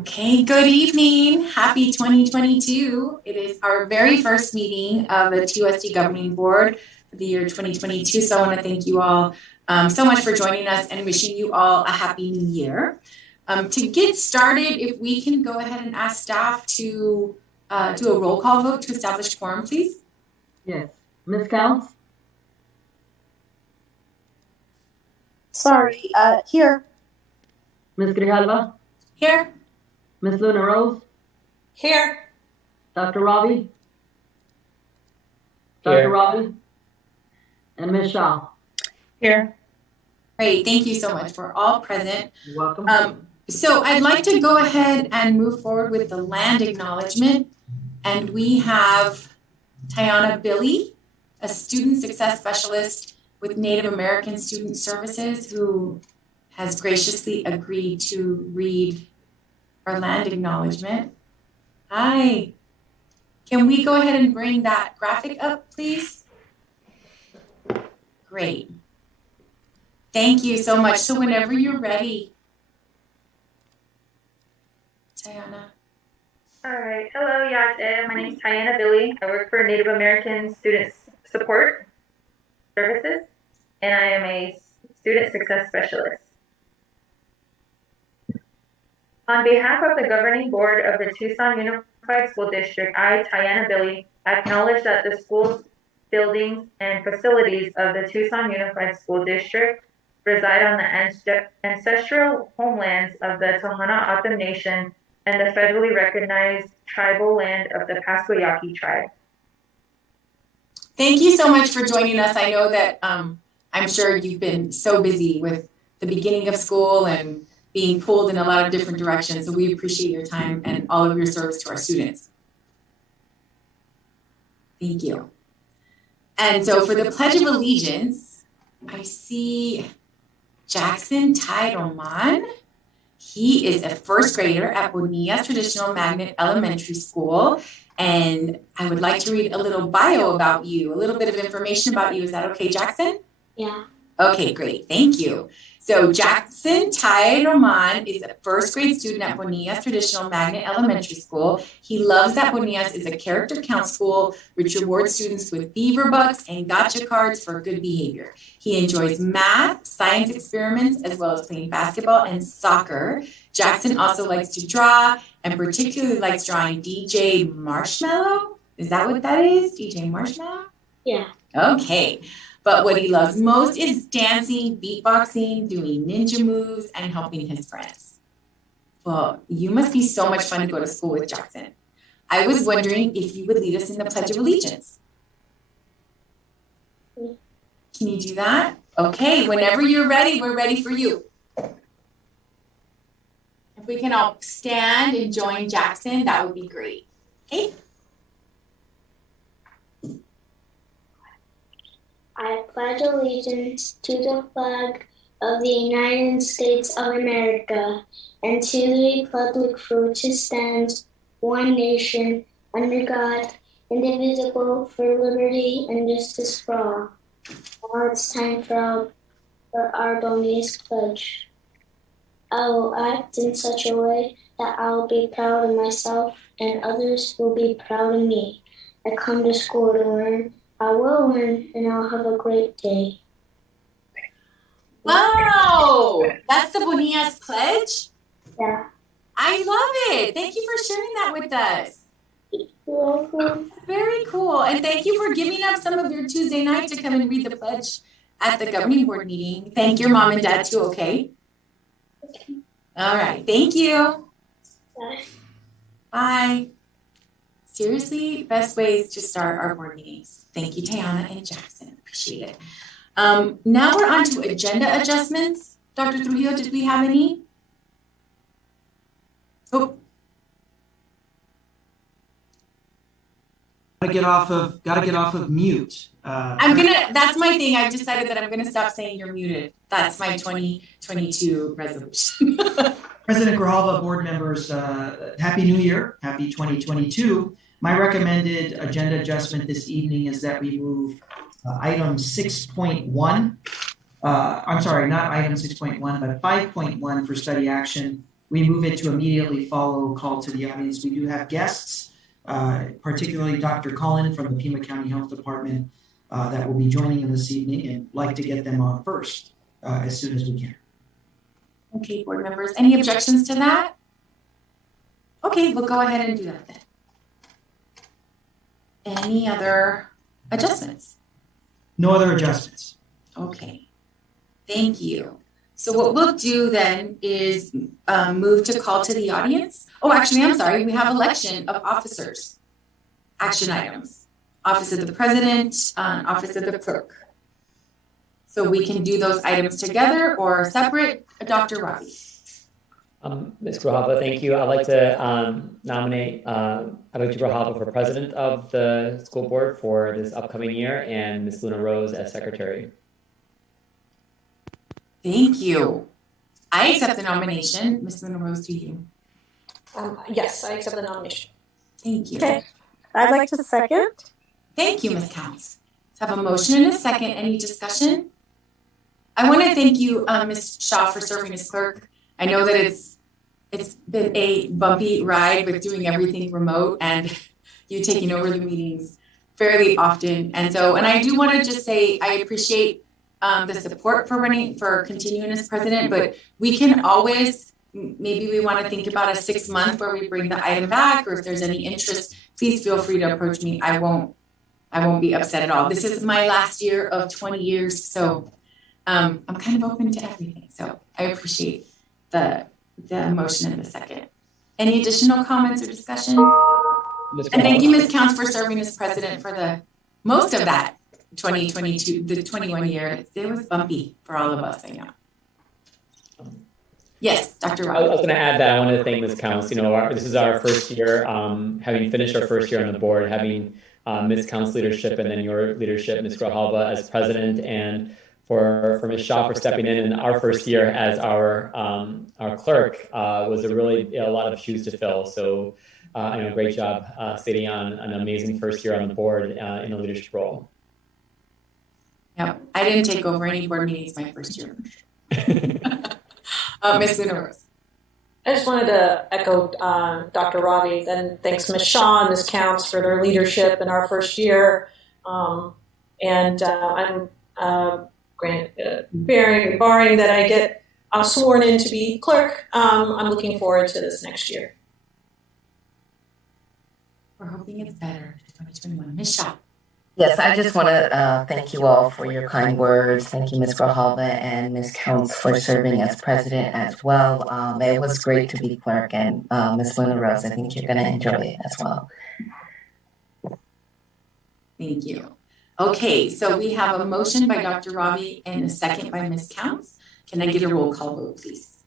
Okay, good evening. Happy 2022. It is our very first meeting of the TUSD Governing Board for the year 2022. So I want to thank you all so much for joining us and wishing you all a happy new year. To get started, if we can go ahead and ask staff to do a roll call vote to establish quorum, please. Yes. Ms. Counts? Sorry, here. Ms. Grijalva? Here. Ms. Luna Rose? Here. Dr. Robbie? Here. Dr. Robbie? And Ms. Shaw? Here. Great, thank you so much for all present. You're welcome. So I'd like to go ahead and move forward with the land acknowledgement. And we have Tiana Billy, a student success specialist with Native American Student Services, who has graciously agreed to read our land acknowledgement. Hi. Can we go ahead and bring that graphic up, please? Great. Thank you so much. So whenever you're ready, Tiana. All right. Hello, Yate. My name is Tiana Billy. I work for Native American Student Support Services, and I am a student success specialist. On behalf of the governing board of the Tucson Unified School District, I, Tiana Billy, acknowledge that the schools, buildings, and facilities of the Tucson Unified School District reside on the ancestral homelands of the Tohono O'odham Nation and the federally recognized tribal land of the Pasquayaqui tribe. Thank you so much for joining us. I know that I'm sure you've been so busy with the beginning of school and being pulled in a lot of different directions. So we appreciate your time and all of your service to our students. Thank you. And so for the Pledge of Allegiance, I see Jackson Teidelman. He is a first grader at Bonillas Traditional Magnet Elementary School. And I would like to read a little bio about you, a little bit of information about you. Is that okay, Jackson? Yeah. Okay, great. Thank you. So Jackson Teidelman is a first grade student at Bonillas Traditional Magnet Elementary School. He loves that Bonillas is a character count school which rewards students with beaver bucks and gotcha cards for good behavior. He enjoys math, science experiments, as well as playing basketball and soccer. Jackson also likes to draw and particularly likes drawing DJ Marshmallow. Is that what that is? DJ Marshmallow? Yeah. Okay. But what he loves most is dancing, beatboxing, doing ninja moves, and helping his friends. Well, you must be so much fun to go to school with, Jackson. I was wondering if you would lead us in the Pledge of Allegiance. Can you do that? Okay, whenever you're ready, we're ready for you. If we can all stand and join Jackson, that would be great. Okay? I pledge allegiance to the flag of the United States of America and to the republic for which it stands, one nation, under God, indivisible, for liberty and justice for all. Now it's time for our Bonillas pledge. I will act in such a way that I will be proud of myself and others will be proud of me. I come to school to learn. I will learn, and I'll have a great day. Wow, that's the Bonillas pledge? Yeah. I love it. Thank you for sharing that with us. You're welcome. Very cool. And thank you for giving up some of your Tuesday night to come and read the pledge at the governing board meeting. Thank your mom and dad too, okay? Okay. All right. Thank you. Bye. Bye. Seriously, best ways to start our board meetings. Thank you, Tiana and Jackson. Appreciate it. Now we're on to agenda adjustments. Dr. Trujillo, did we have any? Oh. Gotta get off of mute. That's my thing. I've decided that I'm gonna stop saying you're muted. That's my 2022 resolution. President Grijalva, board members, Happy New Year, happy 2022. My recommended agenda adjustment this evening is that we move item 6.1. I'm sorry, not item 6.1, but 5.1 for study action we move it to immediately follow call to the audience. We do have guests, particularly Dr. Cullen from the Pima County Health Department that will be joining in this evening, and like to get them on first as soon as we can. Okay, board members, any objections to that? Okay, we'll go ahead and do that then. Any other adjustments? No other adjustments. Okay, thank you. So what we'll do then is move to call to the audience. Oh, actually, I'm sorry, we have election of officers. Action items. Office of the President, Office of the Clerk. So we can do those items together or separate. Dr. Ravi. Ms. Grijalva, thank you. I'd like to nominate Adelaide Grijalva for President of the School Board for this upcoming year, and Ms. Luna Rose as Secretary. Thank you. I accept the nomination. Ms. Luna Rose, do you? Yes, I accept the nomination. Thank you. Okay. I'd like to second. Thank you, Ms. Counts. So I have a motion and a second. Any discussion? I want to thank you, Ms. Shaw, for serving as clerk. I know that it's been a bumpy ride with doing everything remote and you taking over the meetings fairly often. And I do want to just say I appreciate the support for continuing as president, but we can always, maybe we want to think about a 6-month where we bring the item back, or if there's any interest, please feel free to approach me. I won't be upset at all. This is my last year of 20 years, so I'm kind of open to everything. So I appreciate the motion in the second. Any additional comments or discussion? And thank you, Ms. Counts, for serving as president for the most of that 2022, the 21 year. It was bumpy for all of us, I know. Yes, Dr. Rob. I was going to add that I wanted to thank Ms. Counts. You know, this is our first year, having finished our first year on the board, having Ms. Counts' leadership and then your leadership, Ms. Grijalva, as president, and for Ms. Shaw for stepping in our first year as our clerk was a lot of shoes to fill. So, great job sitting on an amazing first year on the board in a leadership role. Yeah, I didn't take over any board meetings my first year. Ms. Luna Rose. I just wanted to echo Dr. Ravi, and thanks Ms. Shaw and Ms. Counts for their leadership in our first year. I'm barring that I get sworn in to be clerk, I'm looking forward to this next year. We're hoping it's better for 2021. Ms. Shaw. Yes, I just want to thank you all for your kind words. Thank you, Ms. Grijalva and Ms. Counts for serving as president as well. It was great to be clerk, and Ms. Luna Rose, I think you're going to enjoy it as well. Thank you. Okay, so we have a motion by Dr. Ravi and a second by Ms. Counts. Can I get a roll call vote, please?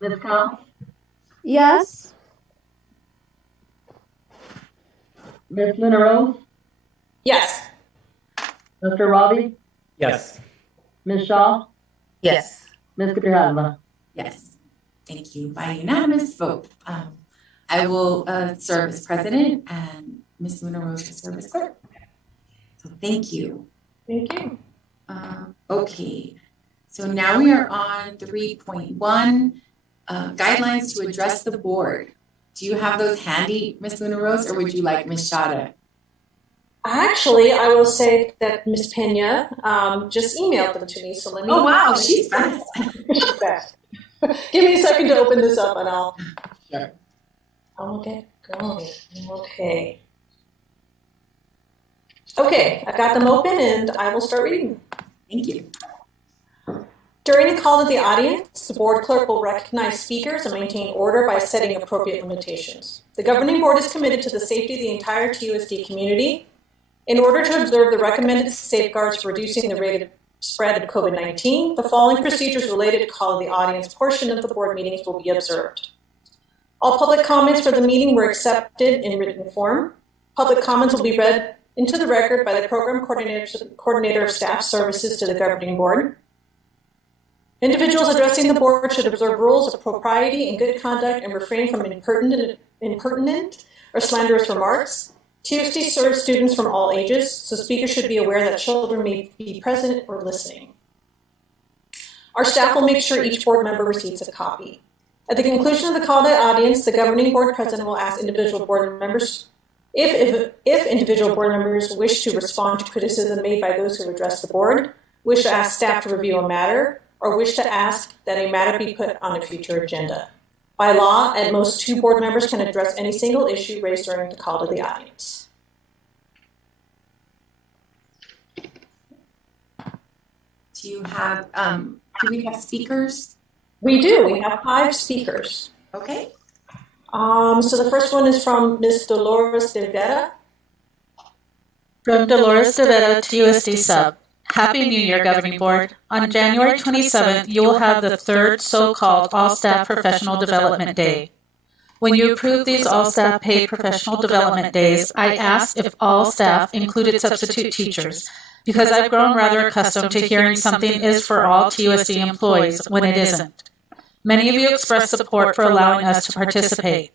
Ms. Counts? Yes. Ms. Luna Rose? Yes. Dr. Ravi? Yes. Ms. Shaw? Yes. Ms. Grijalva? Yes. Thank you. By unanimous vote, I will serve as president, and Ms. Luna Rose will serve as clerk. So thank you. Thank you. Okay, so now we are on 3.1, guidelines to address the board. Do you have those handy, Ms. Luna Rose, or would you like Ms. Shada? Actually, I will say that Ms. Pena just emailed them to me, so let me. Oh wow, she's fast. She's fast. Give me a second to open this up, and I'll. Sure. I'll get going. Okay. Okay, I've got them open, and I will start reading. Thank you. During the call to the audience, the board clerk will recognize speakers and maintain order by setting appropriate limitations. The governing board is committed to the safety of the entire TUSD community. In order to observe the recommended safeguards for reducing the rate of spread of COVID-19, the following procedures related to call to the audience portion of the board meetings will be observed. All public comments for the meeting were accepted in written form. Public comments will be read into the record by the program coordinator of staff services to the governing board. Individuals addressing the board should observe rules of propriety and good conduct and refrain from impertinent or slanderous remarks. TUSD serves students from all ages, so speakers should be aware that children may be present or listening. Our staff will make sure each board member receives a copy. At the conclusion of the call to audience, the governing board president will ask individual board members if individual board members wish to respond to criticism made by those who address the board, wish to ask staff to review a matter, or wish to ask that a matter be put on a future agenda. By law, at most 2 board members can address any single issue raised during the call to the audience. Do we have speakers? We do. We have 5 speakers. Okay. So the first one is from Ms. Dolores De Vera. From Dolores De Vera, TUSD sub. Happy New Year, Governing Board. On January 27th, you will have the 3rd so-called All-Staff Professional Development Day. When you approved these all-staff paid professional development days, I asked if all staff included substitute teachers, because I've grown rather accustomed to hearing something is for all TUSD employees when it isn't. Many of you expressed support for allowing us to participate,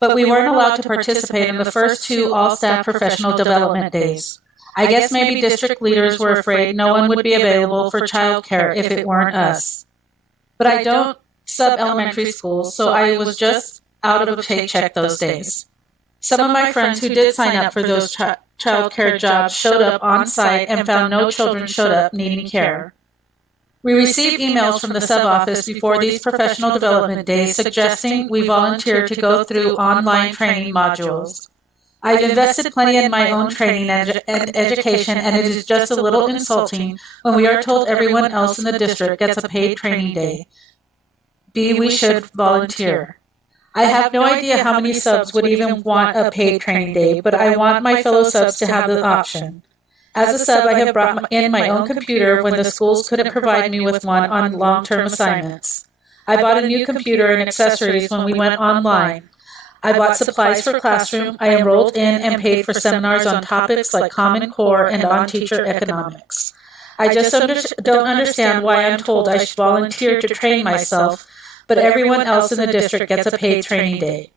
but we weren't allowed to participate in the first 2 all-staff professional development days. I guess maybe district leaders were afraid no one would be available for childcare if it weren't us. But I don't sub-elementary schools, so I was just out of a paycheck those days. Some of my friends who did sign up for those childcare jobs showed up on site and found no children showed up needing care. We received emails from the sub-office before these professional development days suggesting we volunteer to go through online training modules. I've invested plenty in my own training and education, and it is just a little insulting when we are told everyone else in the district gets a paid training day. We should volunteer. I have no idea how many subs would even want a paid training day, but I want my fellow subs to have the option. As a sub, I have brought in my own computer when the schools couldn't provide me with one on long-term assignments. I bought a new computer and accessories when we went online. I bought supplies for classroom. I enrolled in and paid for seminars on topics like Common Core and on teacher economics. I just don't understand why I'm told I should volunteer to train myself, but everyone else in the district gets a paid training day.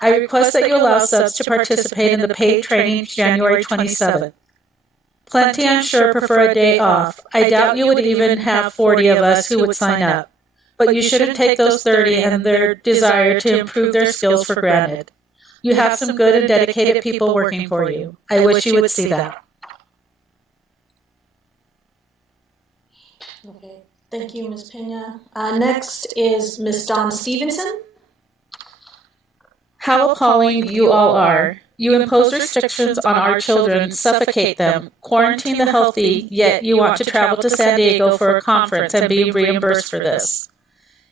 I request that you allow subs to participate in the paid training January 27th. Plenty, I'm sure, prefer a day off. I doubt you would even have 40 of us who would sign up. But you shouldn't take those 30 and their desire to improve their skills for granted. You have some good and dedicated people working for you. I wish you would see that. Okay, thank you, Ms. Pena. Next is Ms. Dawn Stevenson. How appalling you all are. You impose restrictions on our children, suffocate them, quarantine the healthy, yet you want to travel to San Diego for a conference and be reimbursed for this.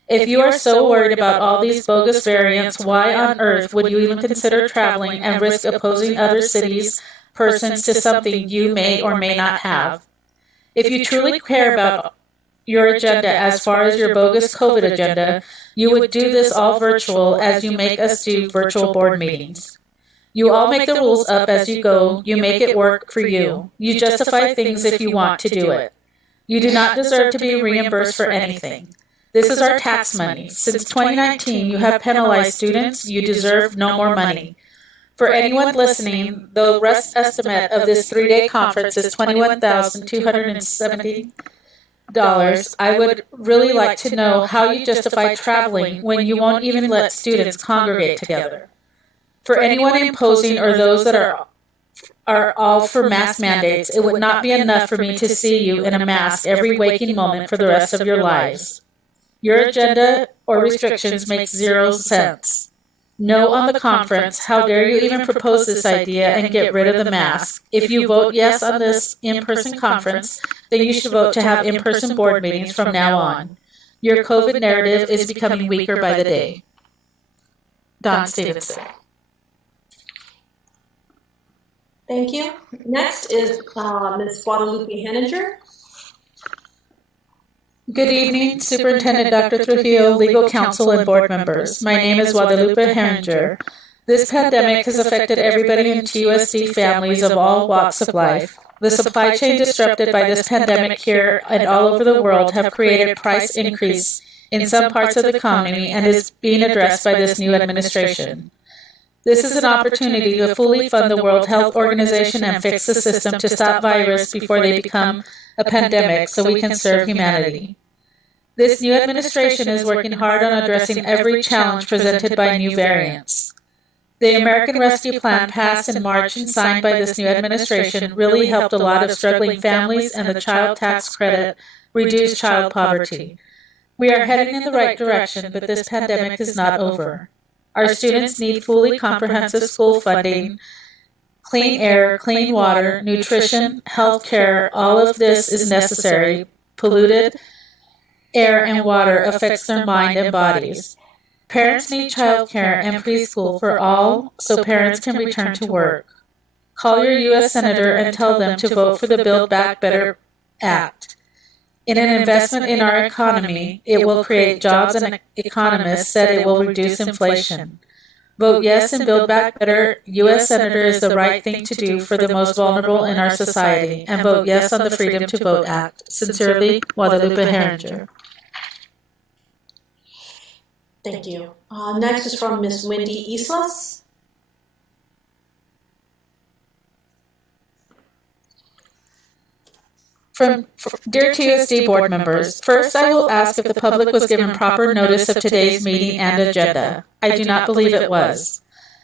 If you are so worried about all these bogus variants, why on earth would you even consider traveling and risk opposing other cities, persons to something you may or may not have? If you truly care about your agenda as far as your bogus COVID agenda, you would do this all virtual as you make us do virtual board meetings. You all make the rules up as you go. You make it work for you. You justify things if you want to do it. You do not deserve to be reimbursed for anything. This is our tax money. Since 2019, you have penalized students. You deserve no more money. For anyone listening, the rest estimate of this 3-day conference is $21,270. I would really like to know how you justify traveling when you won't even let students congregate together. For anyone imposing or those that are all for mask mandates, it would not be enough for me to see you in a mask every waking moment for the rest of your lives. Your agenda or restrictions makes 0 sense. No on the conference. How dare you even propose this idea and get rid of the mask? If you vote yes on this in-person conference, then you should vote to have in-person board meetings from now on. Your COVID narrative is becoming weaker by the day. Dawn Stevenson. Thank you. Next is Ms. Guadalupe Henninger. Good evening, Superintendent Dr. Trujillo, legal counsel, and board members. My name is Guadalupe Henninger. This pandemic has affected everybody in TUSD families of all walks of life. The supply chain disrupted by this pandemic here and all over the world have created price increase in some parts of the economy and is being addressed by this new administration. This is an opportunity to fully fund the World Health Organization and fix the system to stop virus before they become a pandemic so we can serve humanity. This new administration is working hard on addressing every challenge presented by new variants. The American Rescue Plan passed in March and signed by this new administration really helped a lot of struggling families, and the child tax credit reduced child poverty. We are heading in the right direction, but this pandemic is not over. Our students need fully comprehensive school funding, clean air, clean water, nutrition, health care. All of this is necessary. Polluted air and water affects their mind and bodies. Parents need childcare and preschool for all so parents can return to work. Call your U.S. Senator and tell them to vote for the Build Back Better Act. In an investment in our economy, it will create jobs, and economists said it will reduce inflation. Vote yes and Build Back Better. U.S. Senator is the right thing to do for the most vulnerable in our society. And vote yes on the Freedom to Vote Act. Sincerely, Guadalupe Herringer. Thank you. Next is from Ms. Wendy Islas. Dear TUSD board members, first I will ask if the public was given proper notice of today's meeting and agenda. I do not believe it was.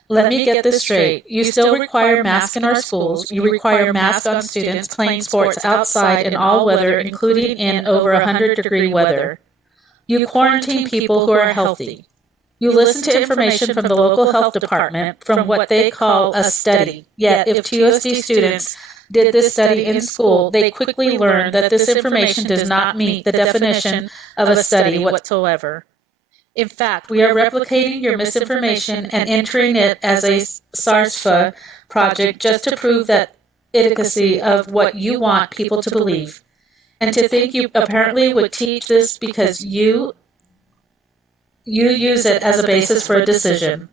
Let me get this straight. You still require masks in our schools. You require masks on students playing sports outside in all weather, including in over 100-degree weather. You quarantine people who are healthy. You listen to information from the local health department from what they call a study. Yet, if TUSD students did this study in school, they quickly learned that this information does not meet the definition of a study whatsoever. In fact, we are replicating your misinformation and entering it as a SARS-FA project just to prove that efficacy of what you want people to believe. And to think you apparently would teach this because you use it as a basis for a decision.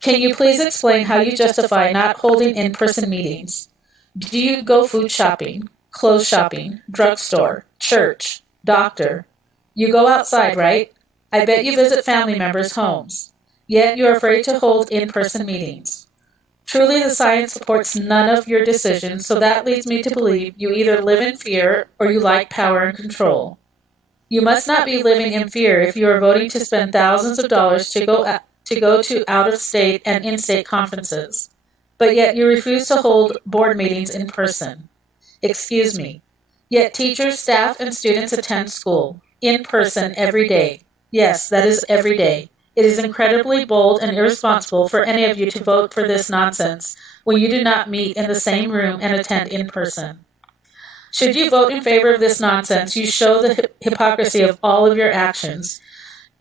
Can you please explain how you justify not holding in-person meetings? Do you go food shopping, clothes shopping, drugstore, church, doctor? You go outside, right? I bet you visit family members' homes. Yet you are afraid to hold in-person meetings. Truly, the science supports none of your decisions, so that leads me to believe you either live in fear or you like power and control. You must not be living in fear if you are voting to spend thousands of dollars to go to out-of-state and in-state conferences. But yet you refuse to hold board meetings in person. Excuse me. Yet teachers, staff, and students attend school in person every day. Yes, that is every day. It is incredibly bold and irresponsible for any of you to vote for this nonsense when you do not meet in the same room and attend in person. Should you vote in favor of this nonsense, you show the hypocrisy of all of your actions.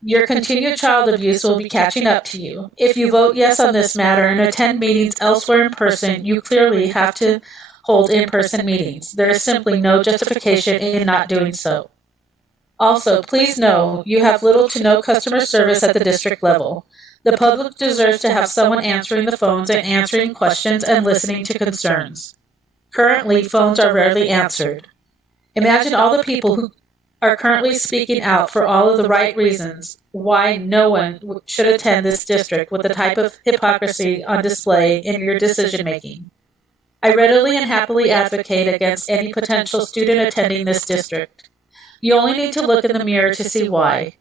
Your continued child abuse will be catching up to you. If you vote yes on this matter and attend meetings elsewhere in person, you clearly have to hold in-person meetings. There is simply no justification in not doing so. Also, please know you have little to no customer service at the district level. The public deserves to have someone answering the phones and answering questions and listening to concerns. Currently, phones are rarely answered. Imagine all the people who are currently speaking out for all of the right reasons why no one should attend this district with the type of hypocrisy on display in your decision-making. I readily and happily advocate against any potential student attending this district. You only need to look in the mirror to see why.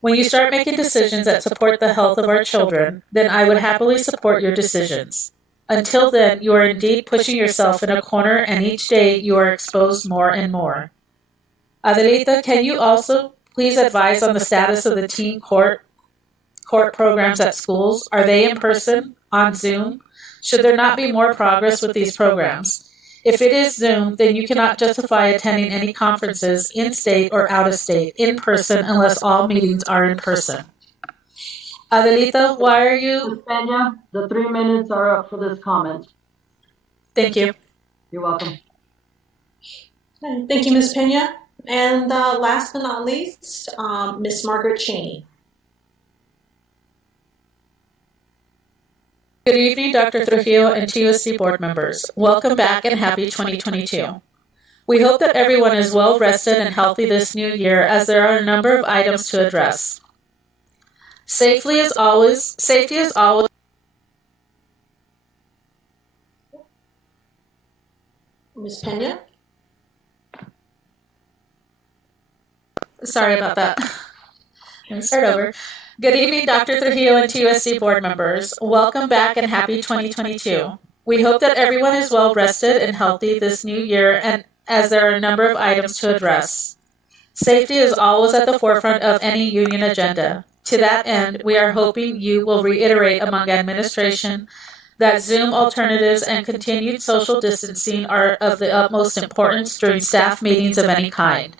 When you start making decisions that support the health of our children, then I would happily support your decisions. Until then, you are indeed pushing yourself in a corner, and each day you are exposed more and more. Adelita, can you also please advise on the status of the teen court programs at schools? Are they in person, on Zoom? Should there not be more progress with these programs? If it is Zoom, then you cannot justify attending any conferences in-state or out-of-state in person unless all meetings are in person. Adelita, why are you? Ms. Peña, the 3 minutes are up for this comment. Thank you. You're welcome. Okay, thank you, Ms. Peña. And last but not least, Ms. Margaret Cheney. Good evening, Dr. Trujillo and TUSD board members. Welcome back and happy 2022. We hope that everyone is well rested and healthy this new year, as there are a number of items to address. Safety is always Ms. Pena? Sorry about that. Let me start over. Good evening, Dr. Trujillo and TUSD board members. Welcome back and happy 2022. We hope that everyone is well rested and healthy this new year, and as there are a number of items to address. Safety is always at the forefront of any union agenda. To that end, we are hoping you will reiterate among administration that Zoom alternatives and continued social distancing are of the utmost importance during staff meetings of any kind.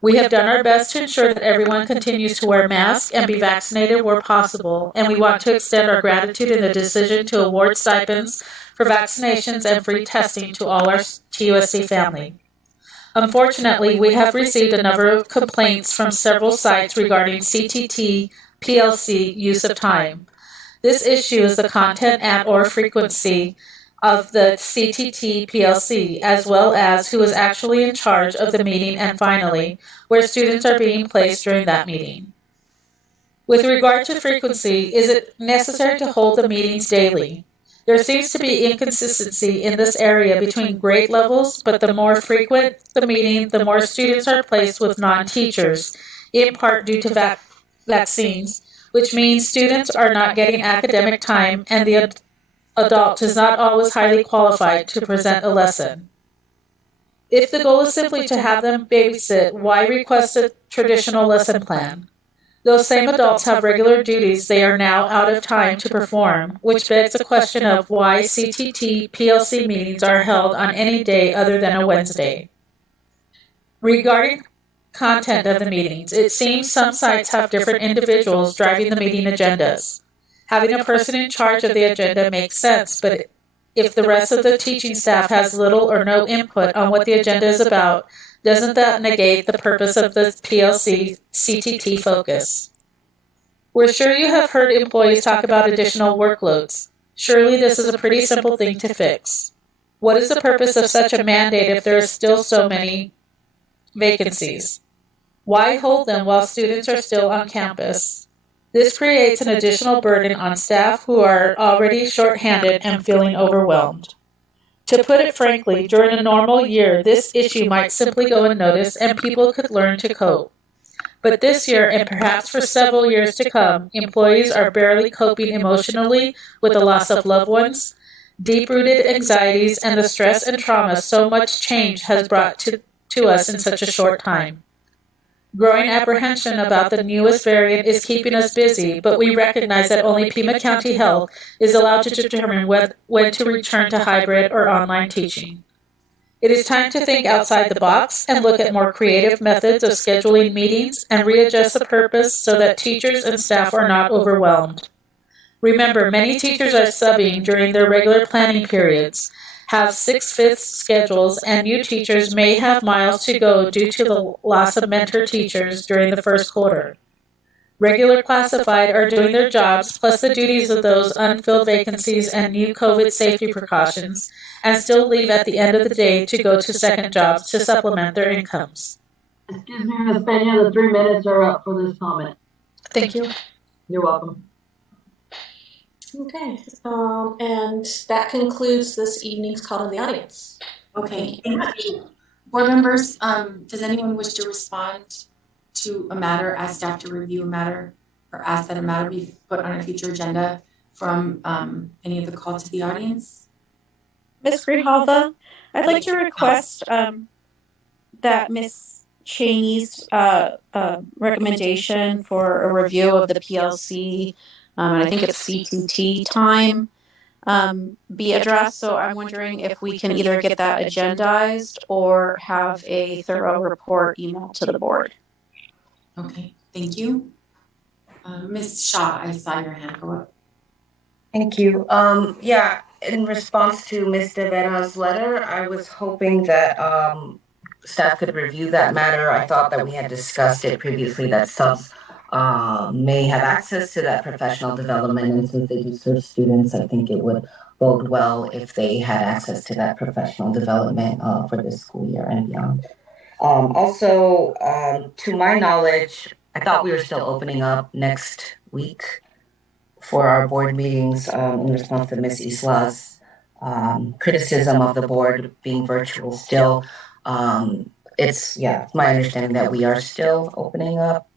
We have done our best to ensure that everyone continues to wear masks and be vaccinated where possible, and we want to extend our gratitude in the decision to award stipends for vaccinations and free testing to all our TUSD family. Unfortunately, we have received a number of complaints from several sites regarding CTT PLC use of time. This issue is the content and/or frequency of the CTT PLC, as well as who is actually in charge of the meeting, and finally, where students are being placed during that meeting. With regard to frequency, is it necessary to hold the meetings daily? There seems to be inconsistency in this area between grade levels, but the more frequent the meeting, the more students are placed with non-teachers, in part due to vaccines, which means students are not getting academic time and the adult is not always highly qualified to present a lesson. If the goal is simply to have them babysit, why request a traditional lesson plan? Those same adults have regular duties they are now out of time to perform, which begs the question of why CTT PLC meetings are held on any day other than a Wednesday. Regarding content of the meetings, it seems some sites have different individuals driving the meeting agendas. Having a person in charge of the agenda makes sense, but if the rest of the teaching staff has little or no input on what the agenda is about, doesn't that negate the purpose of the PLC CTT focus? We're sure you have heard employees talk about additional workloads. Surely this is a pretty simple thing to fix. What is the purpose of such a mandate if there are still so many vacancies? Why hold them while students are still on campus? This creates an additional burden on staff who are already shorthanded and feeling overwhelmed. To put it frankly, during a normal year, this issue might simply go unnoticed and people could learn to cope. But this year, and perhaps for several years to come, employees are barely coping emotionally with the loss of loved ones, deep-rooted anxieties, and the stress and trauma so much change has brought to us in such a short time. Growing apprehension about the newest variant is keeping us busy, but we recognize that only Pima County Health is allowed to determine when to return to hybrid or online teaching. It is time to think outside the box and look at more creative methods of scheduling meetings and readjust the purpose so that teachers and staff are not overwhelmed. Remember, many teachers are subbing during their regular planning periods, have 6/5 schedules, and new teachers may have miles to go due to the loss of mentor teachers during the first quarter. Regular classified are doing their jobs, plus the duties of those unfilled vacancies and new COVID safety precautions, and still leave at the end of the day to go to second jobs to supplement their incomes. Excuse me, Ms. Pena, the 3 minutes are up for this comment. Thank you. You're welcome. Okay, and that concludes this evening's call to the audience. Okay, thank you. Board members, does anyone wish to respond to a matter, ask staff to review a matter, or ask that a matter be put on a future agenda from any of the call to the audience? Ms. Grijalva, I'd like to request that Ms. Cheney's recommendation for a review of the PLC, and I think it's CTT time, be addressed. So I'm wondering if we can either get that agendized or have a thorough report emailed to the board. Okay, thank you. Ms. Shaw, I saw your hand go up. Thank you. Yeah, in response to Ms. De Vera's letter, I was hoping that staff could review that matter. I thought that we had discussed it previously, that subs may have access to that professional development, and since they do serve students, I think it would bode well if they had access to that professional development for this school year and beyond. Also, to my knowledge, I thought we were still opening up next week for our board meetings in response to Ms. Isla's criticism of the board being virtual still. It's my understanding that we are still opening up,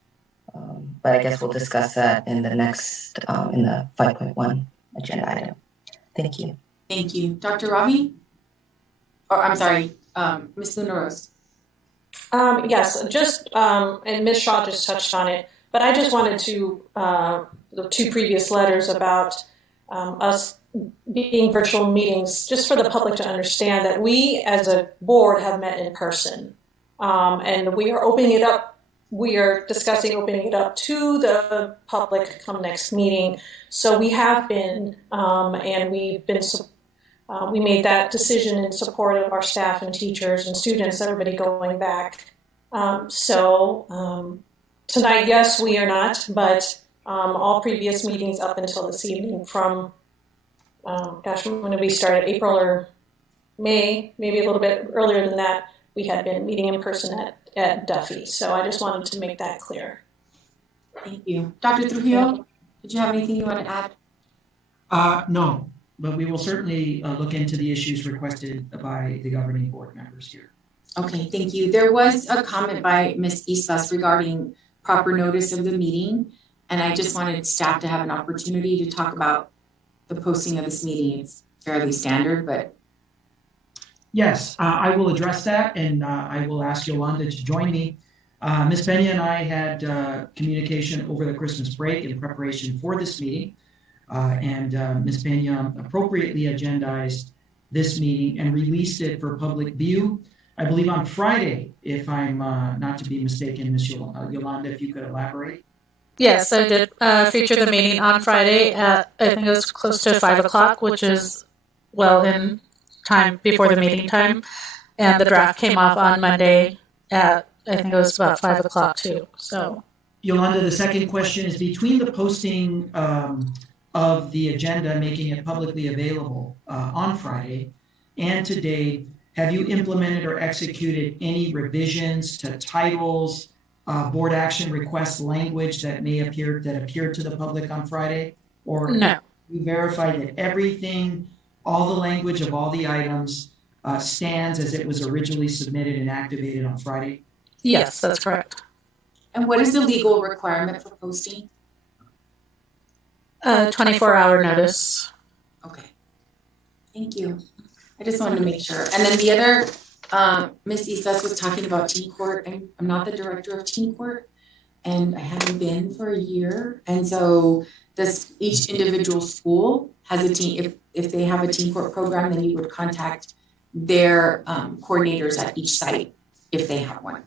but I guess we'll discuss that in the next, in the 5.1 agenda item. Thank you. Thank you. Dr. Ravi? Or I'm sorry, Ms. Luna Rose. Yes, just, and Ms. Shaw just touched on it, but I just wanted to, the two previous letters about us being virtual meetings, just for the public to understand that we as a board have met in person. And we are opening it up. We are discussing opening it up to the public come next meeting. So we have been, and we've been, we made that decision in support of our staff and teachers and students, everybody going back. Tonight, yes, we are not, but all previous meetings up until this evening from, when did we start? April or May, maybe a little bit earlier than that, we had been meeting in person at Duffy. So I just wanted to make that clear. Thank you. Dr. Trujillo, did you have anything you want to add? No, but we will certainly look into the issues requested by the governing board members here. Okay, thank you. There was a comment by Ms. Islas regarding proper notice of the meeting, and I just wanted staff to have an opportunity to talk about the posting of this meeting. It's fairly standard, but. Yes, I will address that, and I will ask Yolanda to join me. Ms. Pena and I had communication over the Christmas break in preparation for this meeting, and Ms. Pena appropriately agendized this meeting and released it for public view, I believe on Friday, if I'm not to be mistaken. Ms. Yolanda, if you could elaborate. Yes, I did feature the meeting on Friday at, I think it was close to 5 o'clock, which is well in time before the meeting time. And the draft came off on Monday at, I think it was about 5 o'clock too. So, Yolanda, the second question is between the posting of the agenda, making it publicly available on Friday, and today, have you implemented or executed any revisions to titles, board action request language that appeared to the public on Friday? Or no. You verified that everything, all the language of all the items stands as it was originally submitted and activated on Friday? Yes, that's correct. And what is the legal requirement for posting? 24-hour notice. Okay. Thank you. I just wanted to make sure. And then the other, Ms. Islas was talking about teen court. I'm not the director of teen court, and I haven't been for a year. And so each individual school has a teen. If they have a teen court program, then you would contact their coordinators at each site if they have one.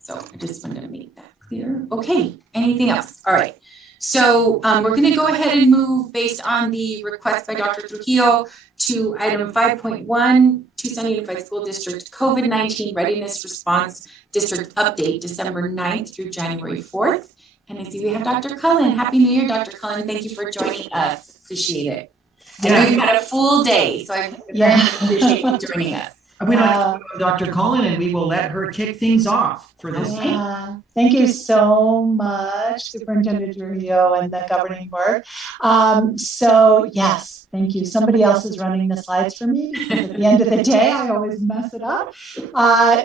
So I just wanted to make that clear. Okay. Anything else? All right. So we're going to go ahead and move based on the request by Dr. Trujillo to item 5.1, Tucson Unified School District COVID-19 Readiness Response District Update, December 9th through January 4th. And I see we have Dr. Cullen. Happy New Year, Dr. Cullen. Thank you for joining us. Appreciate it. I know you had a full day, so I very much appreciate you joining us. We'd like to welcome Dr. Cullen, and we will let her kick things off for this. Thank you so much, Superintendent Trujillo and the governing board. So yes, thank you. Somebody else is running the slides for me because at the end of the day, I always mess it up.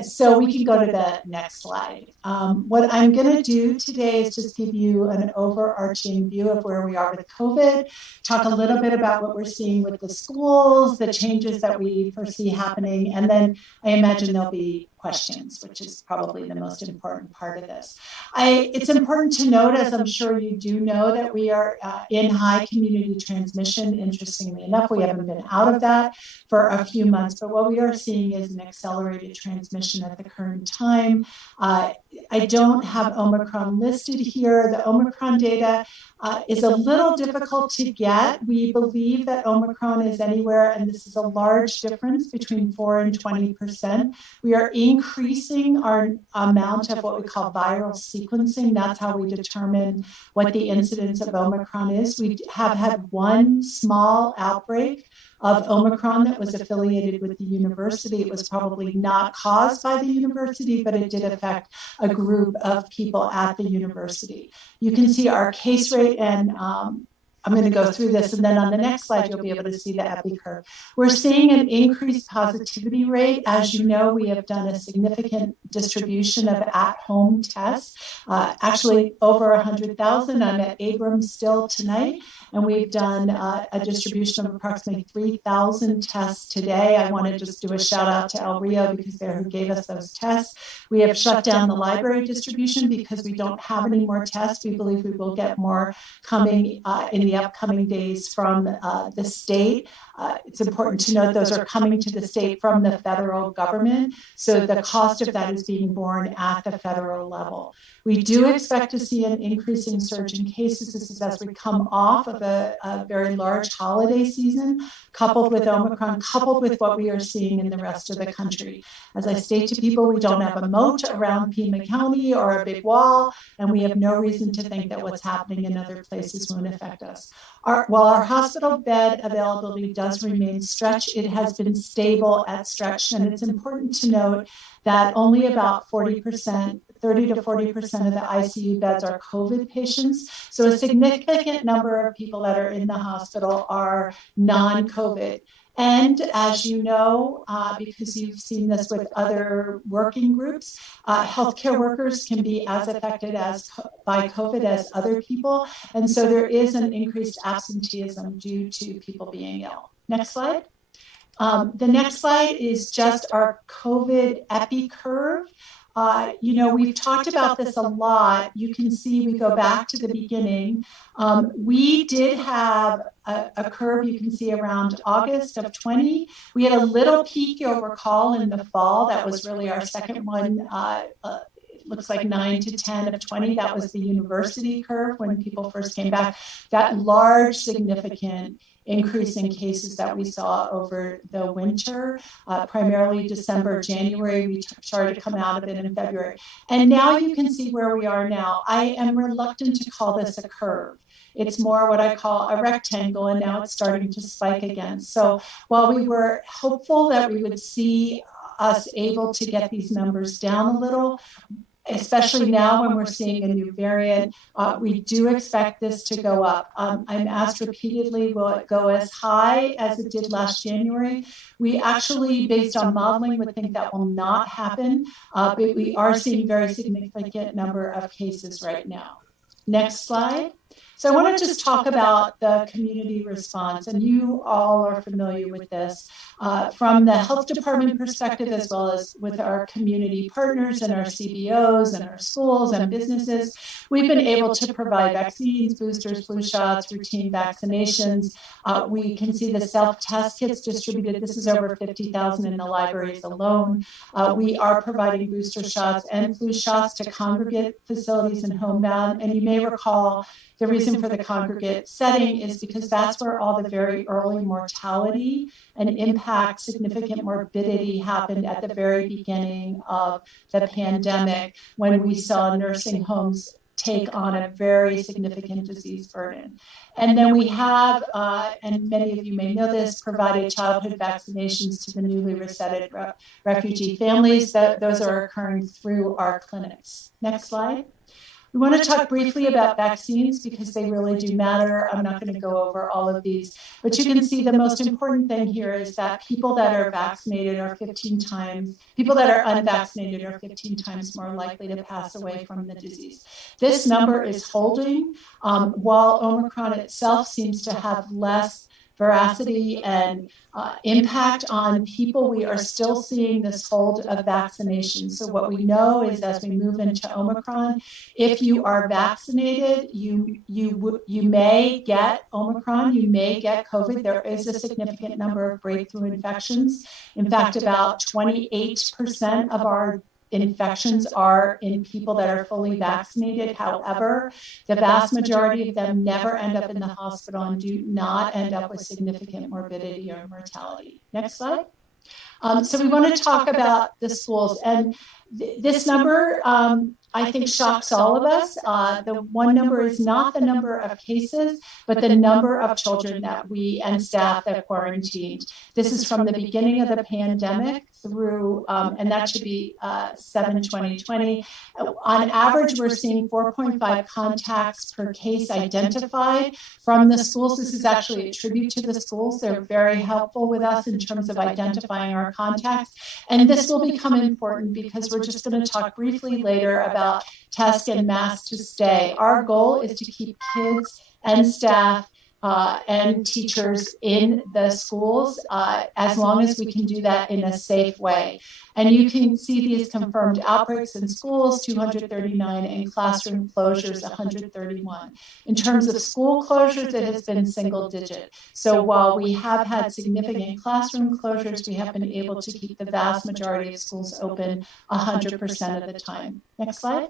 So we can go to the next slide. What I'm going to do today is just give you an overarching view of where we are with COVID, talk a little bit about what we're seeing with the schools, the changes that we foresee happening, and then I imagine there'll be questions, which is probably the most important part of this. It's important to note, as I'm sure you do know, that we are in high community transmission. Interestingly enough, we haven't been out of that for a few months, but what we are seeing is an accelerated transmission at the current time. I don't have Omicron listed here. The Omicron data is a little difficult to get. We believe that Omicron is anywhere, and this is a large difference, between 4 and 20%. We are increasing our amount of what we call viral sequencing. That's how we determine what the incidence of Omicron is. We have had one small outbreak of Omicron that was affiliated with the university. It was probably not caused by the university, but it did affect a group of people at the university. You can see our case rate and I'm going to go through this, and then on the next slide, you'll be able to see the epi curve. We're seeing an increased positivity rate. As you know, we have done a significant distribution of at-home tests, actually over 100,000. I'm at Abrams still tonight, and we've done a distribution of approximately 3,000 tests today. I want to just do a shout out to El Rio because they're who gave us those tests. We have shut down the library distribution because we don't have any more tests. We believe we will get more coming in the upcoming days from the state. It's important to note those are coming to the state from the federal government. So the cost of that is being borne at the federal level. We do expect to see an increasing surge in cases. This is as we come off of a very large holiday season, coupled with Omicron, coupled with what we are seeing in the rest of the country. As I state to people, we don't have a moat around Pima County or a big wall, and we have no reason to think that what's happening in other places won't affect us. While our hospital bed availability does remain stretched, it has been stable at stretched, and it's important to note that only about 40%, 30 to 40% of the ICU beds are COVID patients. So a significant number of people that are in the hospital are non-COVID. And as you know, because you've seen this with other working groups, healthcare workers can be as affected by COVID as other people. And so there is an increased absenteeism due to people being ill. Next slide. The next slide is just our COVID epi curve. We've talked about this a lot. You can see we go back to the beginning. We did have a curve you can see around August of 20. We had a little peak, you'll recall, in the fall. That was really our second one. It looks like 9 to 10 of 20. That was the university curve when people first came back. That large, significant increase in cases that we saw over the winter, primarily December, January. We started to come out of it in February. And now you can see where we are now. I am reluctant to call this a curve. It's more what I call a rectangle, and now it's starting to spike again. So while we were hopeful that we would see us able to get these numbers down a little, especially now when we're seeing a new variant, we do expect this to go up. I'm asked repeatedly, will it go as high as it did last January? We actually, based on modeling, would think that will not happen, but we are seeing very significant number of cases right now. Next slide. So I want to just talk about the community response, and you all are familiar with this from the health department perspective, as well as with our community partners and our CBOs and our schools and businesses. We've been able to provide vaccines, boosters, flu shots, routine vaccinations. We can see the self-test kits distributed. This is over 50,000 in the libraries alone. We are providing booster shots and flu shots to congregate facilities and homebound. And you may recall the reason for the congregate setting is because that's where all the very early mortality and impact, significant morbidity happened at the very beginning of the pandemic, when we saw nursing homes take on a very significant disease burden. And then we have, and many of you may know this, provided childhood vaccinations to the newly resettled refugee families. Those are occurring through our clinics. Next slide. We want to talk briefly about vaccines because they really do matter. I'm not going to go over all of these, but you can see the most important thing here is that people that are vaccinated are 15 times, people that are unvaccinated are 15 times more likely to pass away from the disease. This number is holding, while Omicron itself seems to have less veracity and impact on people. We are still seeing this hold of vaccination. So what we know is as we move into Omicron, if you are vaccinated, you may get Omicron, you may get COVID. There is a significant number of breakthrough infections. In fact, about 28% of our infections are in people that are fully vaccinated. However, the vast majority of them never end up in the hospital and do not end up with significant morbidity or mortality. Next slide. So we want to talk about the schools, and this number I think shocks all of us. The one number is not the number of cases, but the number of children that we and staff that quarantined. This is from the beginning of the pandemic through, and that should be 7/20/20. On average, we're seeing 4.5 contacts per case identified from the schools. This is actually a tribute to the schools. They're very helpful with us in terms of identifying our contacts. And this will become important because we're just going to talk briefly later about test and mask to stay. Our goal is to keep kids and staff and teachers in the schools as long as we can do that in a safe way. And you can see these confirmed outbreaks in schools, 239, and classroom closures, 131. In terms of school closures, it has been single digit. So while we have had significant classroom closures, we have been able to keep the vast majority of schools open 100% of the time. Next slide.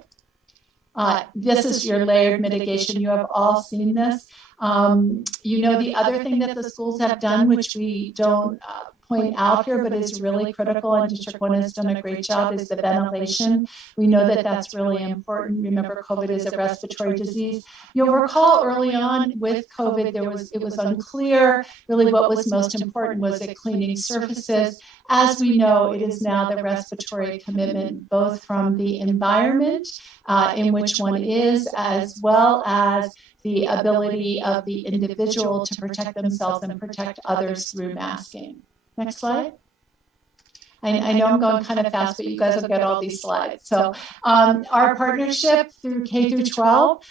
This is your layered mitigation. You have all seen this. You know, the other thing that the schools have done, which we don't point out here, but is really critical, and District 1 has done a great job, is the ventilation. We know that that's really important. Remember, COVID is a respiratory disease. You'll recall early on with COVID, it was unclear really what was most important. Was it cleaning surfaces? As we know, it is now the respiratory commitment, both from the environment in which one is, as well as the ability of the individual to protect themselves and protect others through masking. Next slide. I know I'm going kind of fast, but you guys will get all these slides. So our partnership through K through 12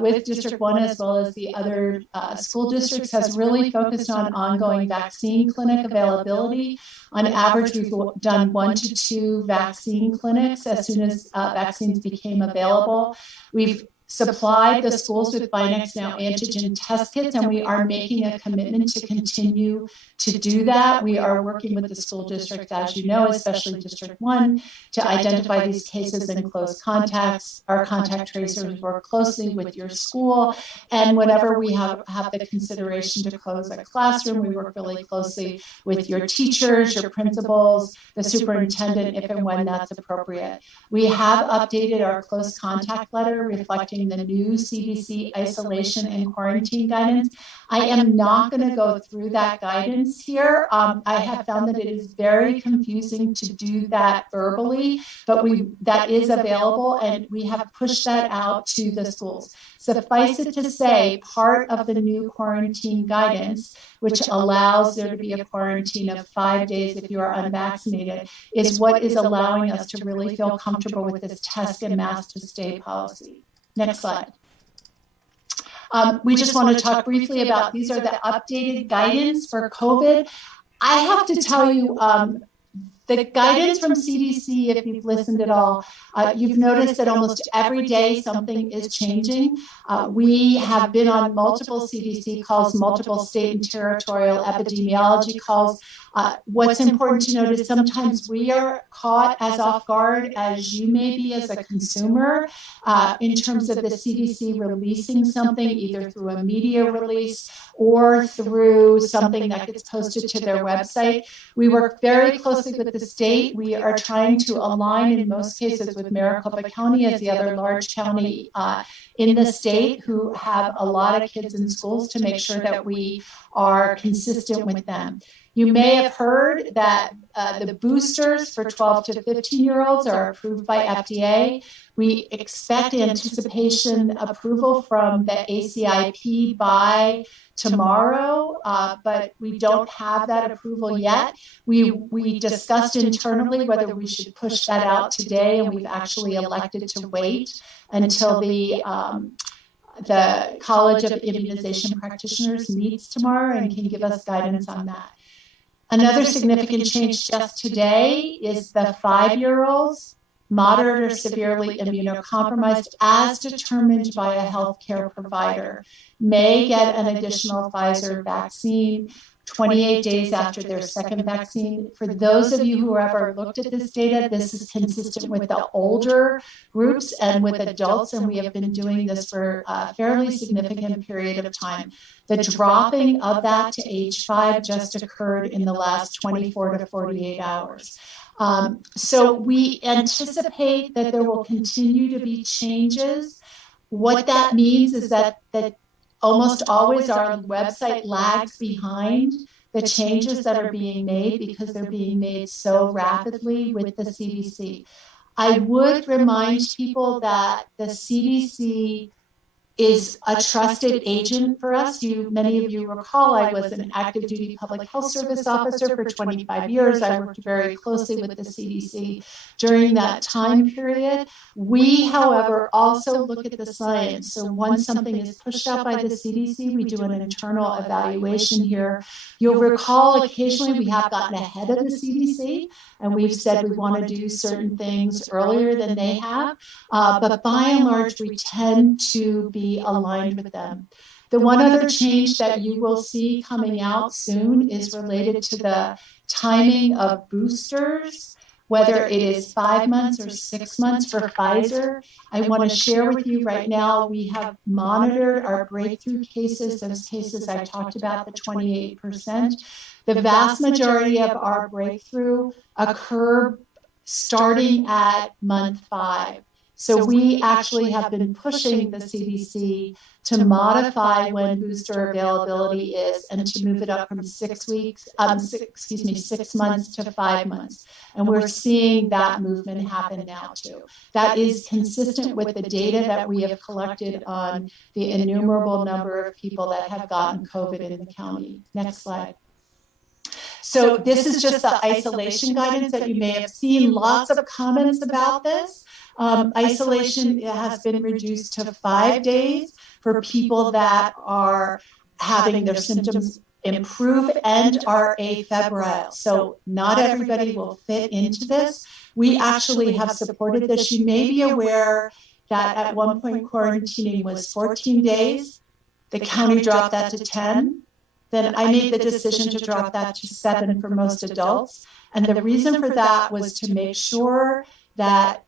with District 1 as well as the other school districts has really focused on ongoing vaccine clinic availability. On average, we've done 1 to 2 vaccine clinics as soon as vaccines became available. We've supplied the schools with Binax now antigen test kits, and we are making a commitment to continue to do that. We are working with the school districts, as you know, especially District 1, to identify these cases and close contacts. Our contact tracers work closely with your school, and whenever we have the consideration to close a classroom, we work really closely with your teachers, your principals, the superintendent, if and when that's appropriate. We have updated our close contact letter reflecting the new CDC isolation and quarantine guidance. I am not going to go through that guidance here. I have found that it is very confusing to do that verbally, but that is available, and we have pushed that out to the schools. Suffice it to say, part of the new quarantine guidance, which allows there to be a quarantine of 5 days if you are unvaccinated, is what is allowing us to really feel comfortable with this test and mask to stay policy. Next slide. We just want to talk briefly about, these are the updated guidance for COVID. I have to tell you, the guidance from CDC, if you've listened at all, you've noticed that almost every day something is changing. We have been on multiple CDC calls, multiple state and territorial epidemiology calls. What's important to note is sometimes we are caught as off guard as you may be as a consumer in terms of the CDC releasing something either through a media release or through something that gets posted to their website. We work very closely with the state. We are trying to align in most cases with Maricopa County as the other large county in the state who have a lot of kids in schools to make sure that we are consistent with them. You may have heard that the boosters for 12 to 15-year-olds are approved by FDA. We expect anticipation approval from the ACIP by tomorrow, but we don't have that approval yet. We discussed internally whether we should push that out today, and we've actually elected to wait until the College of Immunization Practitioners meets tomorrow and can give us guidance on that. Another significant change just today is the 5-year-olds, moderate or severely immunocompromised, as determined by a healthcare provider, may get an additional Pfizer vaccine 28 days after their second vaccine. For those of you who have ever looked at this data, this is consistent with the older groups and with adults, and we have been doing this for a fairly significant period of time. The dropping of that to age 5 just occurred in the last 24 to 48 hours. So we anticipate that there will continue to be changes. What that means is that almost always our website lags behind the changes that are being made because they're being made so rapidly with the CDC. I would remind people that the CDC is a trusted agent for us. Many of you recall I was an active duty public health service officer for 25 years. I worked very closely with the CDC during that time period. We, however, also look at the science. So once something is pushed out by the CDC, we do an internal evaluation here. You'll recall occasionally we have gotten ahead of the CDC and we've said we want to do certain things earlier than they have. But by and large, we tend to be aligned with them. The one other change that you will see coming out soon is related to the timing of boosters, whether it is 5 months or 6 months for Pfizer. I want to share with you right now, we have monitored our breakthrough cases, those cases I talked about, the 28%. The vast majority of our breakthrough occur starting at month 5. So we actually have been pushing the CDC to modify when booster availability is and to move it up from 6 months to 5 months. And we're seeing that movement happen now too. That is consistent with the data that we have collected on the innumerable number of people that have gotten COVID in the county. Next slide. So this is just the isolation guidance that you may have seen. Lots of comments about this. Isolation has been reduced to 5 days for people that are having their symptoms improve and are afebrile. So not everybody will fit into this. We actually have supported this. You may be aware that at one point quarantining was 14 days. The county dropped that to 10. Then I made the decision to drop that to 7 for most adults. And the reason for that was to make sure that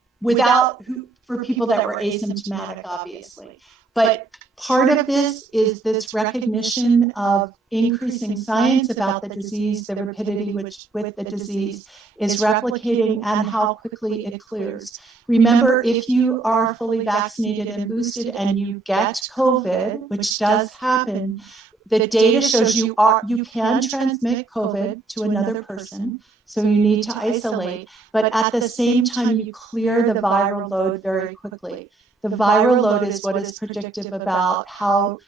for people that were asymptomatic, obviously. But part of this is this recognition of increasing science about the disease, the rapidity with the disease is replicating and how quickly it clears. Remember, if you are fully vaccinated and boosted and you get COVID, which does happen, the data shows you can transmit COVID to another person, so you need to isolate, but at the same time, you clear the viral load very quickly. The viral load is what is predictive about how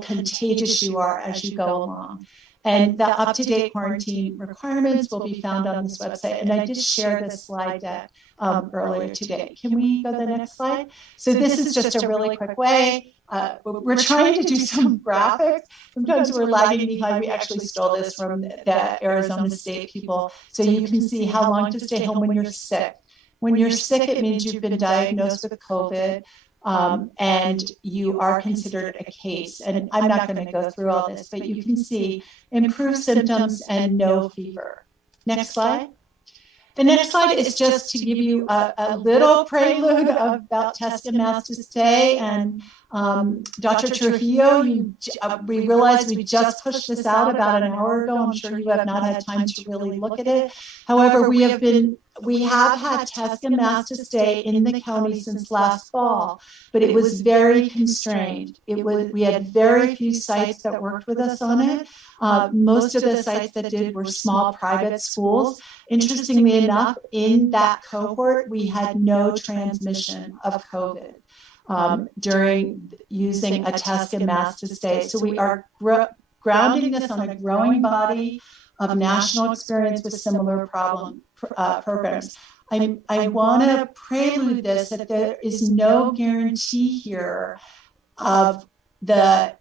contagious you are as you go along. And the up-to-date quarantine requirements will be found on this website. And I did share this slide deck earlier today. Can we go to the next slide? So this is just a really quick way. We're trying to do some graphics. Sometimes we're lagging behind. We actually stole this from the Arizona State people. So you can see how long to stay home when you're sick. When you're sick, it means you've been diagnosed with COVID and you are considered a case. And I'm not going to go through all this, but you can see improved symptoms and no fever. Next slide. The next slide is just to give you a little prelude about test and mask to stay. And Dr. Trujillo, we realized we just pushed this out about an hour ago. I'm sure you have not had time to really look at it. However, we have had test and mask to stay in the county since last fall, but it was very constrained. We had very few sites that worked with us on it. Most of the sites that did were small private schools. Interestingly enough, in that cohort, we had no transmission of COVID during using a test and mask to stay. So we are grounding this on a growing body of national experience with similar programs. I want to prelude this that there is no guarantee here of that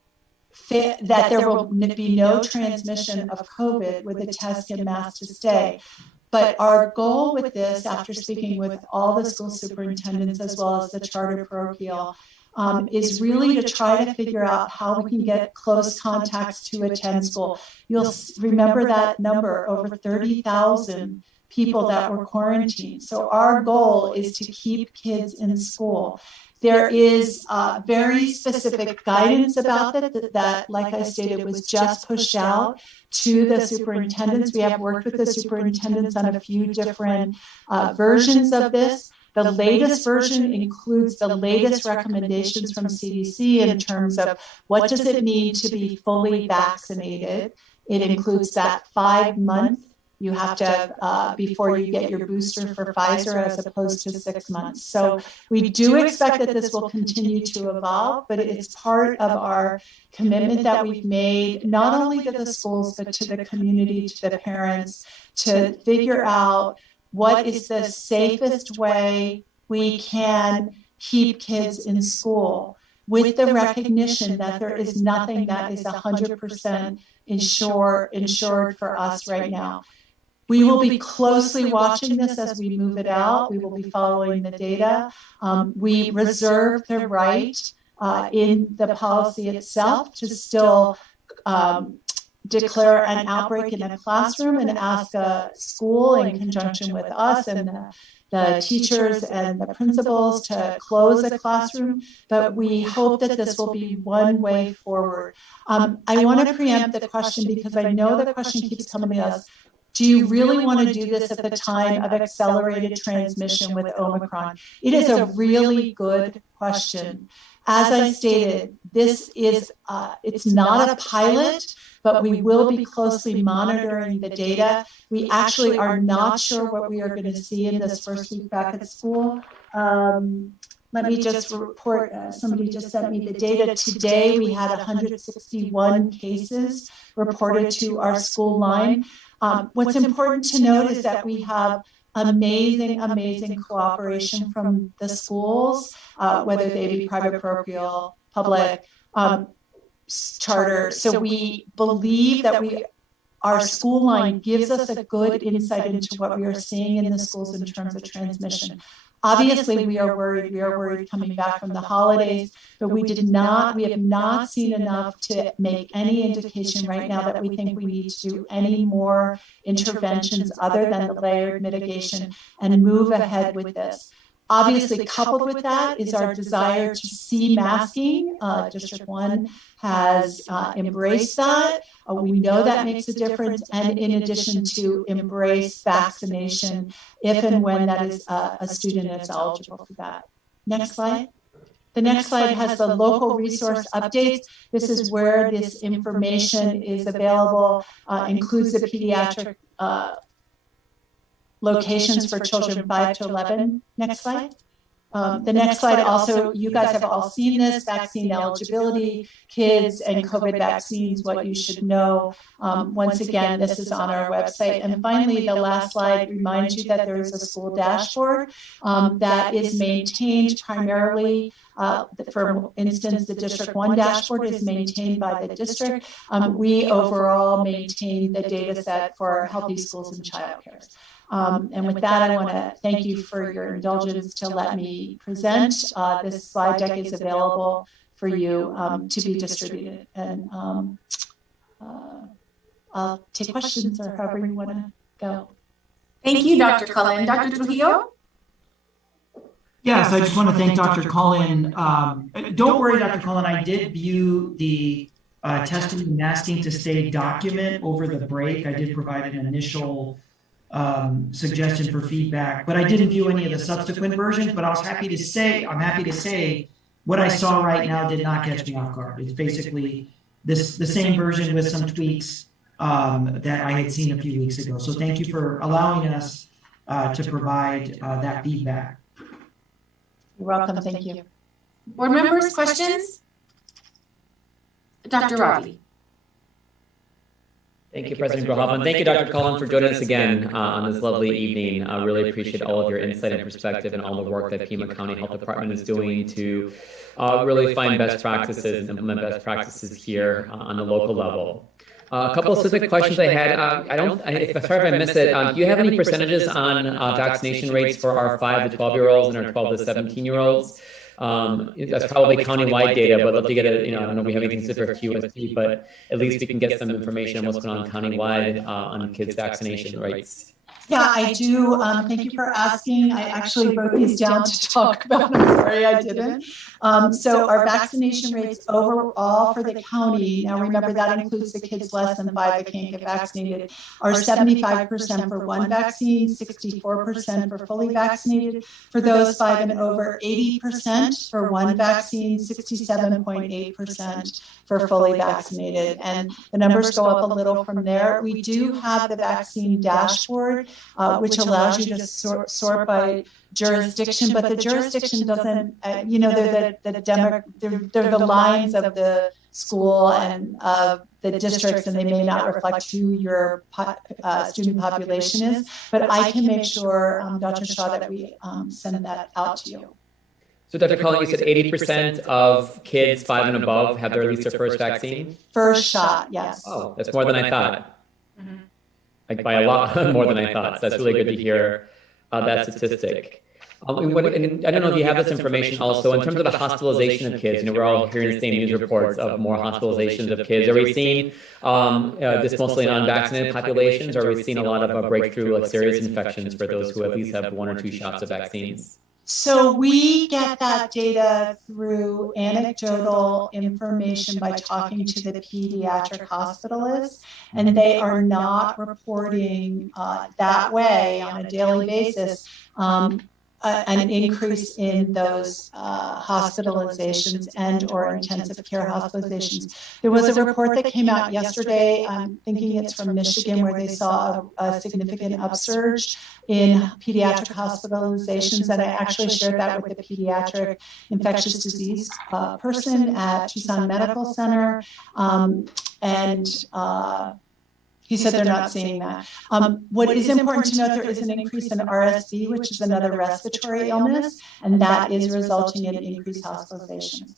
there will be no transmission of COVID with a test and mask to stay. But our goal with this, after speaking with all the school superintendents as well as the charter parochial, is really to try to figure out how we can get close contacts to attend school. You'll remember that number, over 30,000 people that were quarantined. So our goal is to keep kids in school. There is very specific guidance about that, like I stated, was just pushed out to the superintendents. We have worked with the superintendents on a few different versions of this. The latest version includes the latest recommendations from CDC in terms of what does it mean to be fully vaccinated. It includes that 5-month you have to before you get your booster for Pfizer as opposed to 6 months. So we do expect that this will continue to evolve, but it's part of our commitment that we've made, not only to the schools, but to the community, to the parents, to figure out what is the safest way we can keep kids in school, with the recognition that there is nothing that is 100% insured for us right now. We will be closely watching this as we move it out. We will be following the data. We reserve the right in the policy itself to still declare an outbreak in a classroom and ask a school in conjunction with us and the teachers and the principals to close a classroom, but we hope that this will be one way forward. I want to preempt the question because I know the question keeps coming to us. Do you really want to do this at the time of accelerated transmission with Omicron? It is a really good question. As I stated, this is, it's not a pilot, but we will be closely monitoring the data. We actually are not sure what we are going to see in this first week back at school. Let me just report, somebody just sent me the data. Today, we had 161 cases reported to our school line. What's important to note is that we have amazing cooperation from the schools, whether they be private, parochial, public, charter. So we believe that our school line gives us a good insight into what we are seeing in the schools in terms of transmission. Obviously, we are worried coming back from the holidays, but we have not seen enough to make any indication right now that we think we need to do any more interventions other than the layered mitigation and move ahead with this. Obviously, coupled with that is our desire to see masking. District 1 has embraced that. We know that makes a difference, and in addition to embrace vaccination if and when that is a student is eligible for that. Next slide. The next slide has the local resource updates. This is where this information is available, includes the pediatric locations for children 5 to 11. Next slide. The next slide also, you guys have all seen this, vaccine eligibility, kids and COVID vaccines, what you should know. Once again, this is on our website. And finally, the last slide reminds you that there is a school dashboard that is maintained primarily, for instance, the District 1 dashboard is maintained by the district. We overall maintain the data set for healthy schools and childcare. And with that, I want to thank you for your indulgence to let me present. This slide deck is available for you to be distributed. And I'll take questions or however you want to go. Thank you, Dr. Cullen. Dr. Trujillo? Yes, I just want to thank Dr. Cullen. Don't worry, Dr. Cullen, I did view the testing and masking to stay document over the break. I did provide an initial suggestion for feedback, but I didn't view any of the subsequent versions. But I'm happy to say what I saw right now did not catch me off guard. It's basically the same version with some tweaks that I had seen a few weeks ago. So thank you for allowing us to provide that feedback. You're welcome. Thank you. Board members, questions? Dr. Ravi. Thank you, President Grijalva, and thank you, Dr. Cullen, for joining us again on this lovely evening. I really appreciate all of your insight and perspective and all the work that Pima County Health Department is doing to really find best practices and implement best practices here on the local level. A couple of specific questions I had. Sorry if I missed it. Do you have any percentages on vaccination rates for our 5 to 12-year-olds and our 12 to 17-year-olds? That's probably countywide data, but I'd love to get I don't know if we have anything specific for TUSD, but at least we can get some information on what's going on countywide on kids' vaccination rates. Yeah, I do. Thank you for asking. I actually wrote these down to talk about. I'm sorry I didn't. So our vaccination rates overall for the county, now remember that includes the kids less than 5 that can't get vaccinated, are 75% for one vaccine, 64% for fully vaccinated. For those 5 and over, 80% for one vaccine, 67.8% for fully vaccinated. And the numbers go up a little from there. We do have the vaccine dashboard, which allows you to sort by jurisdiction, but the jurisdiction doesn't, they're the lines of the school and of the districts, and they may not reflect who your student population is. But I can make sure, Dr. Shaw, that we send that out to you. So Dr. Collin, you said 80% of kids 5 and above have at least their first vaccine? First shot, yes. Oh, that's more than I thought. Like by a lot more than I thought. So that's really good to hear that statistic. And I don't know if you have this information also in terms of the hospitalization of kids. We're all hearing the same news reports of more hospitalizations of kids. Are we seeing this mostly in unvaccinated populations, or are we seeing a lot of a breakthrough, like serious infections for those who at least have 1 or 2 shots of vaccines? So we get that data through anecdotal information by talking to the pediatric hospitalists, and they are not reporting that way on a daily basis an increase in those hospitalizations and or intensive care hospitalizations. There was a report that came out yesterday, I'm thinking it's from Michigan, where they saw a significant upsurge in pediatric hospitalizations, and I actually shared that with the pediatric infectious disease person at Tucson Medical Center, he said they're not seeing that. What is important to note, there is an increase in RSV, which is another respiratory illness, and that is resulting in increased hospitalizations.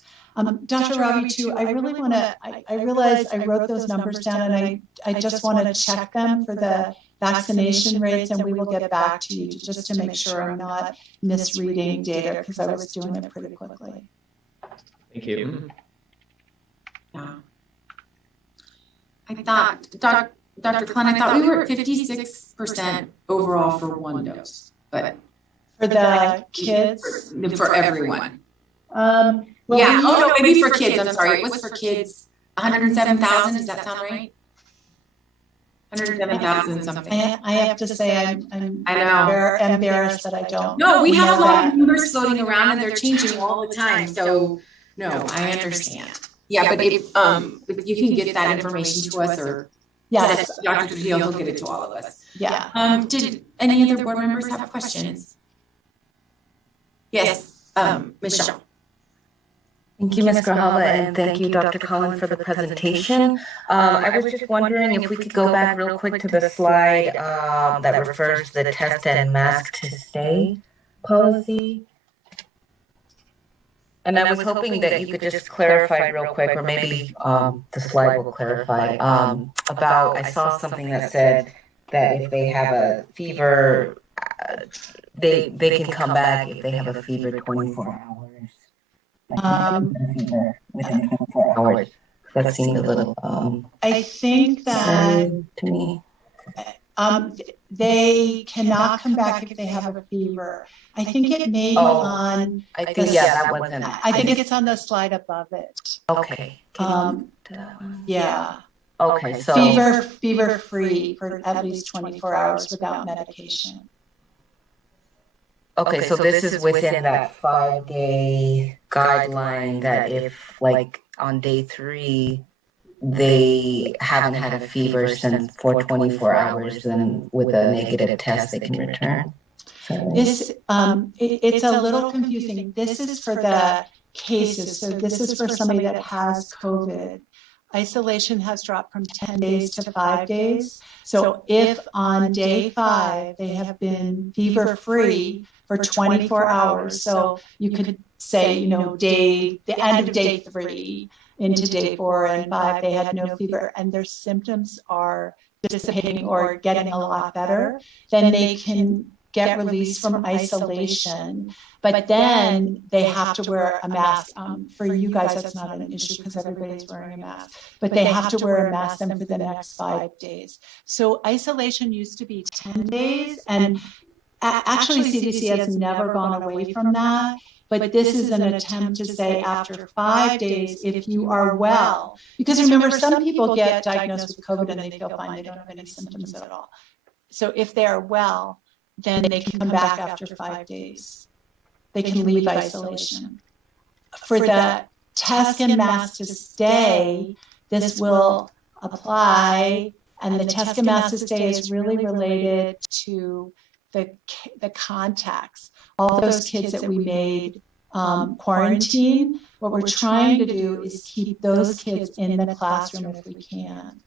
Dr. Ravi, too, I really want to, I realize I wrote those numbers down, and I just want to check them for the vaccination rates, and we will get back to you just to make sure I'm not misreading data, because I was doing it pretty quickly. Thank you. Yeah. I thought, Dr. Klein, I thought we were at 56% overall for 1 dose, but for the kids, for everyone. Well, yeah. Oh no, maybe for kids. I'm sorry. It was for kids. 107,000. Does that sound right? 107,000 something. I have to say, I'm I know. embarrassed that I don't. No, we have a lot of numbers floating around, and they're changing all the time. So no, I understand. Yeah, but if you can get that information to us, or yes, Dr. Trujillo will get it to all of us. Yeah. Did any other board members have questions? Yes, Michelle. Thank you, Ms. Grijalva, and thank you, Dr. Collin, for the presentation. I was just wondering if we could go back real quick to the slide that refers to the test and mask to stay policy. And I was hoping that you could just clarify real quick, or maybe the slide will clarify, about, I saw something that said that if they have a fever, they can come back if they have a fever 24 hours. Within 24 hours. That seemed a little I think that to me. They cannot come back if they have a fever. I think it may be on. I think that wasn't. I think it's on the slide above it. Okay. Yeah. Okay. So fever free for at least 24 hours without medication. Okay, so this is within that 5-day guideline that if, like, on day 3, they haven't had a fever since for 24 hours, then with a negative test, they can return. So. This, it's a little confusing. This is for the cases. So this is for somebody that has COVID. Isolation has dropped from 10 days to 5 days. So if on day 5, they have been fever free for 24 hours. So you could say, the end of day 3 into day 4 and 5, they had no fever and their symptoms are dissipating or getting a lot better, then they can get released from isolation, but then they have to wear a mask. For you guys, that's not an issue because everybody's wearing a mask, but they have to wear a mask then for the next 5 days. So isolation used to be 10 days, and actually CDC has never gone away from that. But this is an attempt to say after 5 days, if you are well, because remember, some people get diagnosed with COVID and they feel fine, they don't have any symptoms at all. So if they are well, then they can come back after 5 days. They can leave isolation. For the test and mask to stay, this will apply, and the test and mask to stay is really related to the contacts. All those kids that we made quarantine, what we're trying to do is keep those kids in the classroom if we can.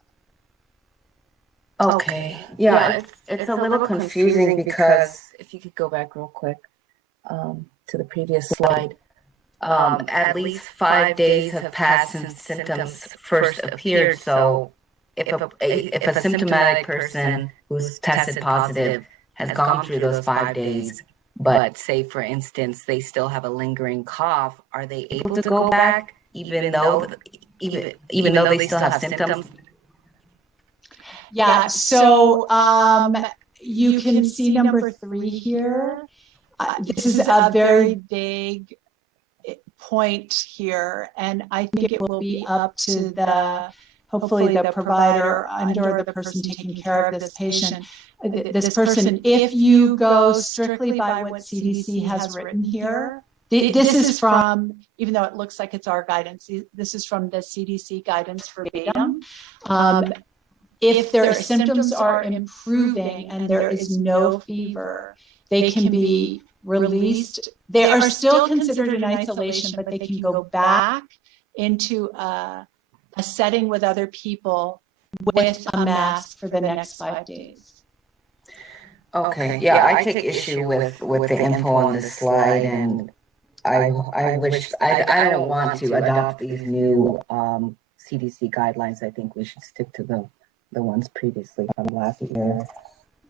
Okay, yeah, it's a little confusing because if you could go back real quick to the previous slide, at least 5 days have passed since symptoms first appeared. So if a symptomatic person who's tested positive has gone through those 5 days, but say for instance they still have a lingering cough, are they able to go back even though they still have symptoms? Yeah, so you can see number 3 here. This is a very big point here, and I think it will be up to hopefully the provider and/or the person taking care of this patient. This person, if you go strictly by what CDC has written here, this is from, even though it looks like it's our guidance, this is from the CDC guidance verbatim. If their symptoms are improving and there is no fever, they can be released. They are still considered in isolation, but they can go back into a setting with other people with a mask for the next 5 days. Okay, yeah, I take issue with the info on this slide, and I wish I don't want to adopt these new CDC guidelines. I think we should stick to the ones previously from last year,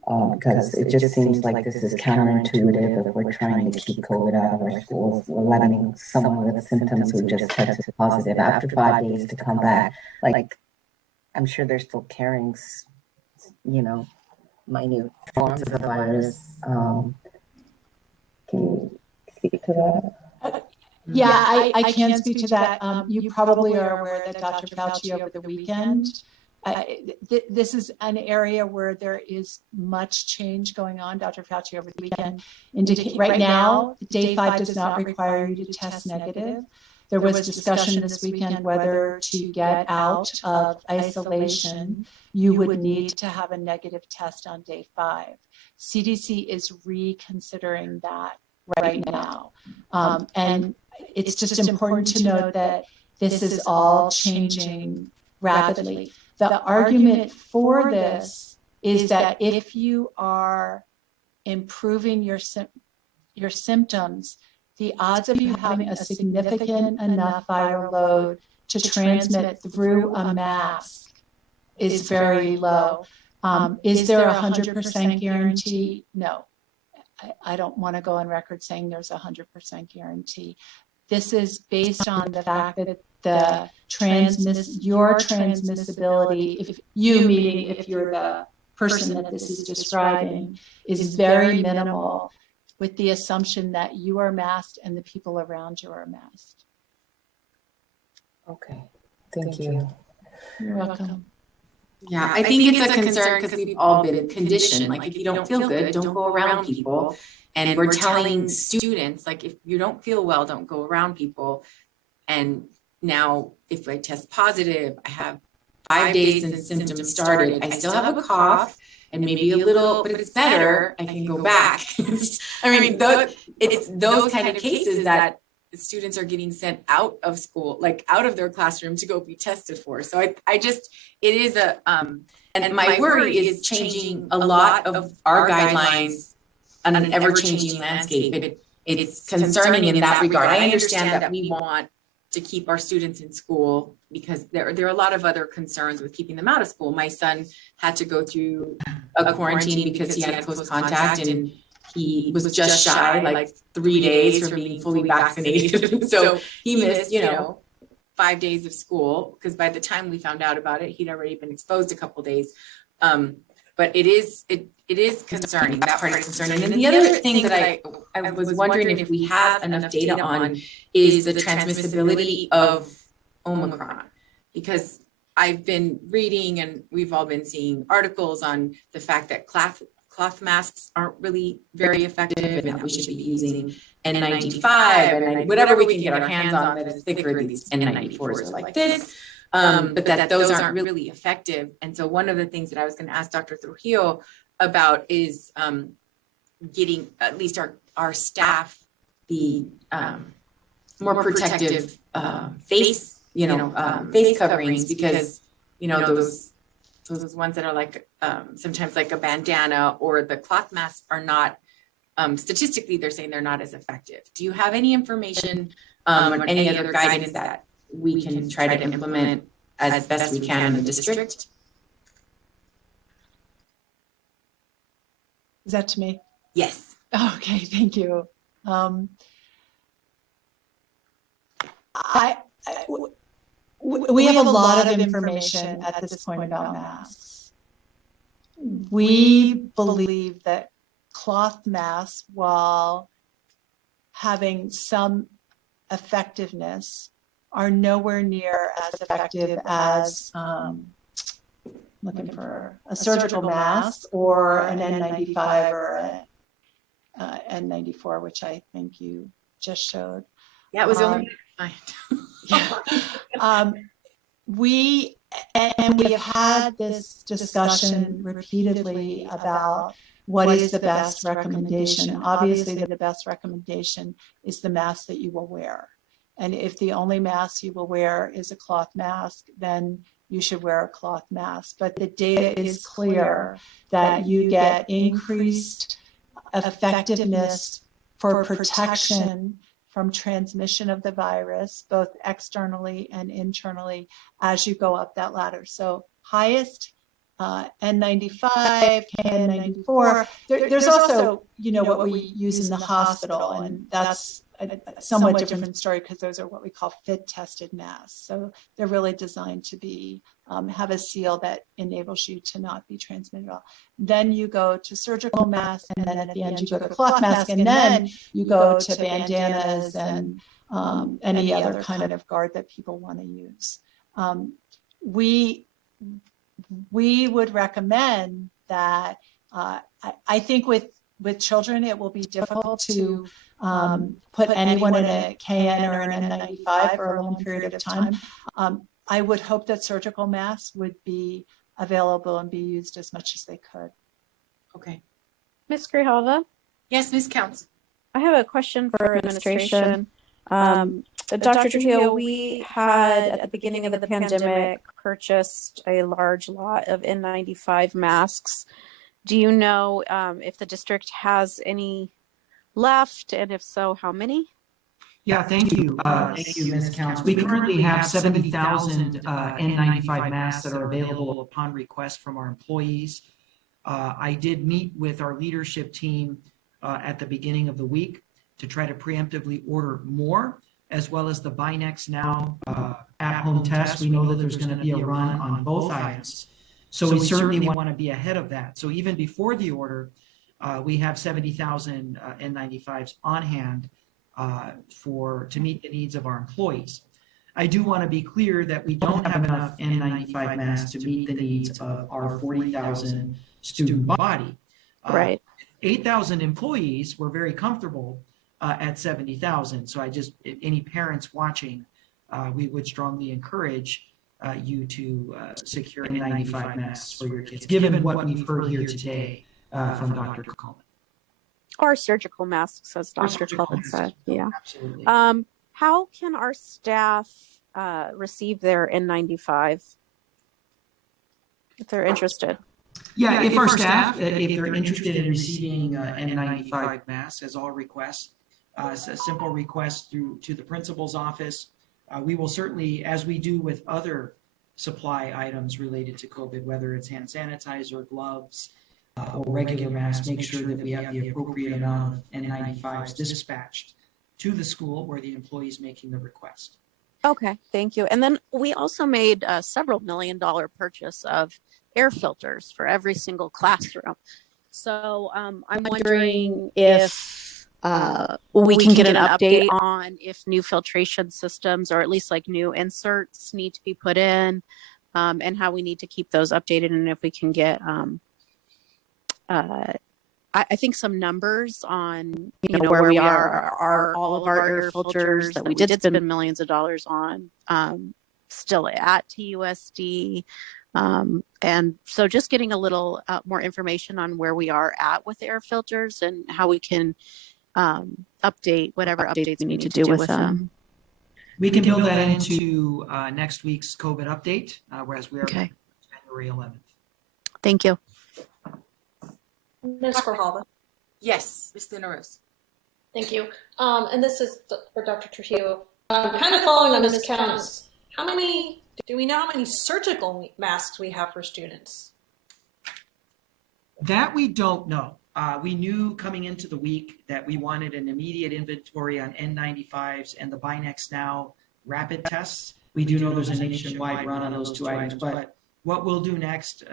because it just seems like this is counterintuitive if we're trying to keep COVID out of our schools. We're letting someone with symptoms who just tested positive after 5 days to come back. Like, I'm sure they're still carrying, minute forms of the virus. Can you speak to that? Yeah, I can speak to that. You probably are aware that Dr. Fauci over the weekend, this is an area where there is much change going on. Dr. Fauci over the weekend indicated right now, day 5 does not require you to test negative. There was discussion this weekend whether to get out of isolation, you would need to have a negative test on day 5. CDC is reconsidering that right now. And it's just important to note that this is all changing rapidly. The argument for this is that if you are improving your symptoms, the odds of you having a significant enough viral load to transmit through a mask is very low. Is there 100% guarantee? No. I don't want to go on record saying there's 100% guarantee. This is based on the fact that your transmissibility, if you, meaning if you're the person that this is describing, is very minimal, with the assumption that you are masked and the people around you are masked. Okay, thank you. You're welcome. Yeah, I think it's a concern because we've all been conditioned. Like, if you don't feel good, don't go around people. And we're telling students, like, if you don't feel well, don't go around people. And now if I test positive, I have 5 days since symptoms started, I still have a cough and maybe a little, but it's better, I can go back. I mean, it's those kind of cases that students are getting sent out of school, like out of their classroom to go be tested for. So it is and my worry is changing a lot of our guidelines on an ever-changing landscape. It's concerning in that regard. I understand that we want to keep our students in school because there are a lot of other concerns with keeping them out of school. My son had to go through a quarantine because he had close contact, and he was just shy, like 3 days from being fully vaccinated. So he missed, 5 days of school, because by the time we found out about it, he'd already been exposed a couple days. But it is concerning. That part is concerning. And then the other thing that I was wondering if we have enough data on is the transmissibility of Omicron, because I've been reading and we've all been seeing articles on the fact that cloth masks aren't really very effective and that we should be using N95 and whatever we can get our hands on that is thicker. These N94s are like this, but that those aren't really effective. And so one of the things that I was going to ask Dr. Trujillo about is getting at least our staff the more protective face coverings, because those ones that are like sometimes like a bandana or the cloth masks are not, statistically they're saying they're not as effective. Do you have any information or any other guidance that we can try to implement as best we can in the district? Is that to me? Yes. Okay, thank you. We have a lot of information at this point about masks. We believe that cloth masks, while having some effectiveness, are nowhere near as effective as looking for a surgical mask or an N95 or an N94, which I think you just showed. Yeah, it was only we have had this discussion repeatedly about what is the best recommendation. Obviously, the best recommendation is the mask that you will wear. And if the only mask you will wear is a cloth mask, then you should wear a cloth mask. But the data is clear that you get increased effectiveness for protection from transmission of the virus, both externally and internally, as you go up that ladder. So highest N95, KN94. There's also, what we use in the hospital, and that's a somewhat different story because those are what we call fit tested masks. So they're really designed to be have a seal that enables you to not be transmitted at all. Then you go to surgical masks, and then at the end you go to cloth mask, and then you go to bandanas and any other kind of guard that people want to use. We would recommend that. I think with children, it will be difficult to put anyone in a KN or an N95 for a long period of time. I would hope that surgical masks would be available and be used as much as they could. Okay. Ms. Grijalva? Yes, Ms. Counsel. I have a question for administration. Dr. Trujillo, we had at the beginning of the pandemic purchased a large lot of N95 masks. Do you know if the district has any left, and if so, how many? Yeah, thank you. Thank you, Ms. Counsel. We currently have 70,000 N95 masks that are available upon request from our employees. I did meet with our leadership team at the beginning of the week to try to preemptively order more, as well as the Buy Next Now at-home test. We know that there's going to be a run on both items. So we certainly want to be ahead of that. So even before the order, we have 70,000 N95s on hand to meet the needs of our employees. I do want to be clear that we don't have enough N95 masks to meet the needs of our 40,000 student body. Right. 8,000 employees were very comfortable at 70,000. So if any parents watching, we would strongly encourage you to secure N95 masks for your kids, given what we've heard here today from Dr. Coleman. Or surgical masks, as Dr. Coleman said. Yeah. Absolutely. How can our staff receive their N95 if they're interested? Yeah, if our staff, if they're interested in receiving N95 masks, as all requests, a simple request to the principal's office. We will certainly, as we do with other supply items related to COVID, whether it's hand sanitizer, gloves, or regular masks, make sure that we have the appropriate amount of N95s dispatched to the school where the employee is making the request. Okay, thank you. And then we also made a several $million purchase of air filters for every single classroom. So I'm wondering if we can get an update on if new filtration systems, or at least like new inserts, need to be put in, and how we need to keep those updated, and if we can get I think some numbers on where we are all of our air filters that we did spend millions of dollars on still at TUSD, and so just getting a little more information on where we are at with air filters and how we can update whatever updates we need to do with them. We can build that into next week's COVID update, whereas we are Okay. January 11th. Thank you. Ms. Grijalva. Yes, Ms. Luna Rose. Thank you. And this is for Dr. Trujillo. Kind of following on Ms. Counts, do we know how many surgical masks we have for students? That we don't know. We knew coming into the week that we wanted an immediate inventory on N95s and the Buy Next Now rapid tests. We do know there's a nationwide run on those two items, but what we'll do next,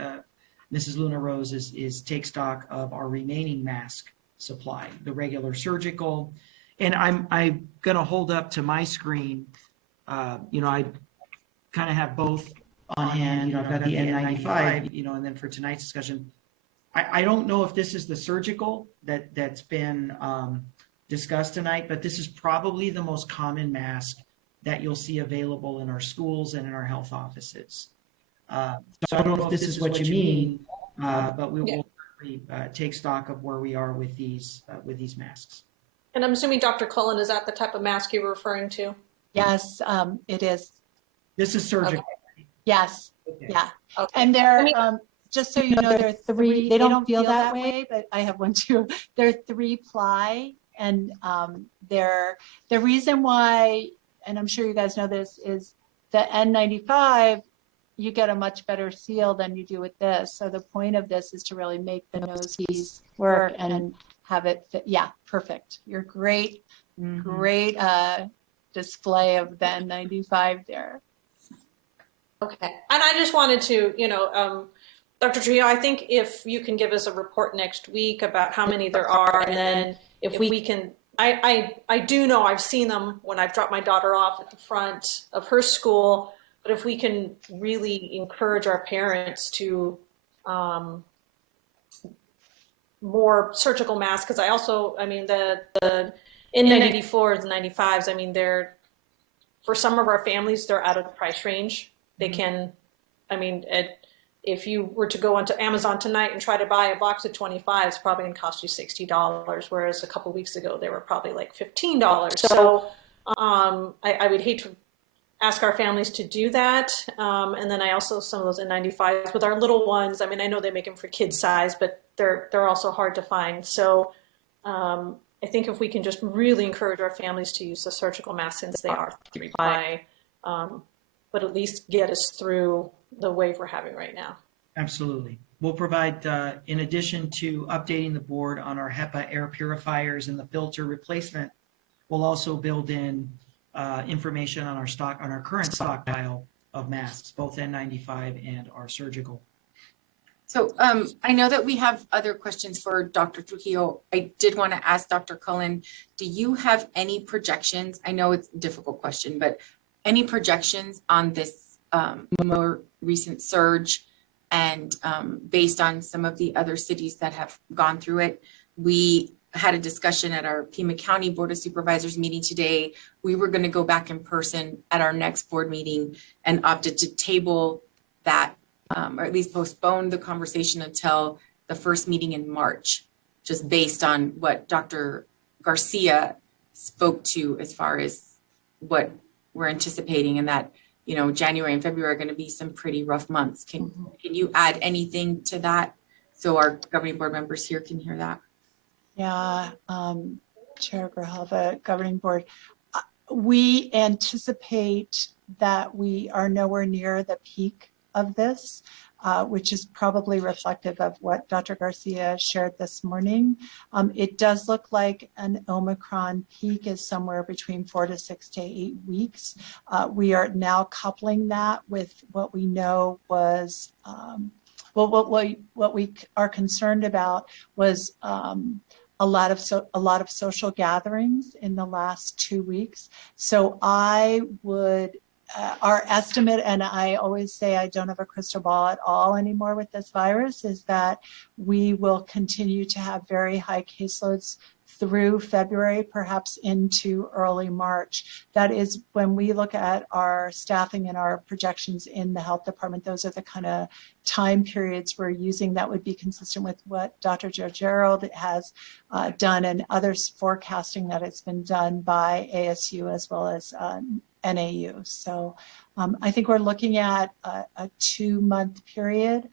Mrs. Luna Rose, is take stock of our remaining mask supply, the regular surgical. And I'm going to hold up to my screen. I kind of have both on hand. I've got the N95, and then for tonight's discussion, I don't know if this is the surgical that's been discussed tonight, but this is probably the most common mask that you'll see available in our schools and in our health offices. So I don't know if this is what you mean, but we will take stock of where we are with these masks. And I'm assuming Dr. Cullen, is that the type of mask you were referring to? Yes, it is. This is surgical. Okay. Yes. Okay. Yeah. Okay. And they're just so you know, there are three. They don't feel that way, but I have one too. They're 3-ply, and they're the reason why. And I'm sure you guys know this is the N95. You get a much better seal than you do with this. So the point of this is to really make the nose piece work and have it fit. Yeah, perfect. You're great, great display of the N95 there. Okay. And I just wanted to, Dr. Trujillo, I think if you can give us a report next week about how many there are, and then if we can, I do know I've seen them when I've dropped my daughter off at the front of her school, but if we can really encourage our parents to more surgical masks, because I also, the N94s and 95s, they're, for some of our families, they're out of the price range. They can, if you were to go onto Amazon tonight and try to buy a box of 25, it's probably going to cost you $60, whereas a couple of weeks ago they were probably like $15. So I would hate to ask our families to do that. And then I also, some of those N95s with our little ones, I know they make them for kid size, but they're also hard to find. So I think if we can just really encourage our families to use the surgical masks, since they are 3-ply, but at least get us through the wave we're having right now. Absolutely. We'll provide, in addition to updating the board on our HEPA air purifiers and the filter replacement, we'll also build in information on our current stockpile of masks, both N95 and our surgical. So I know that we have other questions for Dr. Trujillo. I did want to ask Dr. Cullen, do you have any projections? I know it's a difficult question, but any projections on this more recent surge, and based on some of the other cities that have gone through it? We had a discussion at our Pima County Board of Supervisors meeting today. We were going to go back in person at our next board meeting and opted to table that, or at least postpone the conversation until the first meeting in March, just based on what Dr. Garcia spoke to as far as what we're anticipating, and that, January and February are going to be some pretty rough months. Can you add anything to that so our governing board members here can hear that? Yeah, Chair Grijalva, governing board, we anticipate that we are nowhere near the peak of this. which is probably reflective of what Dr. Garcia shared this morning. It does look like an Omicron peak is somewhere between 4 to 6 to 8 weeks. We are now coupling that with what we know was, what we are concerned about was a lot of social gatherings in the last 2 weeks. So I would, our estimate, and I always say I don't have a crystal ball at all anymore with this virus, is that we will continue to have very high caseloads through February, perhaps into early March. That is when we look at our staffing and our projections in the health department. Those are the kind of time periods we're using that would be consistent with what Dr. Gerald has done and others forecasting that it's been done by ASU as well as NAU. So I think we're looking at a 2-month period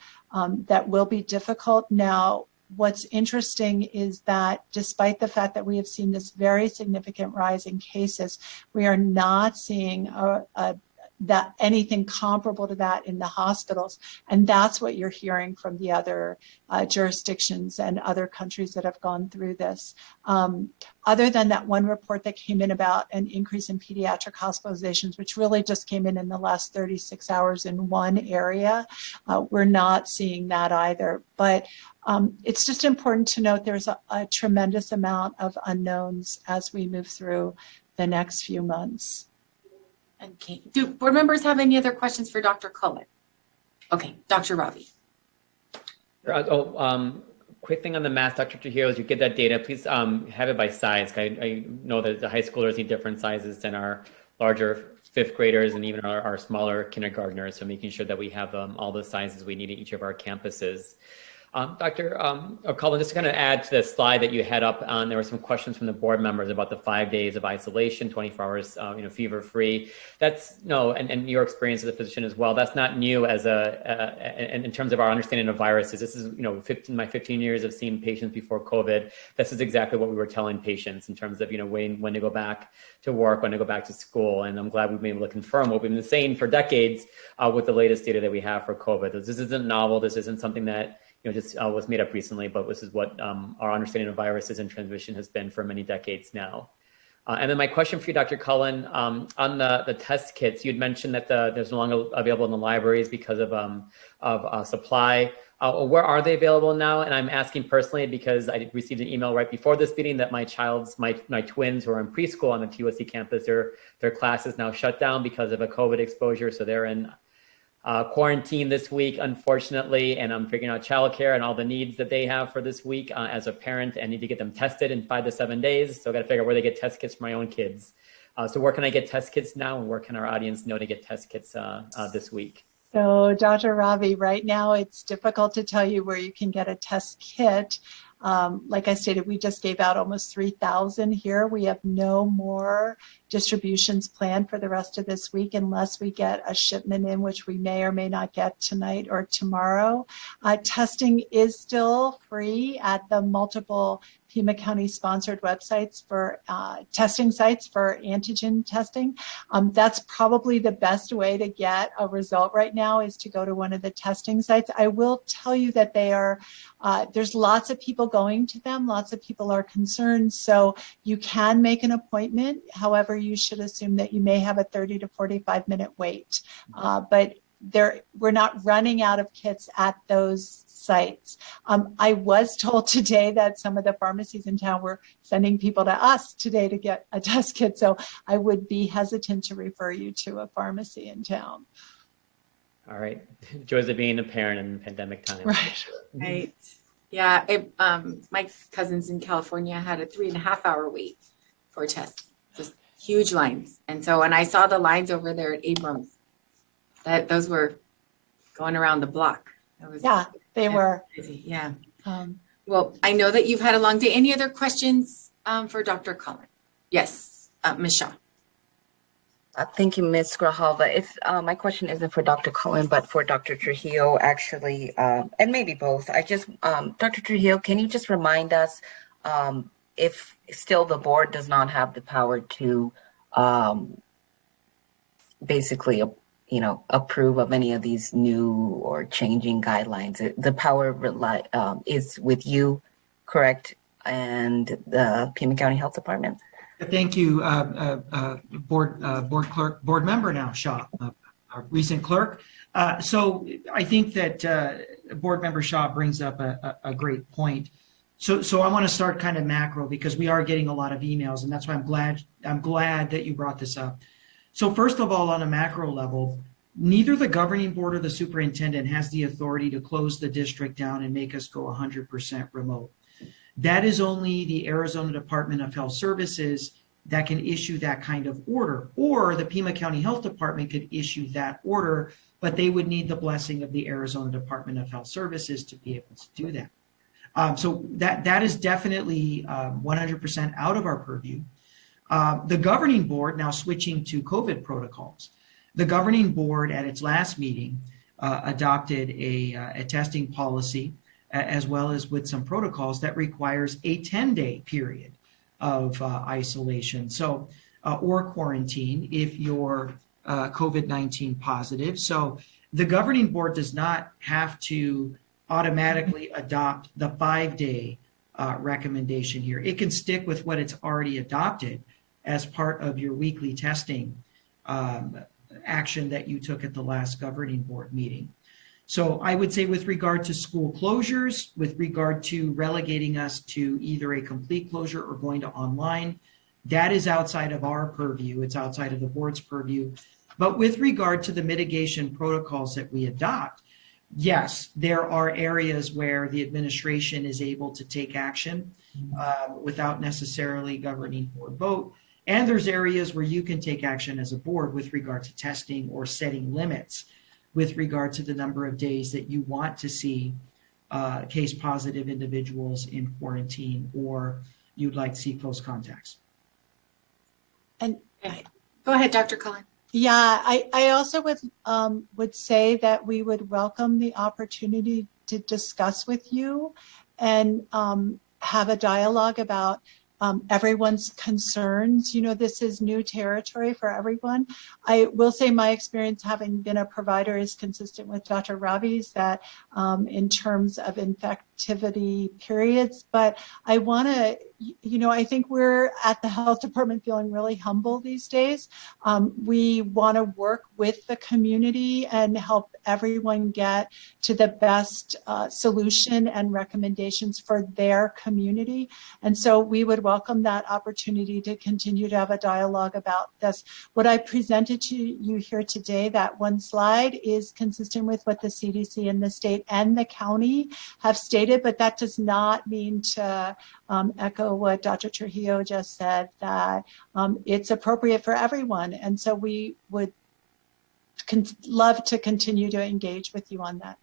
that will be difficult. Now, what's interesting is that despite the fact that we have seen this very significant rise in cases, we are not seeing that anything comparable to that in the hospitals. And that's what you're hearing from the other jurisdictions and other countries that have gone through this. Other than that one report that came in about an increase in pediatric hospitalizations, which really just came in the last 36 hours in one area, we're not seeing that either. But it's just important to note there's a tremendous amount of unknowns as we move through the next few months. Okay. Do board members have any other questions for Dr. Cullen? Okay, Dr. Ravi. Quick thing on the math, Dr. Trujillo, as you get that data, please have it by size. I know that the high schoolers need different sizes than our larger 5th graders and even our smaller kindergartners. So making sure that we have all the sizes we need at each of our campuses. Dr. Cullen, just to kind of add to the slide that you had up, there were some questions from the board members about the 5 days of isolation, 24 hours, fever-free. That's and your experience as a physician as well. That's not new as in terms of our understanding of viruses. This is my 15 years of seeing patients before COVID. This is exactly what we were telling patients in terms of when to go back to work, when to go back to school. And I'm glad we've been able to confirm what we've been saying for decades with the latest data that we have for COVID. This isn't novel. This isn't something that just was made up recently, but this is what our understanding of viruses and transmission has been for many decades now. And then my question for you, Dr. Cullen, on the test kits, you'd mentioned that there's no longer available in the libraries because of supply. Where are they available now? And I'm asking personally because I received an email right before this meeting that my twins who are in preschool on the TUSD campus, their class is now shut down because of a COVID exposure. So they're in quarantine this week, unfortunately, and I'm figuring out childcare and all the needs that they have for this week as a parent, and need to get them tested in 5 to 7 days. So I got to figure out where they get test kits for my own kids. So where can I get test kits now, and where can our audience know to get test kits this week? So Dr. Ravi, right now it's difficult to tell you where you can get a test kit. Like I stated, we just gave out almost 3,000 here. We have no more distributions planned for the rest of this week unless we get a shipment in, which we may or may not get tonight or tomorrow. Testing is still free at the multiple Pima County sponsored websites for testing sites for antigen testing. That's probably the best way to get a result right now, is to go to one of the testing sites. I will tell you that they are, there's lots of people going to them. Lots of people are concerned. So you can make an appointment. However, you should assume that you may have a 30 to 45 minute wait. But we're not running out of kits at those sites. I was told today that some of the pharmacies in town were sending people to us today to get a test kit. So I would be hesitant to refer you to a pharmacy in town. All right. Joys of being a parent in pandemic time. Right. Right. Yeah. My cousins in California had a 3.5-hour wait for tests, just huge lines. And so when I saw the lines over there at Abrams, those were going around the block. They were. Crazy. Yeah. Well, I know that you've had a long day. Any other questions for Dr. Cullen? Yes, Ms. Shaw. Thank you, Ms. Grijalva. My question isn't for Dr. Cullen, but for Dr. Trujillo, actually, and maybe both. Dr. Trujillo, can you just remind us if still the board does not have the power to basically approve of any of these new or changing guidelines. The power is with you, correct? And the Pima County Health Department. Thank you, board member now, Shaw, our recent clerk. So I think that board member Shaw brings up a great point. So I want to start kind of macro because we are getting a lot of emails, and that's why I'm glad that you brought this up. So first of all, on a macro level, neither the governing board or the superintendent has the authority to close the district down and make us go 100% remote. That is only the Arizona Department of Health Services that can issue that kind of order, or the Pima County Health Department could issue that order, but they would need the blessing of the Arizona Department of Health Services to be able to do that. So that is definitely 100% out of our purview. The governing board, now switching to COVID protocols, the governing board at its last meeting adopted a testing policy as well as with some protocols that requires a 10-day period of isolation, so or quarantine if you're COVID-19 positive. So the governing board does not have to automatically adopt the 5-day recommendation here. It can stick with what it's already adopted as part of your weekly testing action that you took at the last governing board meeting. So I would say with regard to school closures, with regard to relegating us to either a complete closure or going to online, that is outside of our purview. It's outside of the board's purview. But with regard to the mitigation protocols that we adopt, yes, there are areas where the administration is able to take action without necessarily governing board vote. And there's areas where you can take action as a board with regard to testing or setting limits with regard to the number of days that you want to see case positive individuals in quarantine or you'd like to see close contacts. And go ahead, Dr. Cullen. Yeah, I also would say that we would welcome the opportunity to discuss with you and have a dialogue about everyone's concerns. You know, this is new territory for everyone. I will say my experience having been a provider is consistent with Dr. Ravi's that in terms of infectivity periods, but I want to, you know, I think we're at the health department feeling really humble these days. We want to work with the community and help everyone get to the best solution and recommendations for their community. And so we would welcome that opportunity to continue to have a dialogue about this. What I presented to you here today, that one slide, is consistent with what the CDC and the state and the county have stated, but that does not mean to echo what Dr. Trujillo just said, that it's appropriate for everyone. And so we would love to continue to engage with you on that.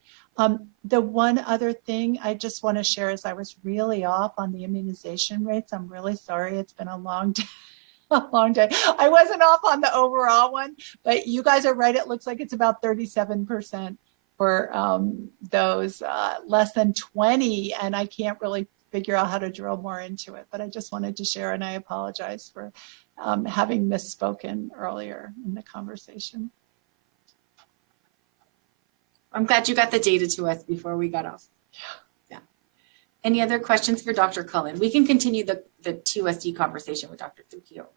The one other thing I just want to share is I was really off on the immunization rates. I'm really sorry. It's been a long day. A long day. I wasn't off on the overall one, but you guys are right. It looks like it's about 37% for those less than 20, and I can't really figure out how to drill more into it, but I just wanted to share, and I apologize for having misspoken earlier in the conversation. I'm glad you got the data to us before we got off. Yeah. Any other questions for Dr. Cullen? We can continue the TUSD conversation with Dr. Trujillo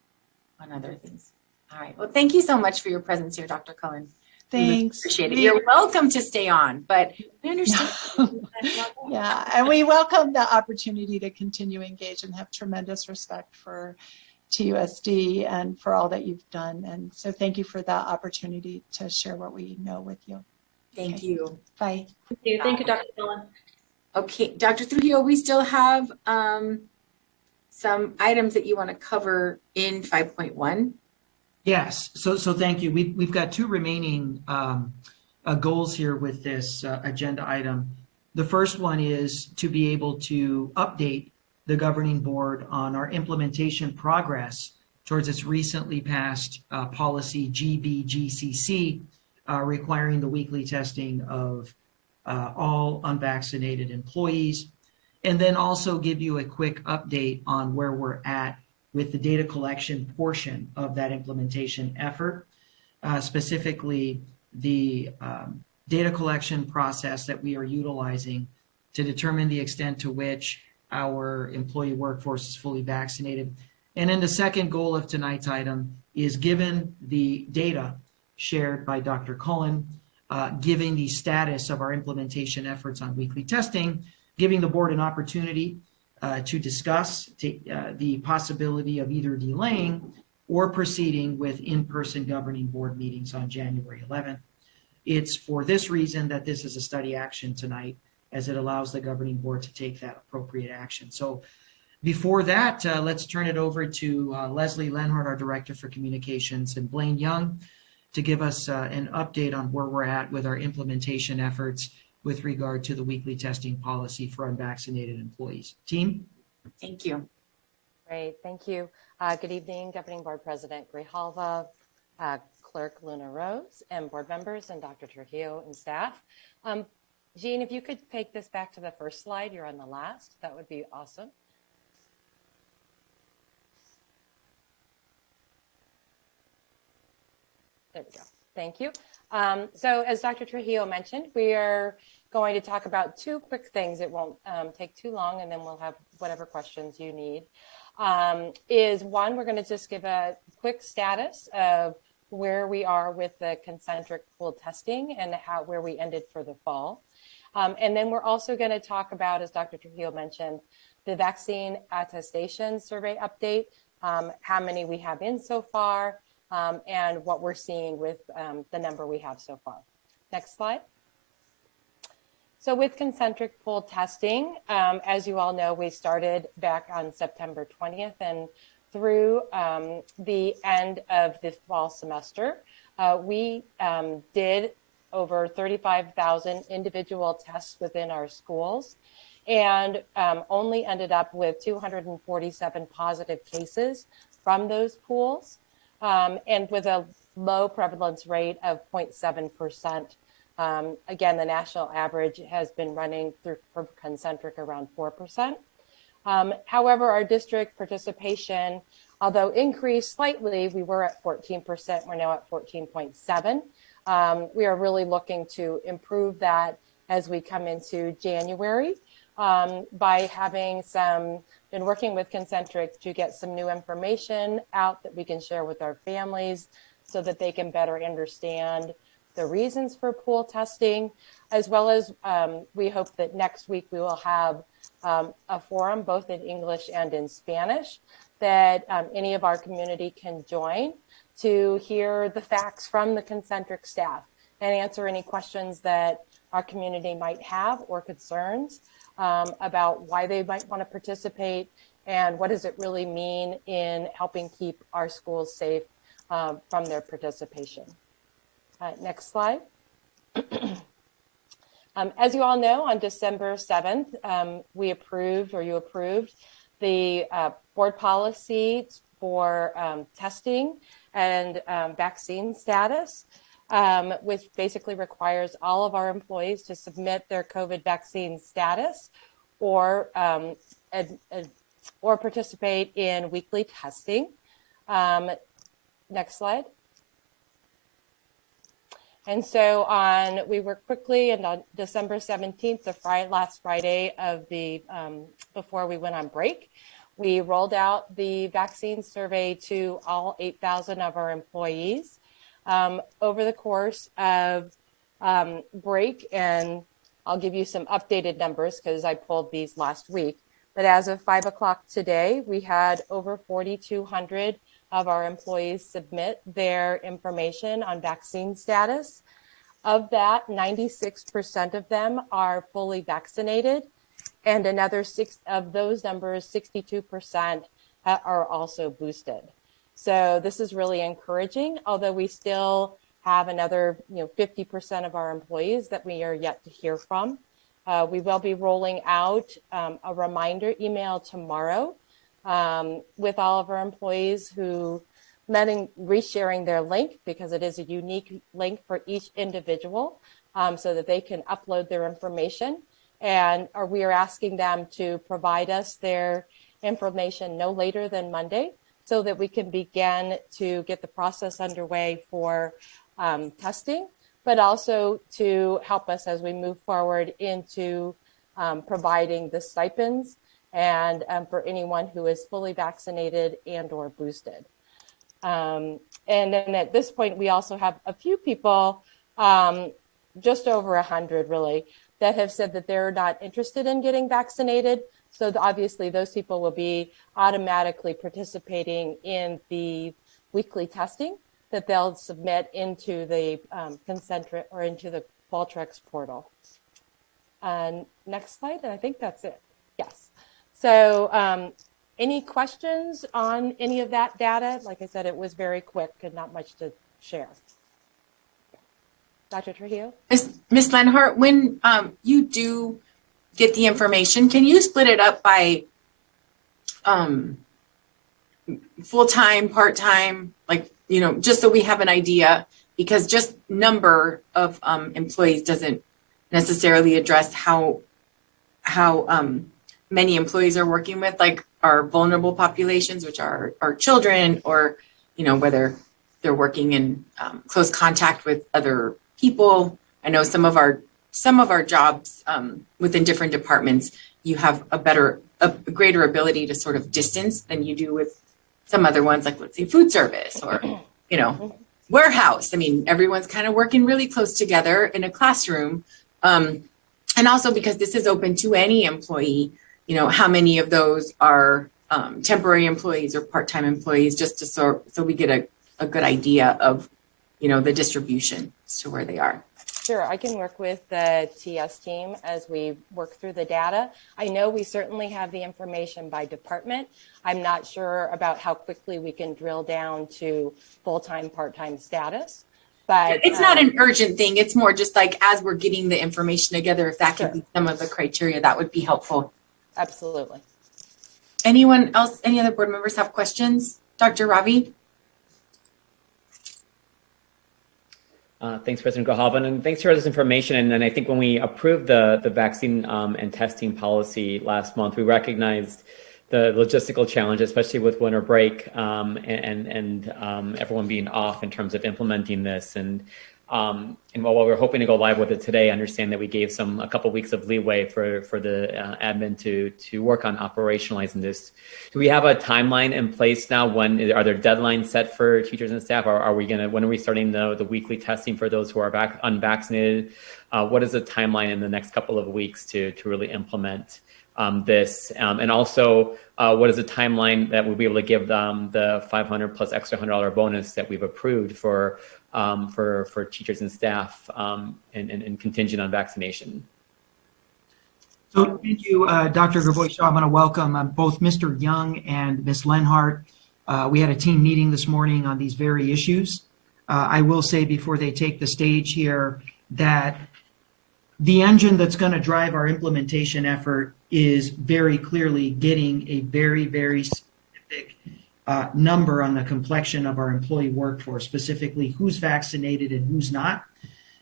on other things. All right. Well, thank you so much for your presence here, Dr. Cullen. Thanks. Appreciate it. You're welcome to stay on, but I understand. Yeah, and we welcome the opportunity to continue engage and have tremendous respect for TUSD and for all that you've done. And so thank you for that opportunity to share what we know with you. Thank you. Bye. Thank you. Thank you, Dr. Cullen. Okay, Dr. Trujillo, we still have some items that you want to cover in 5.1. Yes, so thank you. We've got two remaining goals here with this agenda item. The first one is to be able to update the governing board on our implementation progress towards its recently passed policy GBGCC, requiring the weekly testing of all unvaccinated employees, and then also give you a quick update on where we're at with the data collection portion of that implementation effort, specifically the data collection process that we are utilizing to determine the extent to which our employee workforce is fully vaccinated. And then the second goal of tonight's item is, given the data shared by Dr. Cullen, giving the status of our implementation efforts on weekly testing, giving the board an opportunity to discuss the possibility of either delaying or proceeding with in-person governing board meetings on January 11th. It's for this reason that this is a study action tonight, as it allows the governing board to take that appropriate action. So before that, let's turn it over to Leslie Lenhart, our Director for Communications, and Blaine Young to give us an update on where we're at with our implementation efforts with regard to the weekly testing policy for unvaccinated employees. Team? Thank you. Great, thank you. Good evening, Governing Board President Grijalva, Clerk Luna Rose, and board members, and Dr. Trujillo and staff. Jean, if you could take this back to the first slide, you're on the last, that would be awesome. There we go. Thank you. So as Dr. Trujillo mentioned, we are going to talk about two quick things. It won't take too long, and then we'll have whatever questions you need. Is one, we're going to just give a quick status of where we are with the concentric pool testing and where we ended for the fall. And then we're also going to talk about, as Dr. Trujillo mentioned, the vaccine attestation survey update, how many we have in so far, and what we're seeing with the number we have so far. Next slide. So with concentric pool testing, as you all know, we started back on September 20th, and through the end of the fall semester, we did over 35,000 individual tests within our schools, and only ended up with 247 positive cases from those pools, and with a low prevalence rate of 0.7%. Again, the national average has been running through for concentric around 4%. However, our district participation, although increased slightly, we were at 14%. We're now at 14.7. We are really looking to improve that as we come into January by been working with Concentric to get some new information out that we can share with our families so that they can better understand the reasons for pool testing, as well as we hope that next week we will have a forum both in English and in Spanish that any of our community can join to hear the facts from the Concentric staff and answer any questions that our community might have or concerns about why they might want to participate and what does it really mean in helping keep our schools safe from their participation. Next slide. As you all know, on December 7th, you approved the board policy for testing and vaccine status, which basically requires all of our employees to submit their COVID vaccine status or participate in weekly testing. Next slide. And so we worked quickly, and on December 17th, the last Friday of the before we went on break, we rolled out the vaccine survey to all 8,000 of our employees. Over the course of break, and I'll give you some updated numbers because I pulled these last week, but as of 5 o'clock today, we had over 4,200 of our employees submit their information on vaccine status. Of that, 96% of them are fully vaccinated, and another 6 of those numbers, 62% are also boosted. So this is really encouraging, although we still have another 50% of our employees that we are yet to hear from. We will be rolling out a reminder email tomorrow with all of our employees who resharing their link, because it is a unique link for each individual, so that they can upload their information. And we are asking them to provide us their information no later than Monday, so that we can begin to get the process underway for testing, but also to help us as we move forward into providing the stipends and for anyone who is fully vaccinated and or boosted. And then at this point, we also have a few people, just over 100 really, that have said that they're not interested in getting vaccinated. So obviously those people will be automatically participating in the weekly testing that they'll submit into the Concentric or into the Qualtrics portal. Next slide, and I think that's it. Yes. So any questions on any of that data? Like I said, it was very quick and not much to share. Dr. Trujillo? Ms. Lenhart, when you do get the information, can you split it up by full-time, part-time, like, you know, just so we have an idea, because just number of employees doesn't necessarily address how many employees are working with, like our vulnerable populations, which are our children, or, you know, whether they're working in close contact with other people. I know some of our jobs within different departments, you have a greater ability to sort of distance than you do with some other ones, like let's say food service or, you know, warehouse. I mean, everyone's kind of working really close together in a classroom. And also because this is open to any employee, you know, how many of those are temporary employees or part-time employees, just to so we get a good idea of, you know, the distribution as to where they are. Sure, I can work with the TS team as we work through the data. I know we certainly have the information by department. I'm not sure about how quickly we can drill down to full-time, part-time status. But it's not an urgent thing. It's more just like as we're getting the information together, if that could be some of the criteria, that would be helpful. Absolutely. Anyone else, any other board members have questions? Dr. Ravi? Thanks, President Grijalva, and thanks for this information. And then I think when we approved the vaccine and testing policy last month, we recognized the logistical challenge, especially with winter break and everyone being off in terms of implementing this. And while we're hoping to go live with it today, I understand that we gave a couple weeks of leeway for the admin to work on operationalizing this. Do we have a timeline in place now? When are there deadlines set for teachers and staff? Or when are we starting the weekly testing for those who are unvaccinated? What is the timeline in the next couple of weeks to really implement this? And also, what is the timeline that we'll be able to give them the $500 plus extra $100 bonus that we've approved for teachers and staff and contingent on vaccination? So thank you, Dr. Gravoy. I'm going to welcome both Mr. Young and Ms. Lenhart. We had a team meeting this morning on these very issues. I will say before they take the stage here that the engine that's going to drive our implementation effort is very clearly getting a very, very specific number on the complexion of our employee workforce, specifically who's vaccinated and who's not.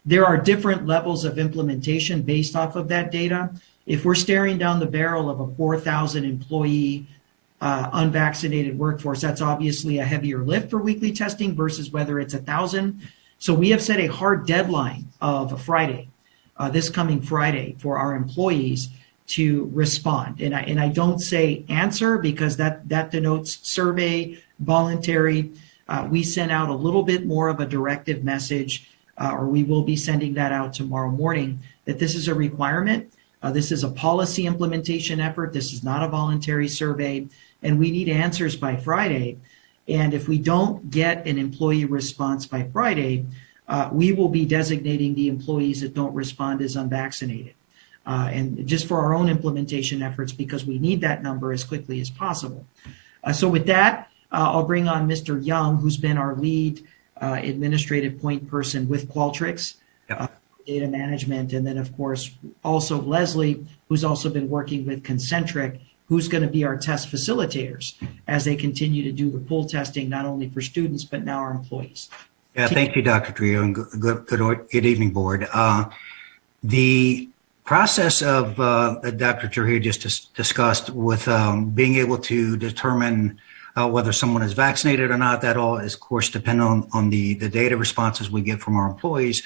There are different levels of implementation based off of that data. If we're staring down the barrel of a 4,000 employee unvaccinated workforce, that's obviously a heavier lift for weekly testing versus whether it's 1,000. So we have set a hard deadline of Friday, this coming Friday, for our employees to respond. And I don't say answer because that denotes survey, voluntary. We sent out a little bit more of a directive message, or we will be sending that out tomorrow morning, that this is a requirement. This is a policy implementation effort. This is not a voluntary survey, and we need answers by Friday. And if we don't get an employee response by Friday, we will be designating the employees that don't respond as unvaccinated. And just for our own implementation efforts, because we need that number as quickly as possible. So with that, I'll bring on Mr. Young, who's been our lead administrative point person with Qualtrics, data management, and then of course also Leslie, who's also been working with Concentric, who's going to be our test facilitators as they continue to do the pool testing, not only for students, but now our employees. Yeah, thank you, Dr. Trio, and good evening, board. The process of that Dr. Trujillo just discussed with being able to determine whether someone is vaccinated or not, that all is, of course, dependent on the data responses we get from our employees.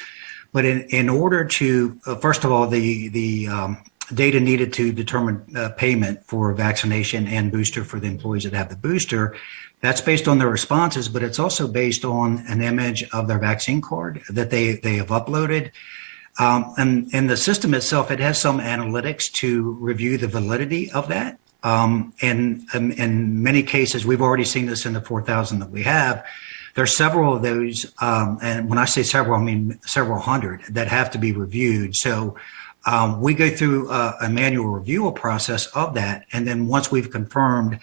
But in order to, first of all, the data needed to determine payment for vaccination and booster for the employees that have the booster, that's based on their responses, but it's also based on an image of their vaccine card that they have uploaded. And in the system itself, it has some analytics to review the validity of that. And in many cases, we've already seen this in the 4,000 that we have. There's several of those, and when I say several, I mean several hundred that have to be reviewed. So we go through a manual review process of that, and then once we've confirmed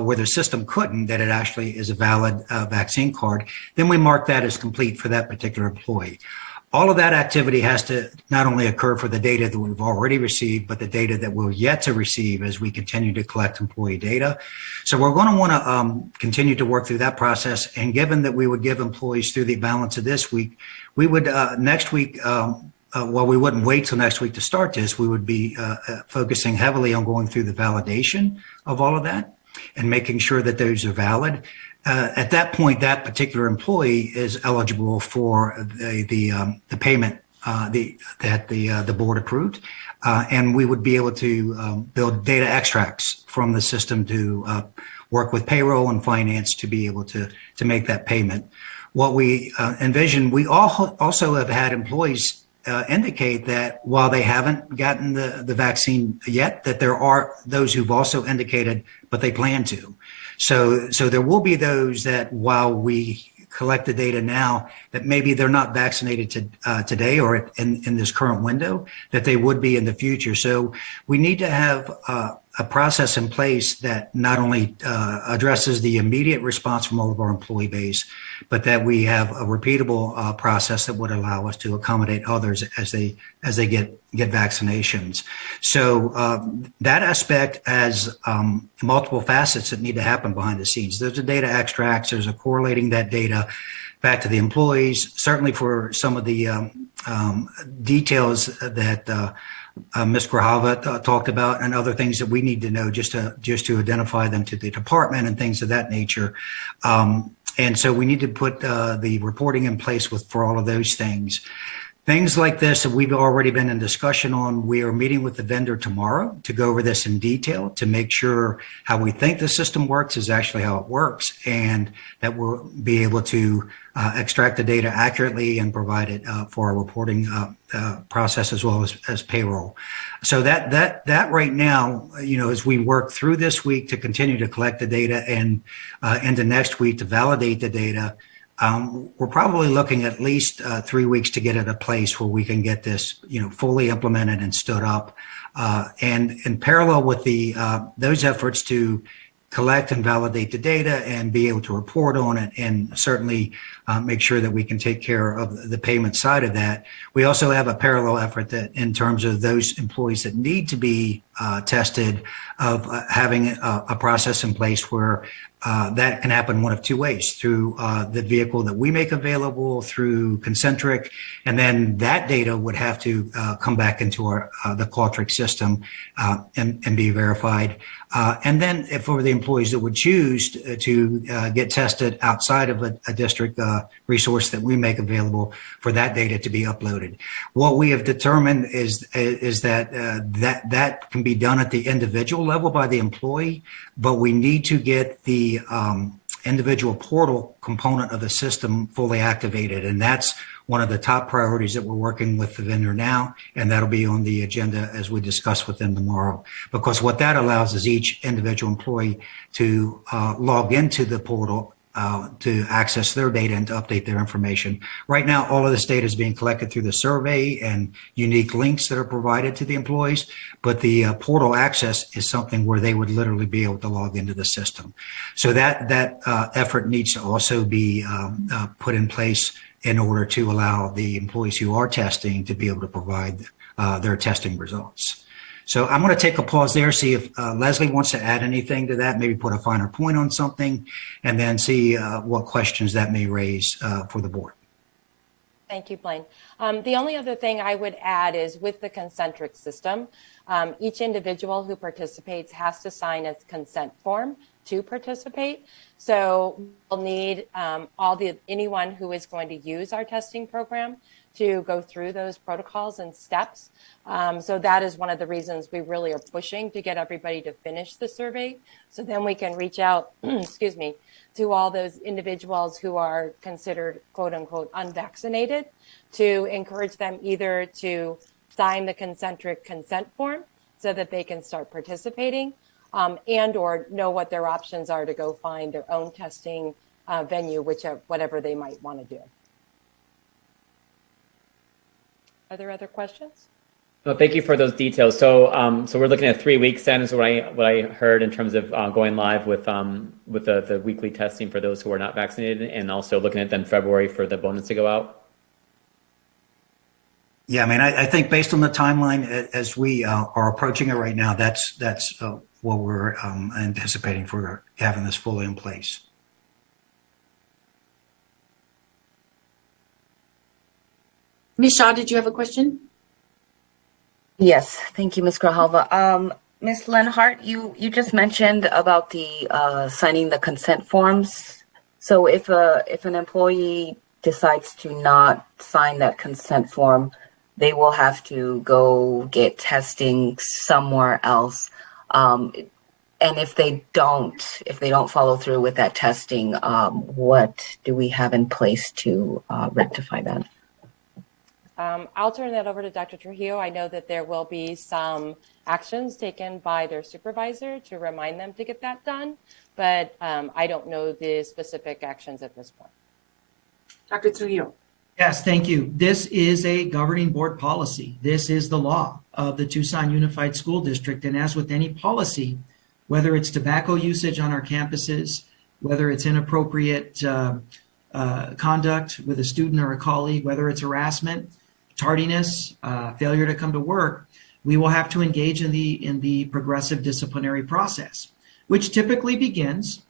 where the system couldn't, that it actually is a valid vaccine card, then we mark that as complete for that particular employee. All of that activity has to not only occur for the data that we've already received, but the data that we're yet to receive as we continue to collect employee data. So we're going to want to continue to work through that process. And given that we would give employees through the balance of this week, we would next week, well, we wouldn't wait till next week to start this. We would be focusing heavily on going through the validation of all of that and making sure that those are valid. At that point, that particular employee is eligible for the payment that the board approved, and we would be able to build data extracts from the system to work with payroll and finance to be able to make that payment. What we envision, we also have had employees indicate that while they haven't gotten the vaccine yet, that there are those who've also indicated, but they plan to. So there will be those that while we collect the data now, that maybe they're not vaccinated today or in this current window, that they would be in the future. So we need to have a process in place that not only addresses the immediate response from all of our employee base, but that we have a repeatable process that would allow us to accommodate others as they get vaccinations. So that aspect has multiple facets that need to happen behind the scenes. There's a data extracts, there's a correlating that data back to the employees, certainly for some of the details that Ms. Grijalva talked about, and other things that we need to know just to identify them to the department and things of that nature. And so we need to put the reporting in place for all of those things. Things like this that we've already been in discussion on, we are meeting with the vendor tomorrow to go over this in detail to make sure how we think the system works is actually how it works, and that we'll be able to extract the data accurately and provide it for our reporting process as well as payroll. So that right now, as we work through this week to continue to collect the data and into next week to validate the data, we're probably looking at least 3 weeks to get at a place where we can get this, fully implemented and stood up. And in parallel with those efforts to collect and validate the data and be able to report on it, and certainly make sure that we can take care of the payment side of that, we also have a parallel effort that in terms of those employees that need to be tested, of having a process in place where that can happen one of two ways: through the vehicle that we make available through Concentric, and then that data would have to come back into the Qualtrics system and be verified. And then for the employees that would choose to get tested outside of a district resource that we make available, for that data to be uploaded. What we have determined is that that can be done at the individual level by the employee, but we need to get the individual portal component of the system fully activated. And that's one of the top priorities that we're working with the vendor now, and that'll be on the agenda as we discuss with them tomorrow. Because what that allows is each individual employee to log into the portal to access their data and to update their information. Right now, all of this data is being collected through the survey and unique links that are provided to the employees, but the portal access is something where they would literally be able to log into the system. So that effort needs to also be put in place in order to allow the employees who are testing to be able to provide their testing results. So I'm going to take a pause there, see if Leslie wants to add anything to that, maybe put a finer point on something, and then see what questions that may raise for the board. Thank you, Blaine. The only other thing I would add is with the Concentric system, each individual who participates has to sign a consent form to participate. So we'll need anyone who is going to use our testing program to go through those protocols and steps. So that is one of the reasons we really are pushing to get everybody to finish the survey. So then we can reach out, excuse me, to all those individuals who are considered quote unquote unvaccinated, to encourage them either to sign the Concentric consent form so that they can start participating, and or know what their options are to go find their own testing venue, whatever they might want to do. Are there other questions? Well, thank you for those details. So, so we're looking at 3 weeks then is what I heard in terms of going live with the weekly testing for those who are not vaccinated, and also looking at then February for the bonus to go out. Yeah, I mean, I think based on the timeline as we are approaching it right now, that's what we're anticipating for having this fully in place. Ms. Shaw, did you have a question? Yes, thank you, Ms. Grijalva. Ms. Lenhart, you just mentioned about the signing the consent forms. So if an employee decides to not sign that consent form, they will have to go get testing somewhere else. And if they don't follow through with that testing, what do we have in place to rectify that? I'll turn that over to Dr. Trujillo. I know that there will be some actions taken by their supervisor to remind them to get that done, but I don't know the specific actions at this point. Dr. Trujillo. Yes, thank you. This is a governing board policy. This is the law of the Tucson Unified School District. And as with any policy, whether it's tobacco usage on our campuses, whether it's inappropriate conduct with a student or a colleague, whether it's harassment, tardiness, failure to come to work, we will have to engage in the progressive disciplinary process, which typically begins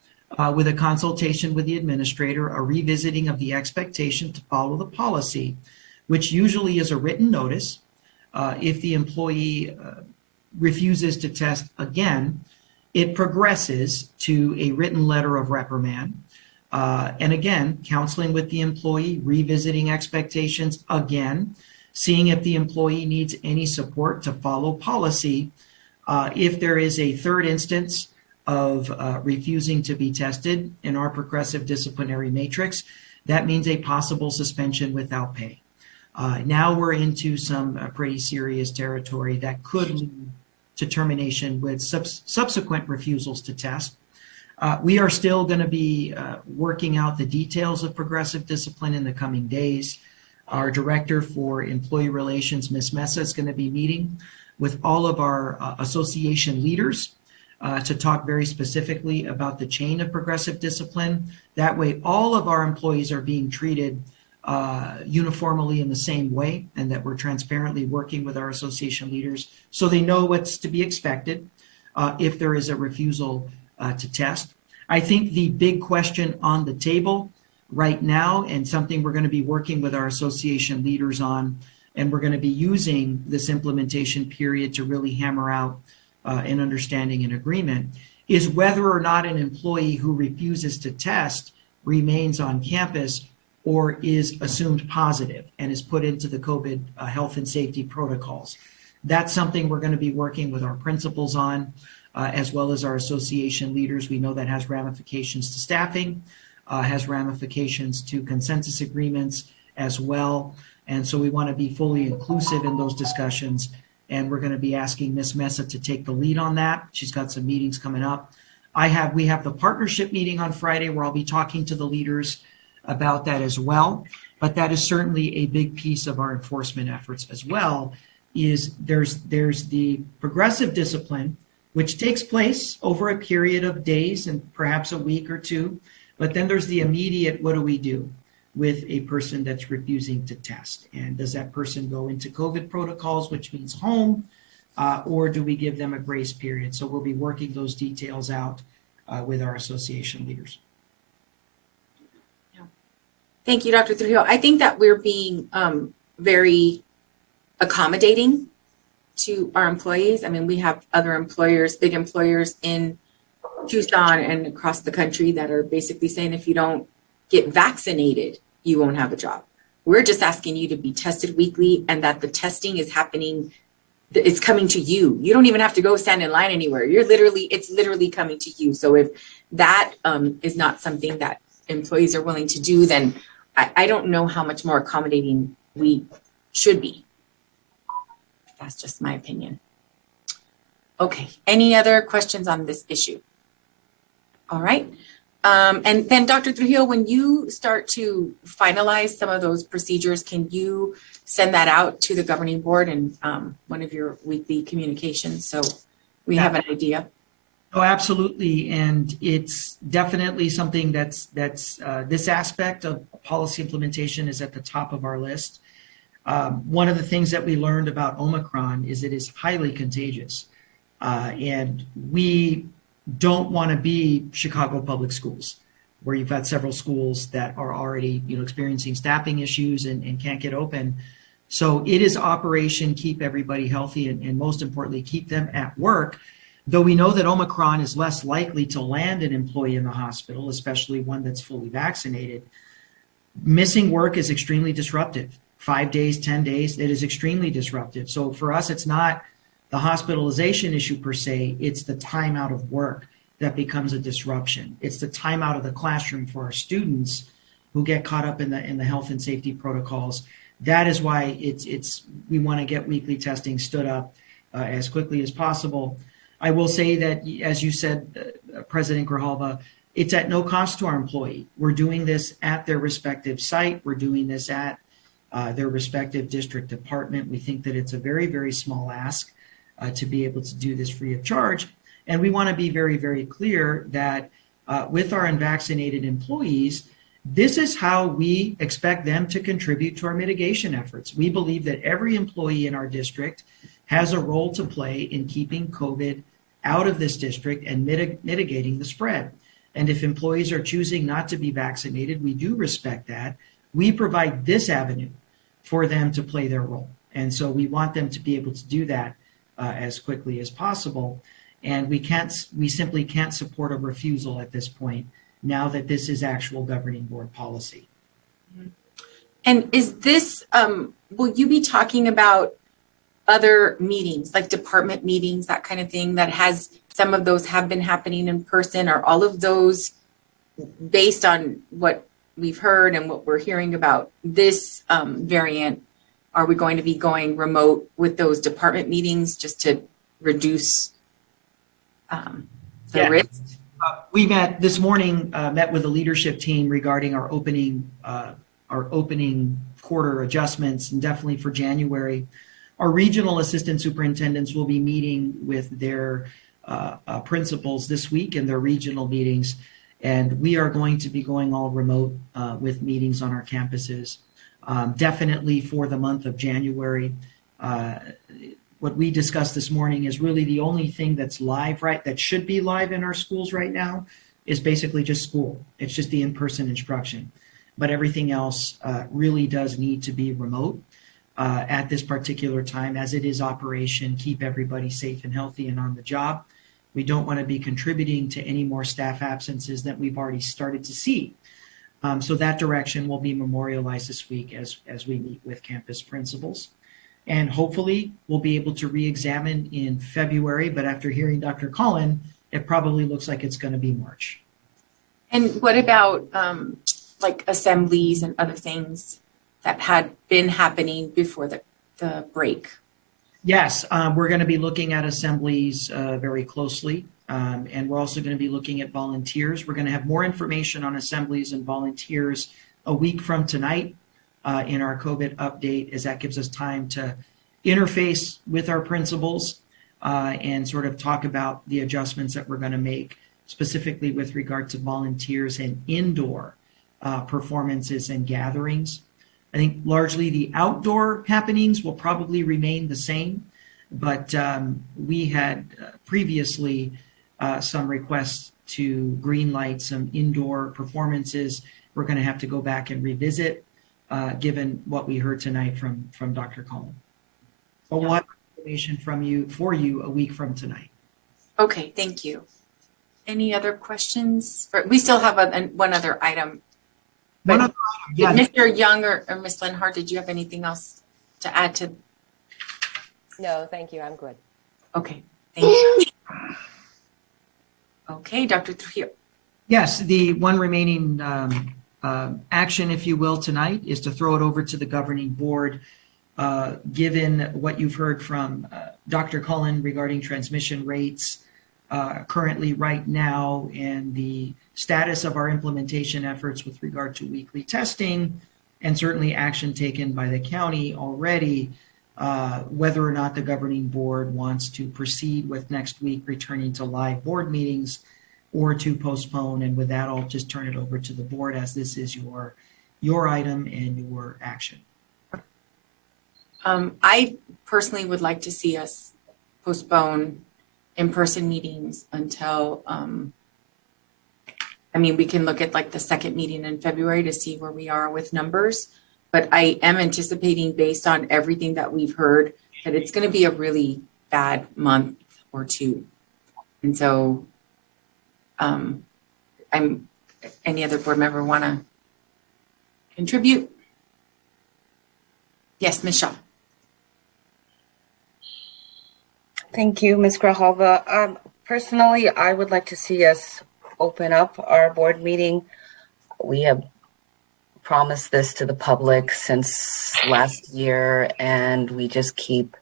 with a consultation with the administrator, a revisiting of the expectation to follow the policy, which usually is a written notice. If the employee refuses to test again, it progresses to a written letter of reprimand. And again, counseling with the employee, revisiting expectations again, seeing if the employee needs any support to follow policy. If there is a third instance of refusing to be tested in our progressive disciplinary matrix, that means a possible suspension without pay. Now we're into some pretty serious territory that could lead to termination with subsequent refusals to test. We are still going to be working out the details of progressive discipline in the coming days. Our director for employee relations, Ms. Mesa, is going to be meeting with all of our association leaders to talk very specifically about the chain of progressive discipline. That way, all of our employees are being treated uniformly in the same way, and that we're transparently working with our association leaders so they know what's to be expected if there is a refusal to test. I think the big question on the table right now, and something we're going to be working with our association leaders on, and we're going to be using this implementation period to really hammer out an understanding and agreement, is whether or not an employee who refuses to test remains on campus or is assumed positive and is put into the COVID health and safety protocols. That's something we're going to be working with our principals on, as well as our association leaders. We know that has ramifications to staffing, has ramifications to consensus agreements as well. And so we want to be fully inclusive in those discussions. And we're going to be asking Ms. Mesa to take the lead on that. She's got some meetings coming up. We have the partnership meeting on Friday where I'll be talking to the leaders about that as well. But that is certainly a big piece of our enforcement efforts as well, is there's the progressive discipline, which takes place over a period of days and perhaps a week or two. But then there's the immediate, what do we do with a person that's refusing to test? And does that person go into COVID protocols, which means home, or do we give them a grace period? So we'll be working those details out with our association leaders. Thank you, Dr. Trujillo. I think that we're being very accommodating to our employees. I mean, we have other employers, big employers in Tucson and across the country that are basically saying if you don't get vaccinated, you won't have a job. We're just asking you to be tested weekly and that the testing is happening, it's coming to you. You don't even have to go stand in line anywhere. It's literally coming to you. So if that is not something that employees are willing to do, then I don't know how much more accommodating we should be. That's just my opinion. Okay, any other questions on this issue? All right. And then Dr. Trujillo, when you start to finalize some of those procedures, can you send that out to the governing board in one of your weekly communications so we have an idea? Oh, absolutely. And it's definitely something that's this aspect of policy implementation is at the top of our list. One of the things that we learned about Omicron is it is highly contagious. And we don't want to be Chicago Public Schools, where you've got several schools that are already, experiencing staffing issues and can't get open. So it is Operation Keep Everybody Healthy and most importantly, keep them at work. Though we know that Omicron is less likely to land an employee in the hospital, especially one that's fully vaccinated, missing work is extremely disruptive. 5 days, 10 days, it is extremely disruptive. So for us, it's not the hospitalization issue per se, it's the time out of work that becomes a disruption. It's the time out of the classroom for our students who get caught up in the health and safety protocols. That is why we want to get weekly testing stood up as quickly as possible. I will say that, as you said, President Grijalva, it's at no cost to our employee. We're doing this at their respective site. We're doing this at their respective district department. We think that it's a very, very small ask to be able to do this free of charge. And we want to be very, very clear that with our unvaccinated employees, this is how we expect them to contribute to our mitigation efforts. We believe that every employee in our district has a role to play in keeping COVID out of this district and mitigating the spread. And if employees are choosing not to be vaccinated, we do respect that. We provide this avenue for them to play their role. And so we want them to be able to do that as quickly as possible. And we simply can't support a refusal at this point now that this is actual governing board policy. And is this, will you be talking about other meetings, like department meetings, that kind of thing, that has, some of those have been happening in person? Are all of those, based on what we've heard and what we're hearing about this variant, are we going to be going remote with those department meetings just to reduce the risk? We met this morning, met with the leadership team regarding our opening quarter adjustments, and definitely for January. Our regional assistant superintendents will be meeting with their principals this week in their regional meetings, and we are going to be going all remote with meetings on our campuses. Definitely for the month of January. What we discussed this morning is really the only thing that's live, right, that should be live in our schools right now is basically just school. It's just the in-person instruction. But everything else really does need to be remote at this particular time, as it is Operation Keep Everybody Safe and Healthy and on the job. We don't want to be contributing to any more staff absences that we've already started to see. So that direction will be memorialized this week as we meet with campus principals. And hopefully we'll be able to re-examine in February, but after hearing Dr. Collin, it probably looks like it's going to be March. And what about like assemblies and other things that had been happening before the break? Yes, we're going to be looking at assemblies very closely. And we're also going to be looking at volunteers. We're going to have more information on assemblies and volunteers a week from tonight in our COVID update, as that gives us time to interface with our principals and sort of talk about the adjustments that we're going to make specifically with regard to volunteers and indoor performances and gatherings. I think largely the outdoor happenings will probably remain the same, but we had previously some requests to green light some indoor performances. We're going to have to go back and revisit, given what we heard tonight from Dr. Collin. But we'll have information for you a week from tonight. Okay, thank you. Any other questions? We still have one other item. One But other item, Mr. Young or Ms. Lenhart, did you have anything else to add to? No, thank you. I'm good. Okay, thank you. Okay, Dr. Trujillo. Yes, the one remaining action, if you will, tonight is to throw it over to the governing board. Given what you've heard from Dr. Cullen regarding transmission rates currently right now and the status of our implementation efforts with regard to weekly testing and certainly action taken by the county already, whether or not the governing board wants to proceed with next week returning to live board meetings or to postpone. And with that, I'll just turn it over to the board as this is your item and your action. I personally would like to see us postpone in-person meetings until, I mean, we can look at like the second meeting in February to see where we are with numbers, but I am anticipating based on everything that we've heard that it's going to be a really bad month or two. And so any other board member want to contribute? Yes, Ms. Shaw. Thank you, Ms. Grijalva. Personally, I would like to see us open up our board meeting. We have promised this to the public since last year, and we just keep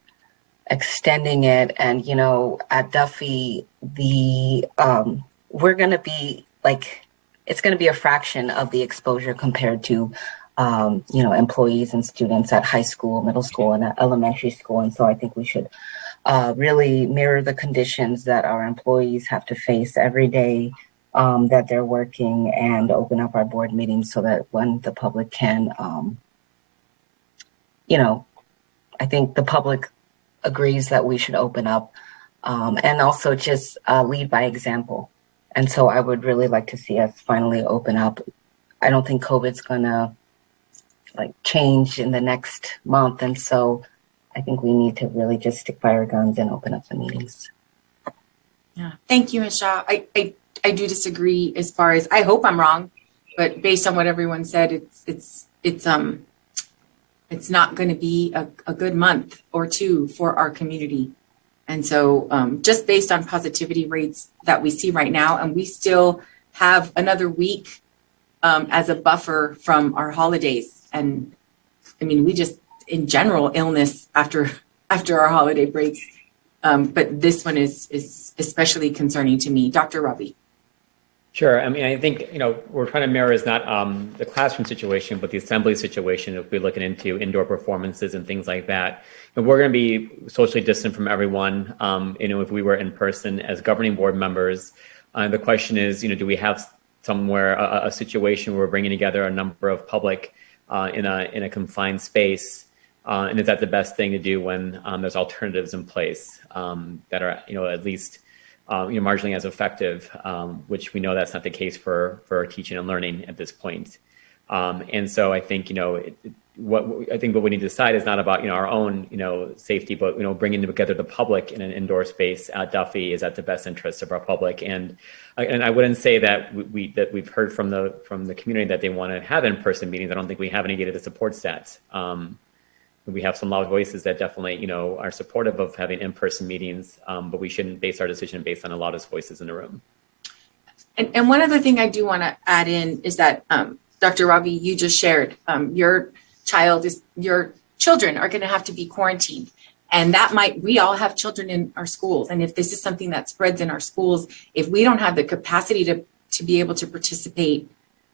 extending it. And, you know, at Duffy, we're going to be like, it's going to be a fraction of the exposure compared to, you know, employees and students at high school, middle school, and at elementary school. And so I think we should really mirror the conditions that our employees have to face every day that they're working, and open up our board meetings so that when the public can, you know, I think the public agrees that we should open up and also just lead by example. And so I would really like to see us finally open up. I don't think COVID's gonna like change in the next month. And so I think we need to really just stick by our guns and open up the meetings. Yeah, thank you, Ms. Shaw. I do disagree as far as, I hope I'm wrong, but based on what everyone said, it's not going to be a good month or two for our community. And so just based on positivity rates that we see right now, and we still have another week as a buffer from our holidays. And I mean, we just, in general, illness after our holiday breaks. But this one is especially concerning to me. Dr. Ravi. Sure. I mean, I think, you know, we're trying to mirror is not the classroom situation, but the assembly situation. If we're looking into indoor performances and things like that, and we're going to be socially distant from everyone. You know, if we were in person as governing board members, the question is, you know, do we have somewhere a situation where we're bringing together a number of public in a confined space? And is that the best thing to do when there's alternatives in place that are, you know, at least you know, marginally as effective, which we know that's not the case for teaching and learning at this point. And so I think, you know, what we need to decide is not about, you know, our own, you know, safety, but, you know, bringing together the public in an indoor space at Duffy is at the best interest of our public. And I wouldn't say that we've heard from the community that they want to have in-person meetings. I don't think we have any data to support that. We have some loud voices that definitely, you know, are supportive of having in-person meetings, but we shouldn't base our decision based on the loudest voices in the room. And one other thing I do want to add in is that Dr. Ravi, you just shared your children are going to have to be quarantined, and we all have children in our schools. And if this is something that spreads in our schools, if we don't have the capacity to be able to participate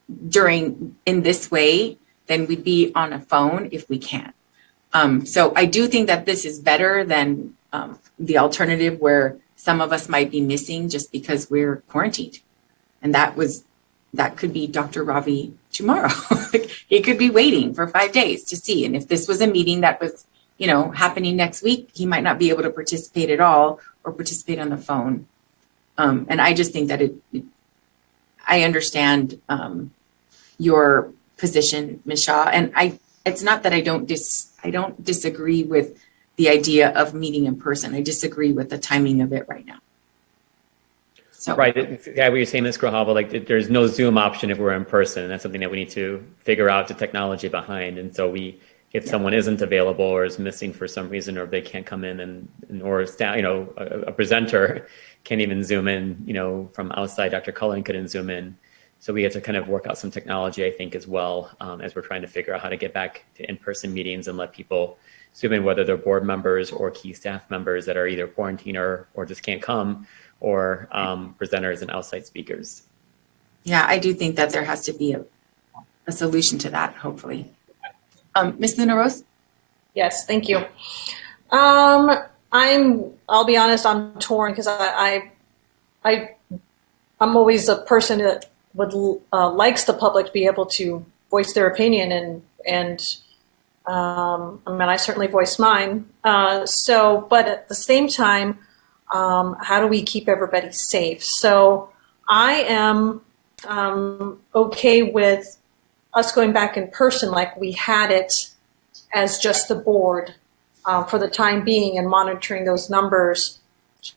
in this way, then we'd be on a phone if we can. So I do think that this is better than the alternative where some of us might be missing just because we're quarantined. And that could be Dr. Ravi tomorrow. He could be waiting for 5 days to see. And if this was a meeting that was, you know, happening next week, he might not be able to participate at all or participate on the phone. And I just think that I understand your position, Ms. Shaw. And it's not that I don't disagree with the idea of meeting in person. I disagree with the timing of it right now. So Right. Yeah, what you're saying, Ms. Grijalva, like there's no Zoom option if we're in person. And that's something that we need to figure out the technology behind. And so if someone isn't available or is missing for some reason, or if they can't come in or staff, a presenter can't even Zoom in, from outside, Dr. Cullen couldn't Zoom in. So we have to kind of work out some technology, I think, as well, as we're trying to figure out how to get back to in-person meetings and let people Zoom in, whether they're board members or key staff members that are either quarantined or just can't come, or presenters and outside speakers. yeah, I do think that there has to be a solution to that, hopefully. Ms. Luna Rose? Yes, thank you. I'll be honest, I'm torn because I'm always a person that likes the public to be able to voice their opinion, and I certainly voiced mine. But at the same time, how do we keep everybody safe? So I am okay with us going back in person like we had it as just the board for the time being and monitoring those numbers.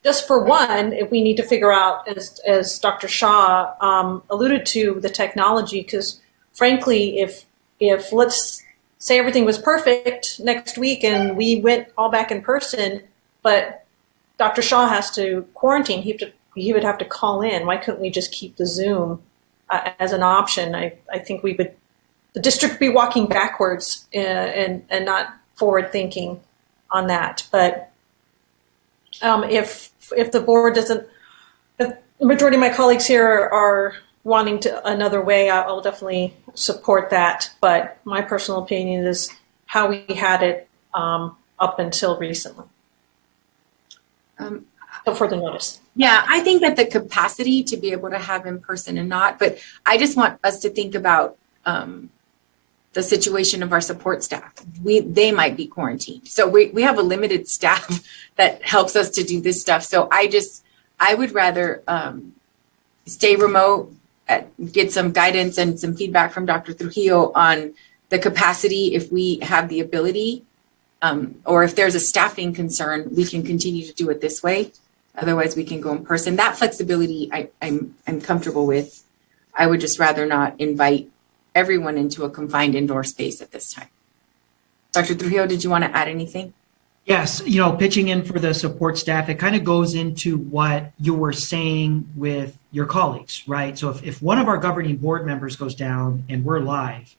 Just for one, if we need to figure out, as Dr. Shaw alluded to, the technology, because frankly, if let's say everything was perfect next week and we went all back in person, but Dr. Shaw has to quarantine, he would have to call in. Why couldn't we just keep the Zoom as an option? I think the district would be walking backwards and not forward thinking on that. But if the board doesn't, if the majority of my colleagues here are wanting to another way, I'll definitely support that. But my personal opinion is how we had it up until recently. So further notice. Yeah, I think that the capacity to be able to have in person and not, but I just want us to think about the situation of our support staff. They might be quarantined. So we have a limited staff that helps us to do this stuff. So I would rather stay remote, get some guidance and some feedback from Dr. Trujillo on the capacity if we have the ability, or if there's a staffing concern, we can continue to do it this way. Otherwise, we can go in person. That flexibility I'm comfortable with. I would just rather not invite everyone into a confined indoor space at this time. Dr. Trujillo, did you want to add anything? Yes, pitching in for the support staff, it kind of goes into what you were saying with your colleagues, right? So if one of our governing board members goes down and we're live,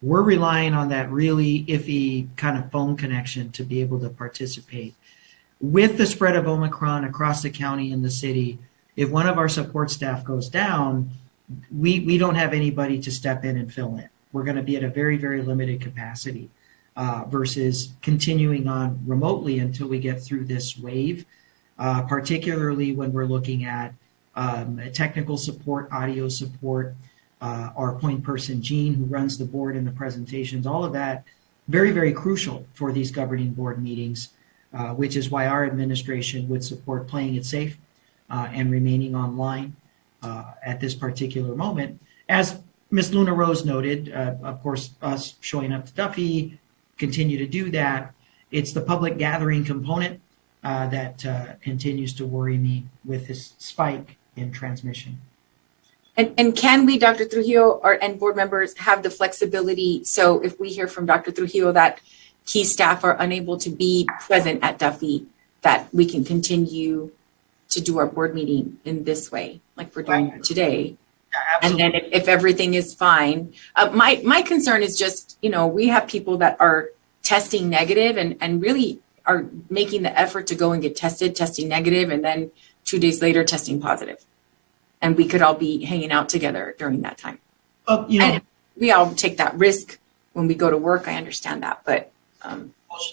we're relying on that really iffy kind of phone connection to be able to participate. With the spread of Omicron across the county and the city, if one of our support staff goes down, we don't have anybody to step in and fill in. We're going to be at a very, very limited capacity versus continuing on remotely until we get through this wave, particularly when we're looking at technical support, audio support, our point person, Jean, who runs the board and the presentations, all of that, very, very crucial for these governing board meetings, which is why our administration would support playing it safe and remaining online at this particular moment. As Ms. Luna Rose noted, of course, us showing up to Duffy, continue to do that. It's the public gathering component that continues to worry me with this spike in transmission. And can we, Dr. Trujillo and board members, have the flexibility, so if we hear from Dr. Trujillo that key staff are unable to be present at Duffy, that we can continue to do our board meeting in this way, like we're doing today? Yeah, and then if everything is fine, my concern is just, we have people that are testing negative and really are making the effort to go and get testing negative, and then 2 days later testing positive. And we could all be hanging out together during that time. And we all take that risk when we go to work. I understand that, but.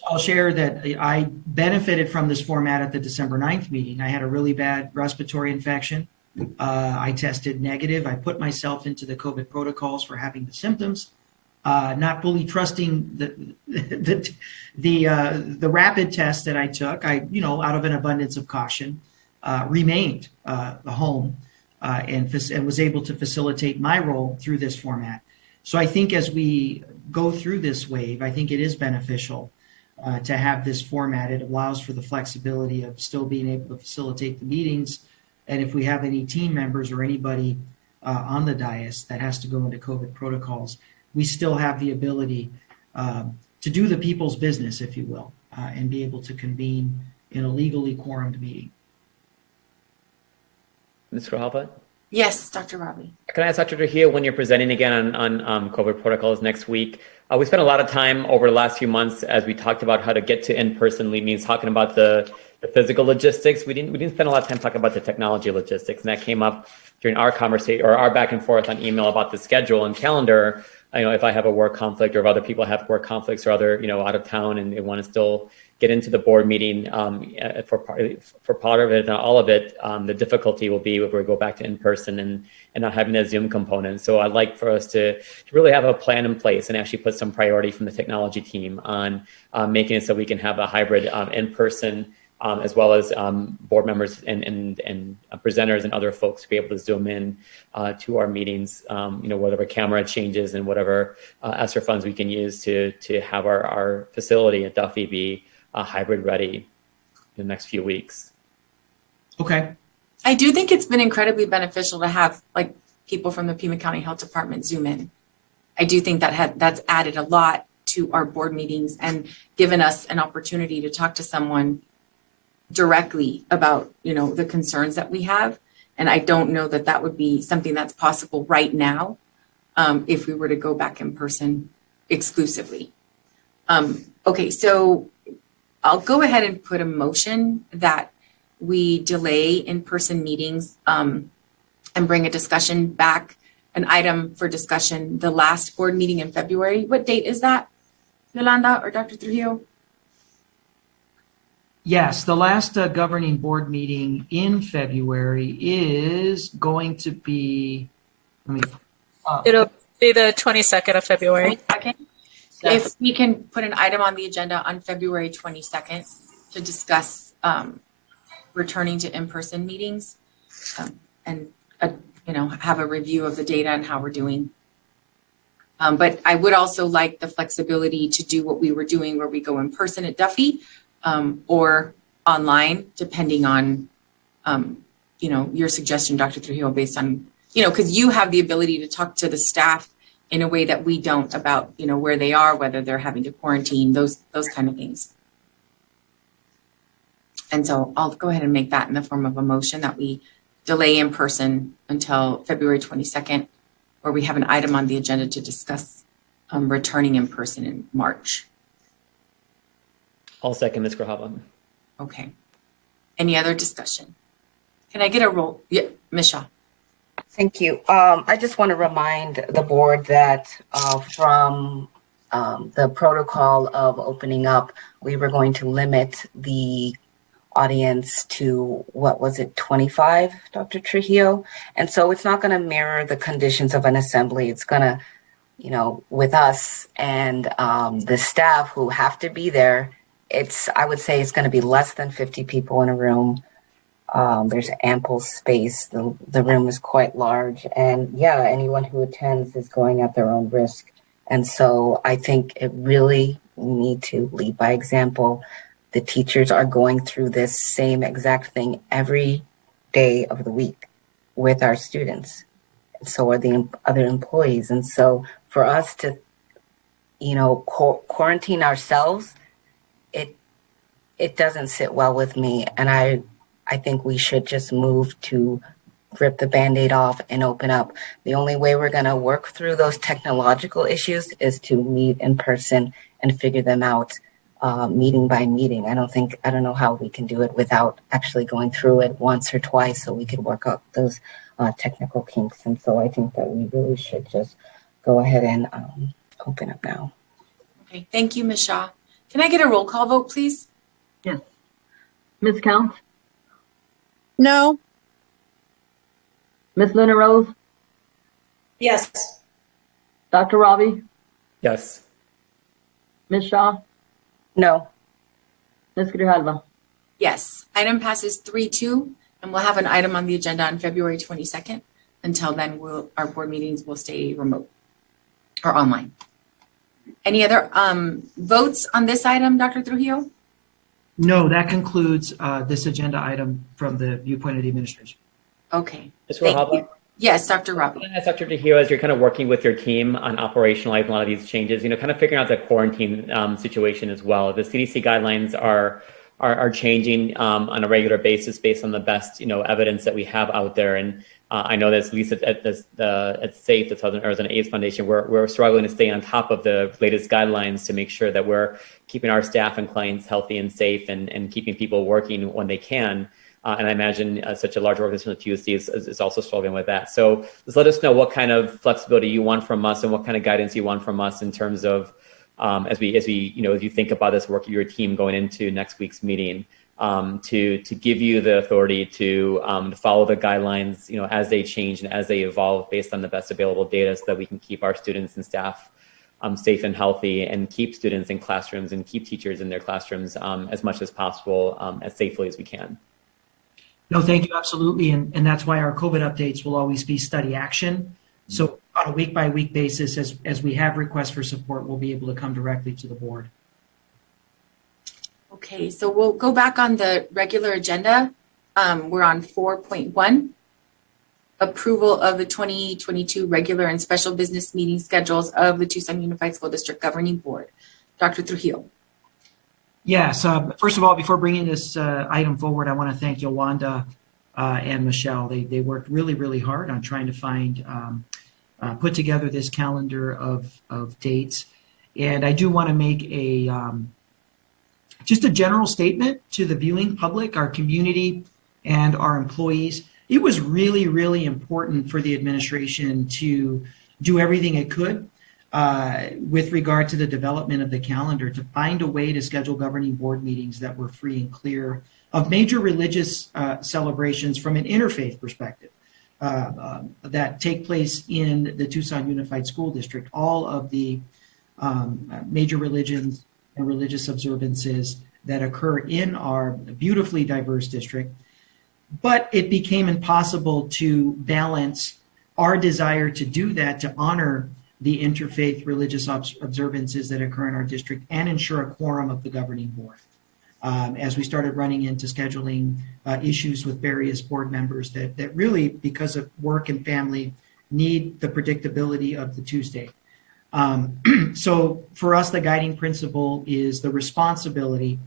I'll share that I benefited from this format at the December 9th meeting. I had a really bad respiratory infection. I tested negative. I put myself into the COVID protocols for having the symptoms, not fully trusting the rapid test that I took. I, out of an abundance of caution, remained home and was able to facilitate my role through this format. So I think as we go through this wave, I think it is beneficial to have this format. It allows for the flexibility of still being able to facilitate the meetings And if we have any team members or anybody on the dais that has to go into COVID protocols, we still have the ability to do the people's business, if you will, and be able to convene in a legally quorumed meeting. Ms. Grijalva? Yes, Dr. Robbie. Can I ask Dr. Trujillo, when you're presenting again on COVID protocols next week, we spent a lot of time over the last few months as we talked about how to get to in-person meetings, talking about the physical logistics. We didn't spend a lot of time talking about the technology logistics, and that came up during our conversation or our back and forth on email about the schedule and calendar. If I have a work conflict or if other people have work conflicts or other, out of town and they want to still get into the board meeting for part of it and all of it, the difficulty will be if we go back to in-person and not having that Zoom component. So I'd like for us to really have a plan in place and actually put some priority from the technology team on making it so we can have a hybrid in-person as well as board members and presenters and other folks to be able to Zoom in to our meetings, whatever camera changes and whatever ESSER funds we can use to have our facility at Duffy be hybrid ready in the next few weeks. Okay. I do think it's been incredibly beneficial to have like people from the Pima County Health Department Zoom in. I do think that's added a lot to our board meetings and given us an opportunity to talk to someone directly about, the concerns that we have. And I don't know that would be something that's possible right now if we were to go back in person exclusively. Okay, so I'll go ahead and put a motion that we delay in-person meetings and bring a discussion back, an item for discussion, the last board meeting in February. What date is that, Yolanda or Dr. Trujillo? Yes, the last governing board meeting in February is going to be, It'll be the 22nd of February. 22nd? If we can put an item on the agenda on February 22nd to discuss returning to in-person meetings and have a review of the data and how we're doing. But I would also like the flexibility to do what we were doing where we go in person at Duffy or online, depending on, your suggestion, Dr. Trujillo, based on, because you have the ability to talk to the staff in a way that we don't about, where they are, whether they're having to quarantine, those kind of things. And so I'll go ahead and make that in the form of a motion that we delay in person until February 22nd, where we have an item on the agenda to discuss returning in person in March. I'll second Ms. Grijalva. Okay. Any other discussion? Can I get a roll? Yeah, Ms. Shaw. Thank you. I just want to remind the board that from the protocol of opening up, we were going to limit the audience to, 25, Dr. Trujillo? And so it's not going to mirror the conditions of an assembly. It's going to, with us and the staff who have to be there, I would say it's going to be less than 50 people in a room. There's ample space. The room is quite large. And yeah, anyone who attends is going at their own risk. And so I think we need to lead by example. The teachers are going through this same exact thing every day of the week with our students. And so are the other employees. And so for us to, quarantine ourselves, it doesn't sit well with me. And I think we should just move to rip the Band-Aid off and open up. The only way we're going to work through those technological issues is to meet in person and figure them out meeting by meeting. I don't know how we can do it without actually going through it once or twice so we could work out those technical kinks. And so I think that we really should just go ahead and open up now. Okay, thank you, Ms. Shaw. Can I get a roll call vote, please? Yes. Ms. Counts? No. Ms. Luna Rose? Yes. Dr. Robbie? Yes. Ms. Shaw? No. Ms. Grijalva? Yes. Item passes 3-2, and we'll have an item on the agenda on February 22nd. Until then, our board meetings will stay remote or online. Any other votes on this item, Dr. Trujillo? No, that concludes this agenda item from the viewpoint of the administration. Okay. Ms. Thank Rojalba? you. Yes, Dr. Robbie. As Dr. Trujillo, as you're kind of working with your team on operationalizing a lot of these changes, kind of figuring out the quarantine situation as well. The CDC guidelines are changing on a regular basis based on the best evidence that we have out there. And I know that at least at SAFE, the Southern Arizona AIDS Foundation, we're struggling to stay on top of the latest guidelines to make sure that we're keeping our staff and clients healthy and safe and keeping people working when they can. And I imagine such a large organization like TUSD is also struggling with that. So just let us know what kind of flexibility you want from us and what kind of guidance you want from us in terms of as you think about this work of your team going into next week's meeting, to give you the authority to follow the guidelines as they change and as they evolve based on the best available data, so that we can keep our students and staff safe and healthy, and keep students in classrooms and keep teachers in their classrooms as much as possible, as safely as we can. No, thank you, absolutely. And that's why our COVID updates will always be study action. So on a week-by-week basis, as we have requests for support, we'll be able to come directly to the board. Okay, so we'll go back on the regular agenda. We're on 4.1, approval of the 2022 regular and special business meeting schedules of the Tucson Unified School District Governing Board. Dr. Trujillo. Yes. First of all, before bringing this item forward, I want to thank Yolanda and Michelle. They worked really, really hard on trying to find, put together this calendar of dates. And I do want to make just a general statement to the viewing public, our community, and our employees. It was really, really important for the administration to do everything it could with regard to the development of the calendar, to find a way to schedule governing board meetings that were free and clear of major religious celebrations from an interfaith perspective that take place in the Tucson Unified School District. All of the major religions and religious observances that occur in our beautifully diverse district. But it became impossible to balance our desire to do that, to honor the interfaith religious observances that occur in our district and ensure a quorum of the governing board. As we started running into scheduling issues with various board members that really, because of work and family, need the predictability of the Tuesday. So for us, the guiding principle is the responsibility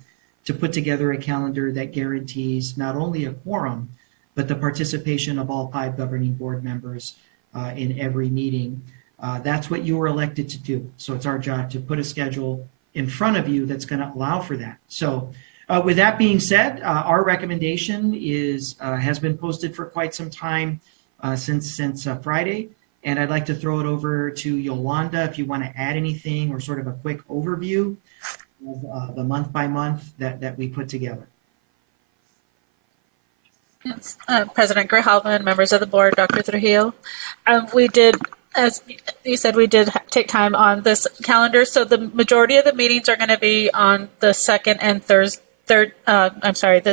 to put together a calendar that guarantees not only a quorum, but the participation of all 5 governing board members in every meeting. That's what you were elected to do. So it's our job to put a schedule in front of you that's going to allow for that. So with that being said, our recommendation has been posted for quite some time since Friday. And I'd like to throw it over to Yolanda if you want to add anything or sort of a quick overview of the month by month that we put together. Yes. President Grijalva and members of the board, Dr. Trujillo. We did, as you said, we did take time on this calendar. So the majority of the meetings are going to be on the second and the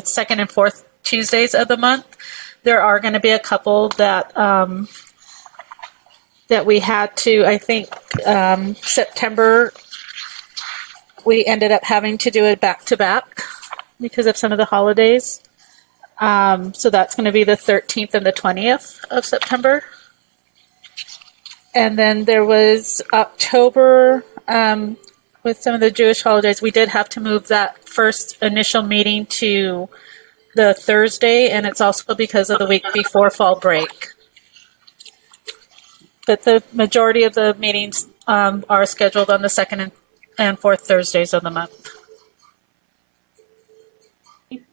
second and fourth Tuesdays of the month. There are going to be a couple that we had to, I think, September, we ended up having to do it back to back because of some of the holidays. So that's going to be the 13th and the 20th of September. And then there was October, with some of the Jewish holidays, we did have to move that first initial meeting to the Thursday, and it's also because of the week before fall break. But the majority of the meetings are scheduled on the second and fourth Thursdays of the month.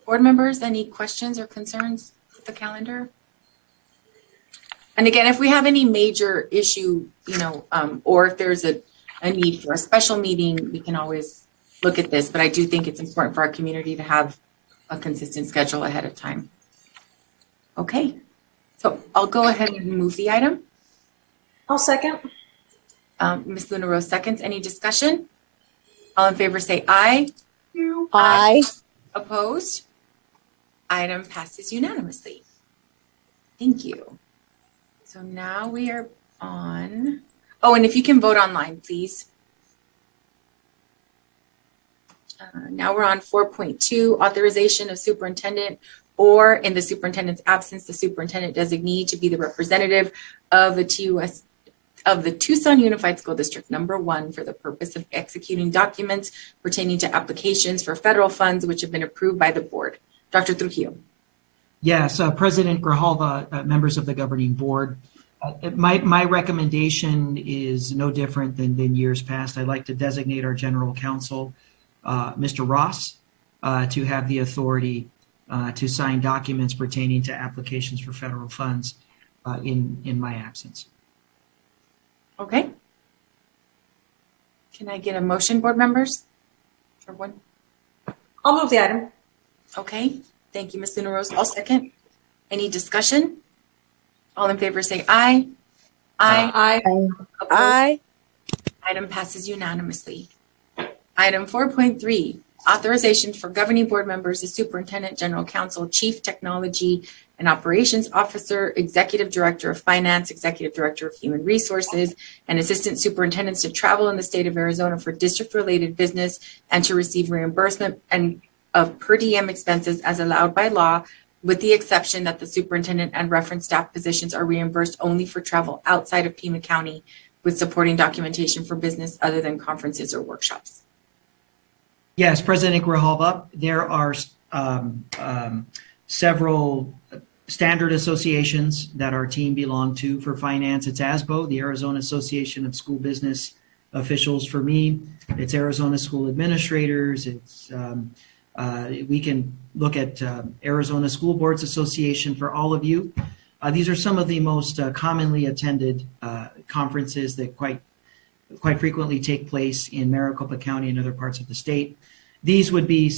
Board members, any questions or concerns with the calendar? And again, if we have any major issue, or if there's a need for a special meeting, we can always look at this. But I do think it's important for our community to have a consistent schedule ahead of time. Okay, so I'll go ahead and move the item. I'll second. Ms. Luna Rose seconds. Any discussion? All in favor say aye. Aye. Opposed? Item passes unanimously. Thank you. So now we are on, and if you can vote online, please. Now we're on 4.2, authorization of superintendent or in the superintendent's absence, the superintendent designee to be the representative of the Tucson Unified School District number 1 for the purpose of executing documents pertaining to applications for federal funds which have been approved by the board. Dr. Trujillo. Yes, President Grijalva, members of the governing board, my recommendation is no different than years past. I'd like to designate our general counsel, Mr. Ross, to have the authority to sign documents pertaining to applications for federal funds in my absence. Okay. Can I get a motion, board members? For one? I'll move the item. Okay. Thank you, Ms. Luna Rose. I'll second. Any discussion? All in favor say aye. Aye. Opposed? Aye. Item passes unanimously. Item 4.3, authorization for governing board members, the superintendent, general counsel, chief technology and operations officer, executive director of finance, executive director of human resources, and assistant superintendents to travel in the state of Arizona for district-related business and to receive reimbursement and of per diem expenses as allowed by law, with the exception that the superintendent and reference staff positions are reimbursed only for travel outside of Pima County with supporting documentation for business other than conferences or workshops. Yes, President Grijalva, there are several standard associations that our team belong to. For finance, it's ASBO, the Arizona Association of School Business Officials. For me, it's Arizona School Administrators. It's we can look at Arizona School Boards Association for all of you. These are some of the most commonly attended conferences that quite frequently take place in Maricopa County and other parts of the state. These would be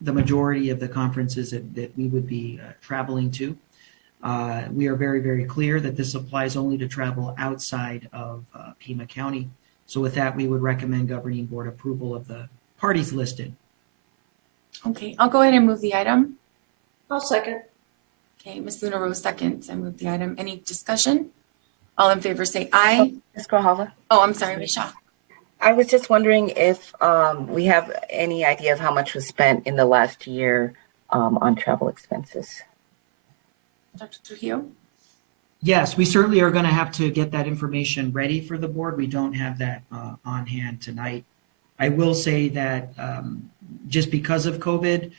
the majority of the conferences that we would be traveling to. We are very, very clear that this applies only to travel outside of Pima County. So with that, we would recommend governing board approval of the parties listed. Okay, I'll go ahead and move the item. I'll second. Okay, Ms. Luna Rose seconds. I move the item. Any discussion? All in favor say aye. Ms. Grijalva? Oh, I'm sorry, Ms. Shaw. I was just wondering if we have any idea of how much was spent in the last year on travel expenses. Dr. Trujillo? Yes, we certainly are going to have to get that information ready for the board. We don't have that on hand tonight. I will say that just because of COVID,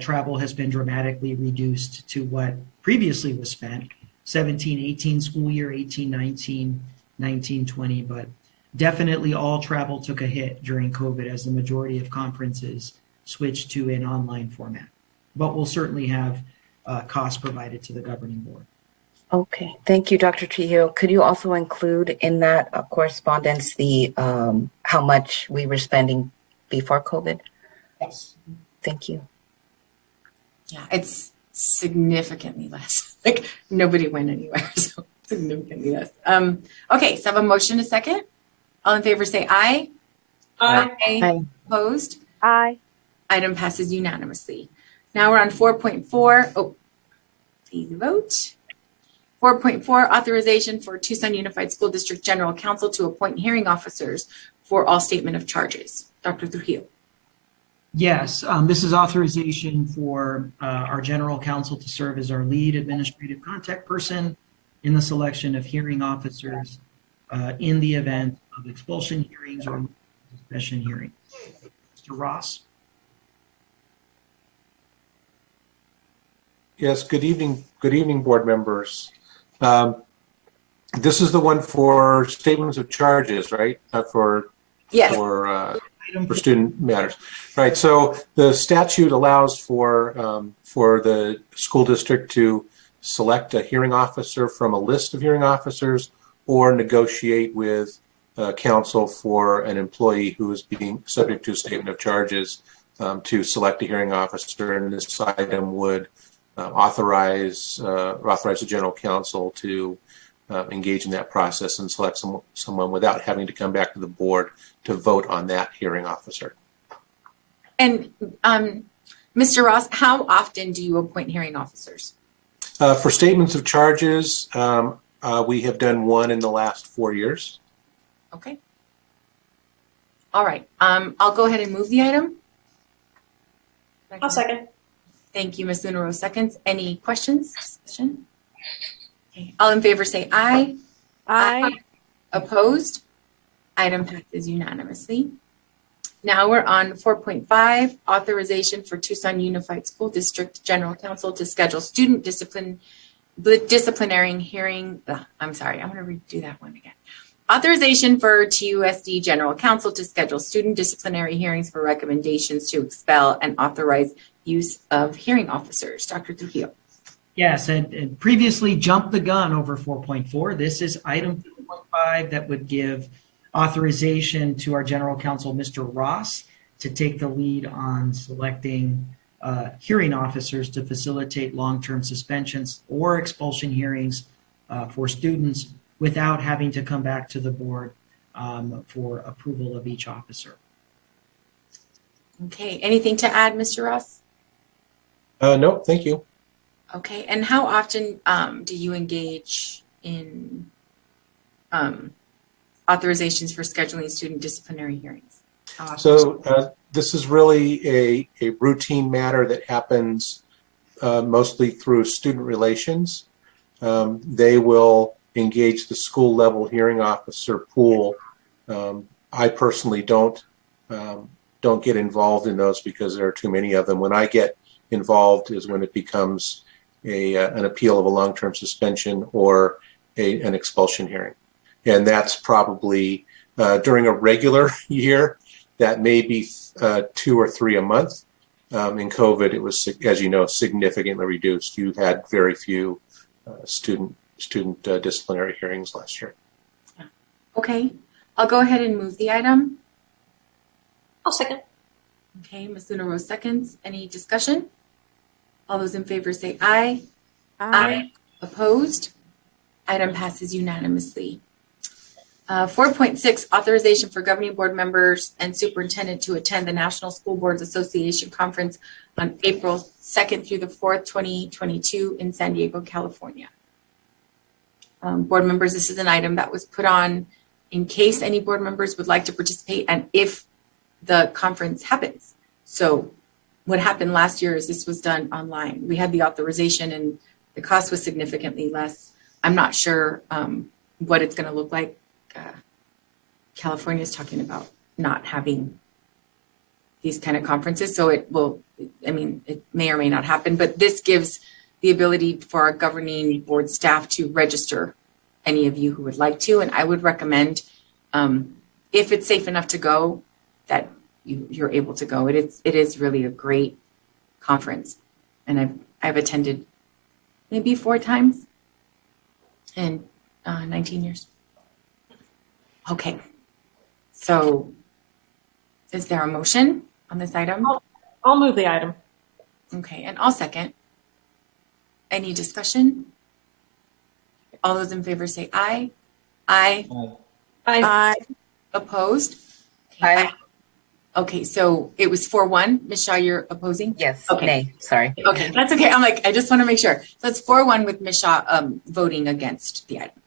travel has been dramatically reduced to what previously was spent, 17-18 school year, 18-19, 19-20, but definitely all travel took a hit during COVID as the majority of conferences switched to an online format. But we'll certainly have costs provided to the governing board. Okay, thank you, Dr. Trujillo. Could you also include in that correspondence the how much we were spending before COVID? Yes. Thank you. Yeah, it's significantly less. Like nobody went anywhere, so significantly less. Okay, so I have a motion, a second. All in favor say aye. Aye. Aye. Opposed? Aye. Item passes unanimously. Now we're on 4.4. Oh, please vote. 4.4, authorization for Tucson Unified School District General Counsel to appoint hearing officers for all statement of charges. Dr. Trujillo. Yes, this is authorization for our general counsel to serve as our lead administrative contact person in the selection of hearing officers in the event of expulsion hearings or suspension hearings. Mr. Ross? Yes, good evening, board members. This is the one for statements of charges, right? Yes. For student matters, right? So the statute allows for the school district to select a hearing officer from a list of hearing officers or negotiate with counsel for an employee who is being subject to a statement of charges to select a hearing officer. And this item would authorize the general counsel to engage in that process and select someone without having to come back to the board to vote on that hearing officer. And Mr. Ross, how often do you appoint hearing officers? For statements of charges, we have done one in the last 4 years. Okay. All right. I'll go ahead and move the item. I'll second. Thank you, Ms. Luna Rose, seconds. Any questions, discussion? Okay. All in favor say aye. Aye. Opposed? Item passes unanimously. Now we're on 4.5, authorization for Tucson Unified School District General Counsel to schedule student disciplinary hearing. I'm sorry, I'm going to redo that one again. Authorization for TUSD General Counsel to schedule student disciplinary hearings for recommendations to expel and authorize use of hearing officers. Dr. Trujillo. Yes, and previously jumped the gun over 4.4. This is item 4.5 that would give authorization to our general counsel, Mr. Ross, to take the lead on selecting hearing officers to facilitate long-term suspensions or expulsion hearings for students without having to come back to the board for approval of each officer. Okay, anything to add, Mr. Ross? No, thank you. Okay, and how often do you engage in authorizations for scheduling student disciplinary hearings? So this is really a routine matter that happens mostly through student relations. They will engage the school level hearing officer pool. I personally don't get involved in those because there are too many of them. When I get involved is when it becomes an appeal of a long-term suspension or an expulsion hearing. And that's probably during a regular year, that may be 2 or 3 a month. In COVID, it was, as you know, significantly reduced. You had very few student disciplinary hearings last year. Okay, I'll go ahead and move the item. I'll second. Okay, Ms. Luna Rose seconds. Any discussion? All those in favor say aye. Aye. Opposed? Item passes unanimously. 4.6, authorization for governing board members and superintendent to attend the National School Boards Association Conference on April 2nd through the 4th, 2022 in San Diego, California. Board members, this is an item that was put on in case any board members would like to participate and if the conference happens. So what happened last year is this was done online. We had the authorization and the cost was significantly less. I'm not sure what it's going to look like. California is talking about not having these kind of conferences. So it will, I mean, it may or may not happen, but this gives the ability for our governing board staff to register any of you who would like to. And I would recommend, if it's safe enough to go, that you're able to go. It is really a great conference. And I've attended maybe 4 times in 19 years. Okay, so is there a motion on this item? I'll move the item. Okay, and I'll second. Any discussion? All those in favor say aye. Aye. Aye. Opposed? Aye. Okay, so it was 4-1. Ms. Shaw, you're opposing? Yes, Okay. nay, sorry. Okay, that's okay. I'm like, I just want to make sure. So it's 4-1 with Ms. Shaw voting against the item.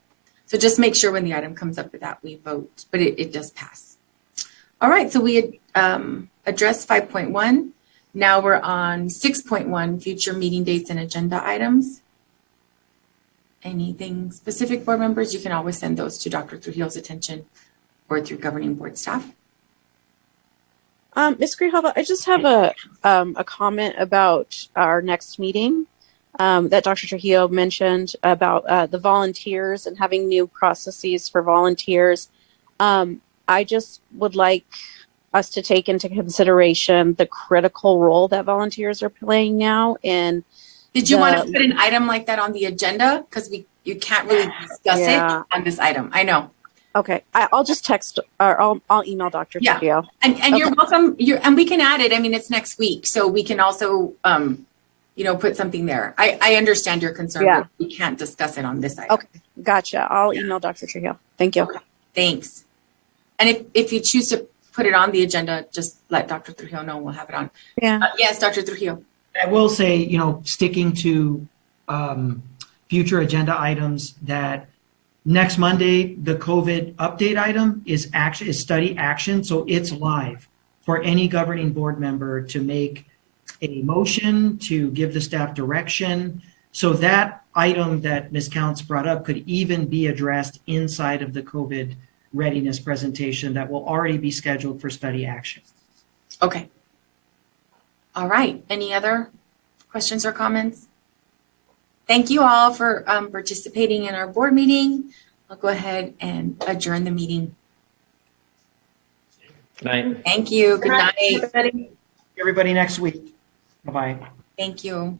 So just make sure when the item comes up that we vote, but it does pass. All right, so we had addressed 5.1. Now we're on 6.1, future meeting dates and agenda items. Anything specific, board members? You can always send those to Dr. Trujillo's attention or through governing board staff. Ms. Grijalva, I just have a comment about our next meeting that Dr. Trujillo mentioned about the volunteers and having new processes for volunteers. I just would like us to take into consideration the critical role that volunteers are playing now. And did you want to put an item like that on the agenda? Because you can't really discuss it on this item. I know. Okay, I'll just text or I'll email Dr. Trujillo. And okay. You're welcome. And we can add it. I mean, it's next week, so we can also, put something there. I understand your concern, but we can't discuss it on this item. Okay, gotcha. I'll email Dr. Trujillo. Thank you. Okay. Thanks. And if you choose to put it on the agenda, just let Dr. Trujillo know and we'll have it on. Yeah. Yes, Dr. Trujillo. I will say, sticking to future agenda items, that next Monday, the COVID update item is study action. So it's live for any governing board member to make a motion to give the staff direction. So that item that Ms. Counts brought up could even be addressed inside of the COVID readiness presentation that will already be scheduled for study action. Okay. All right. Any other questions or comments? Thank you all for participating in our board meeting. I'll go ahead and adjourn the meeting. Good night. Thank you. Good night. Everybody. Everybody next week. Bye-bye. Thank you.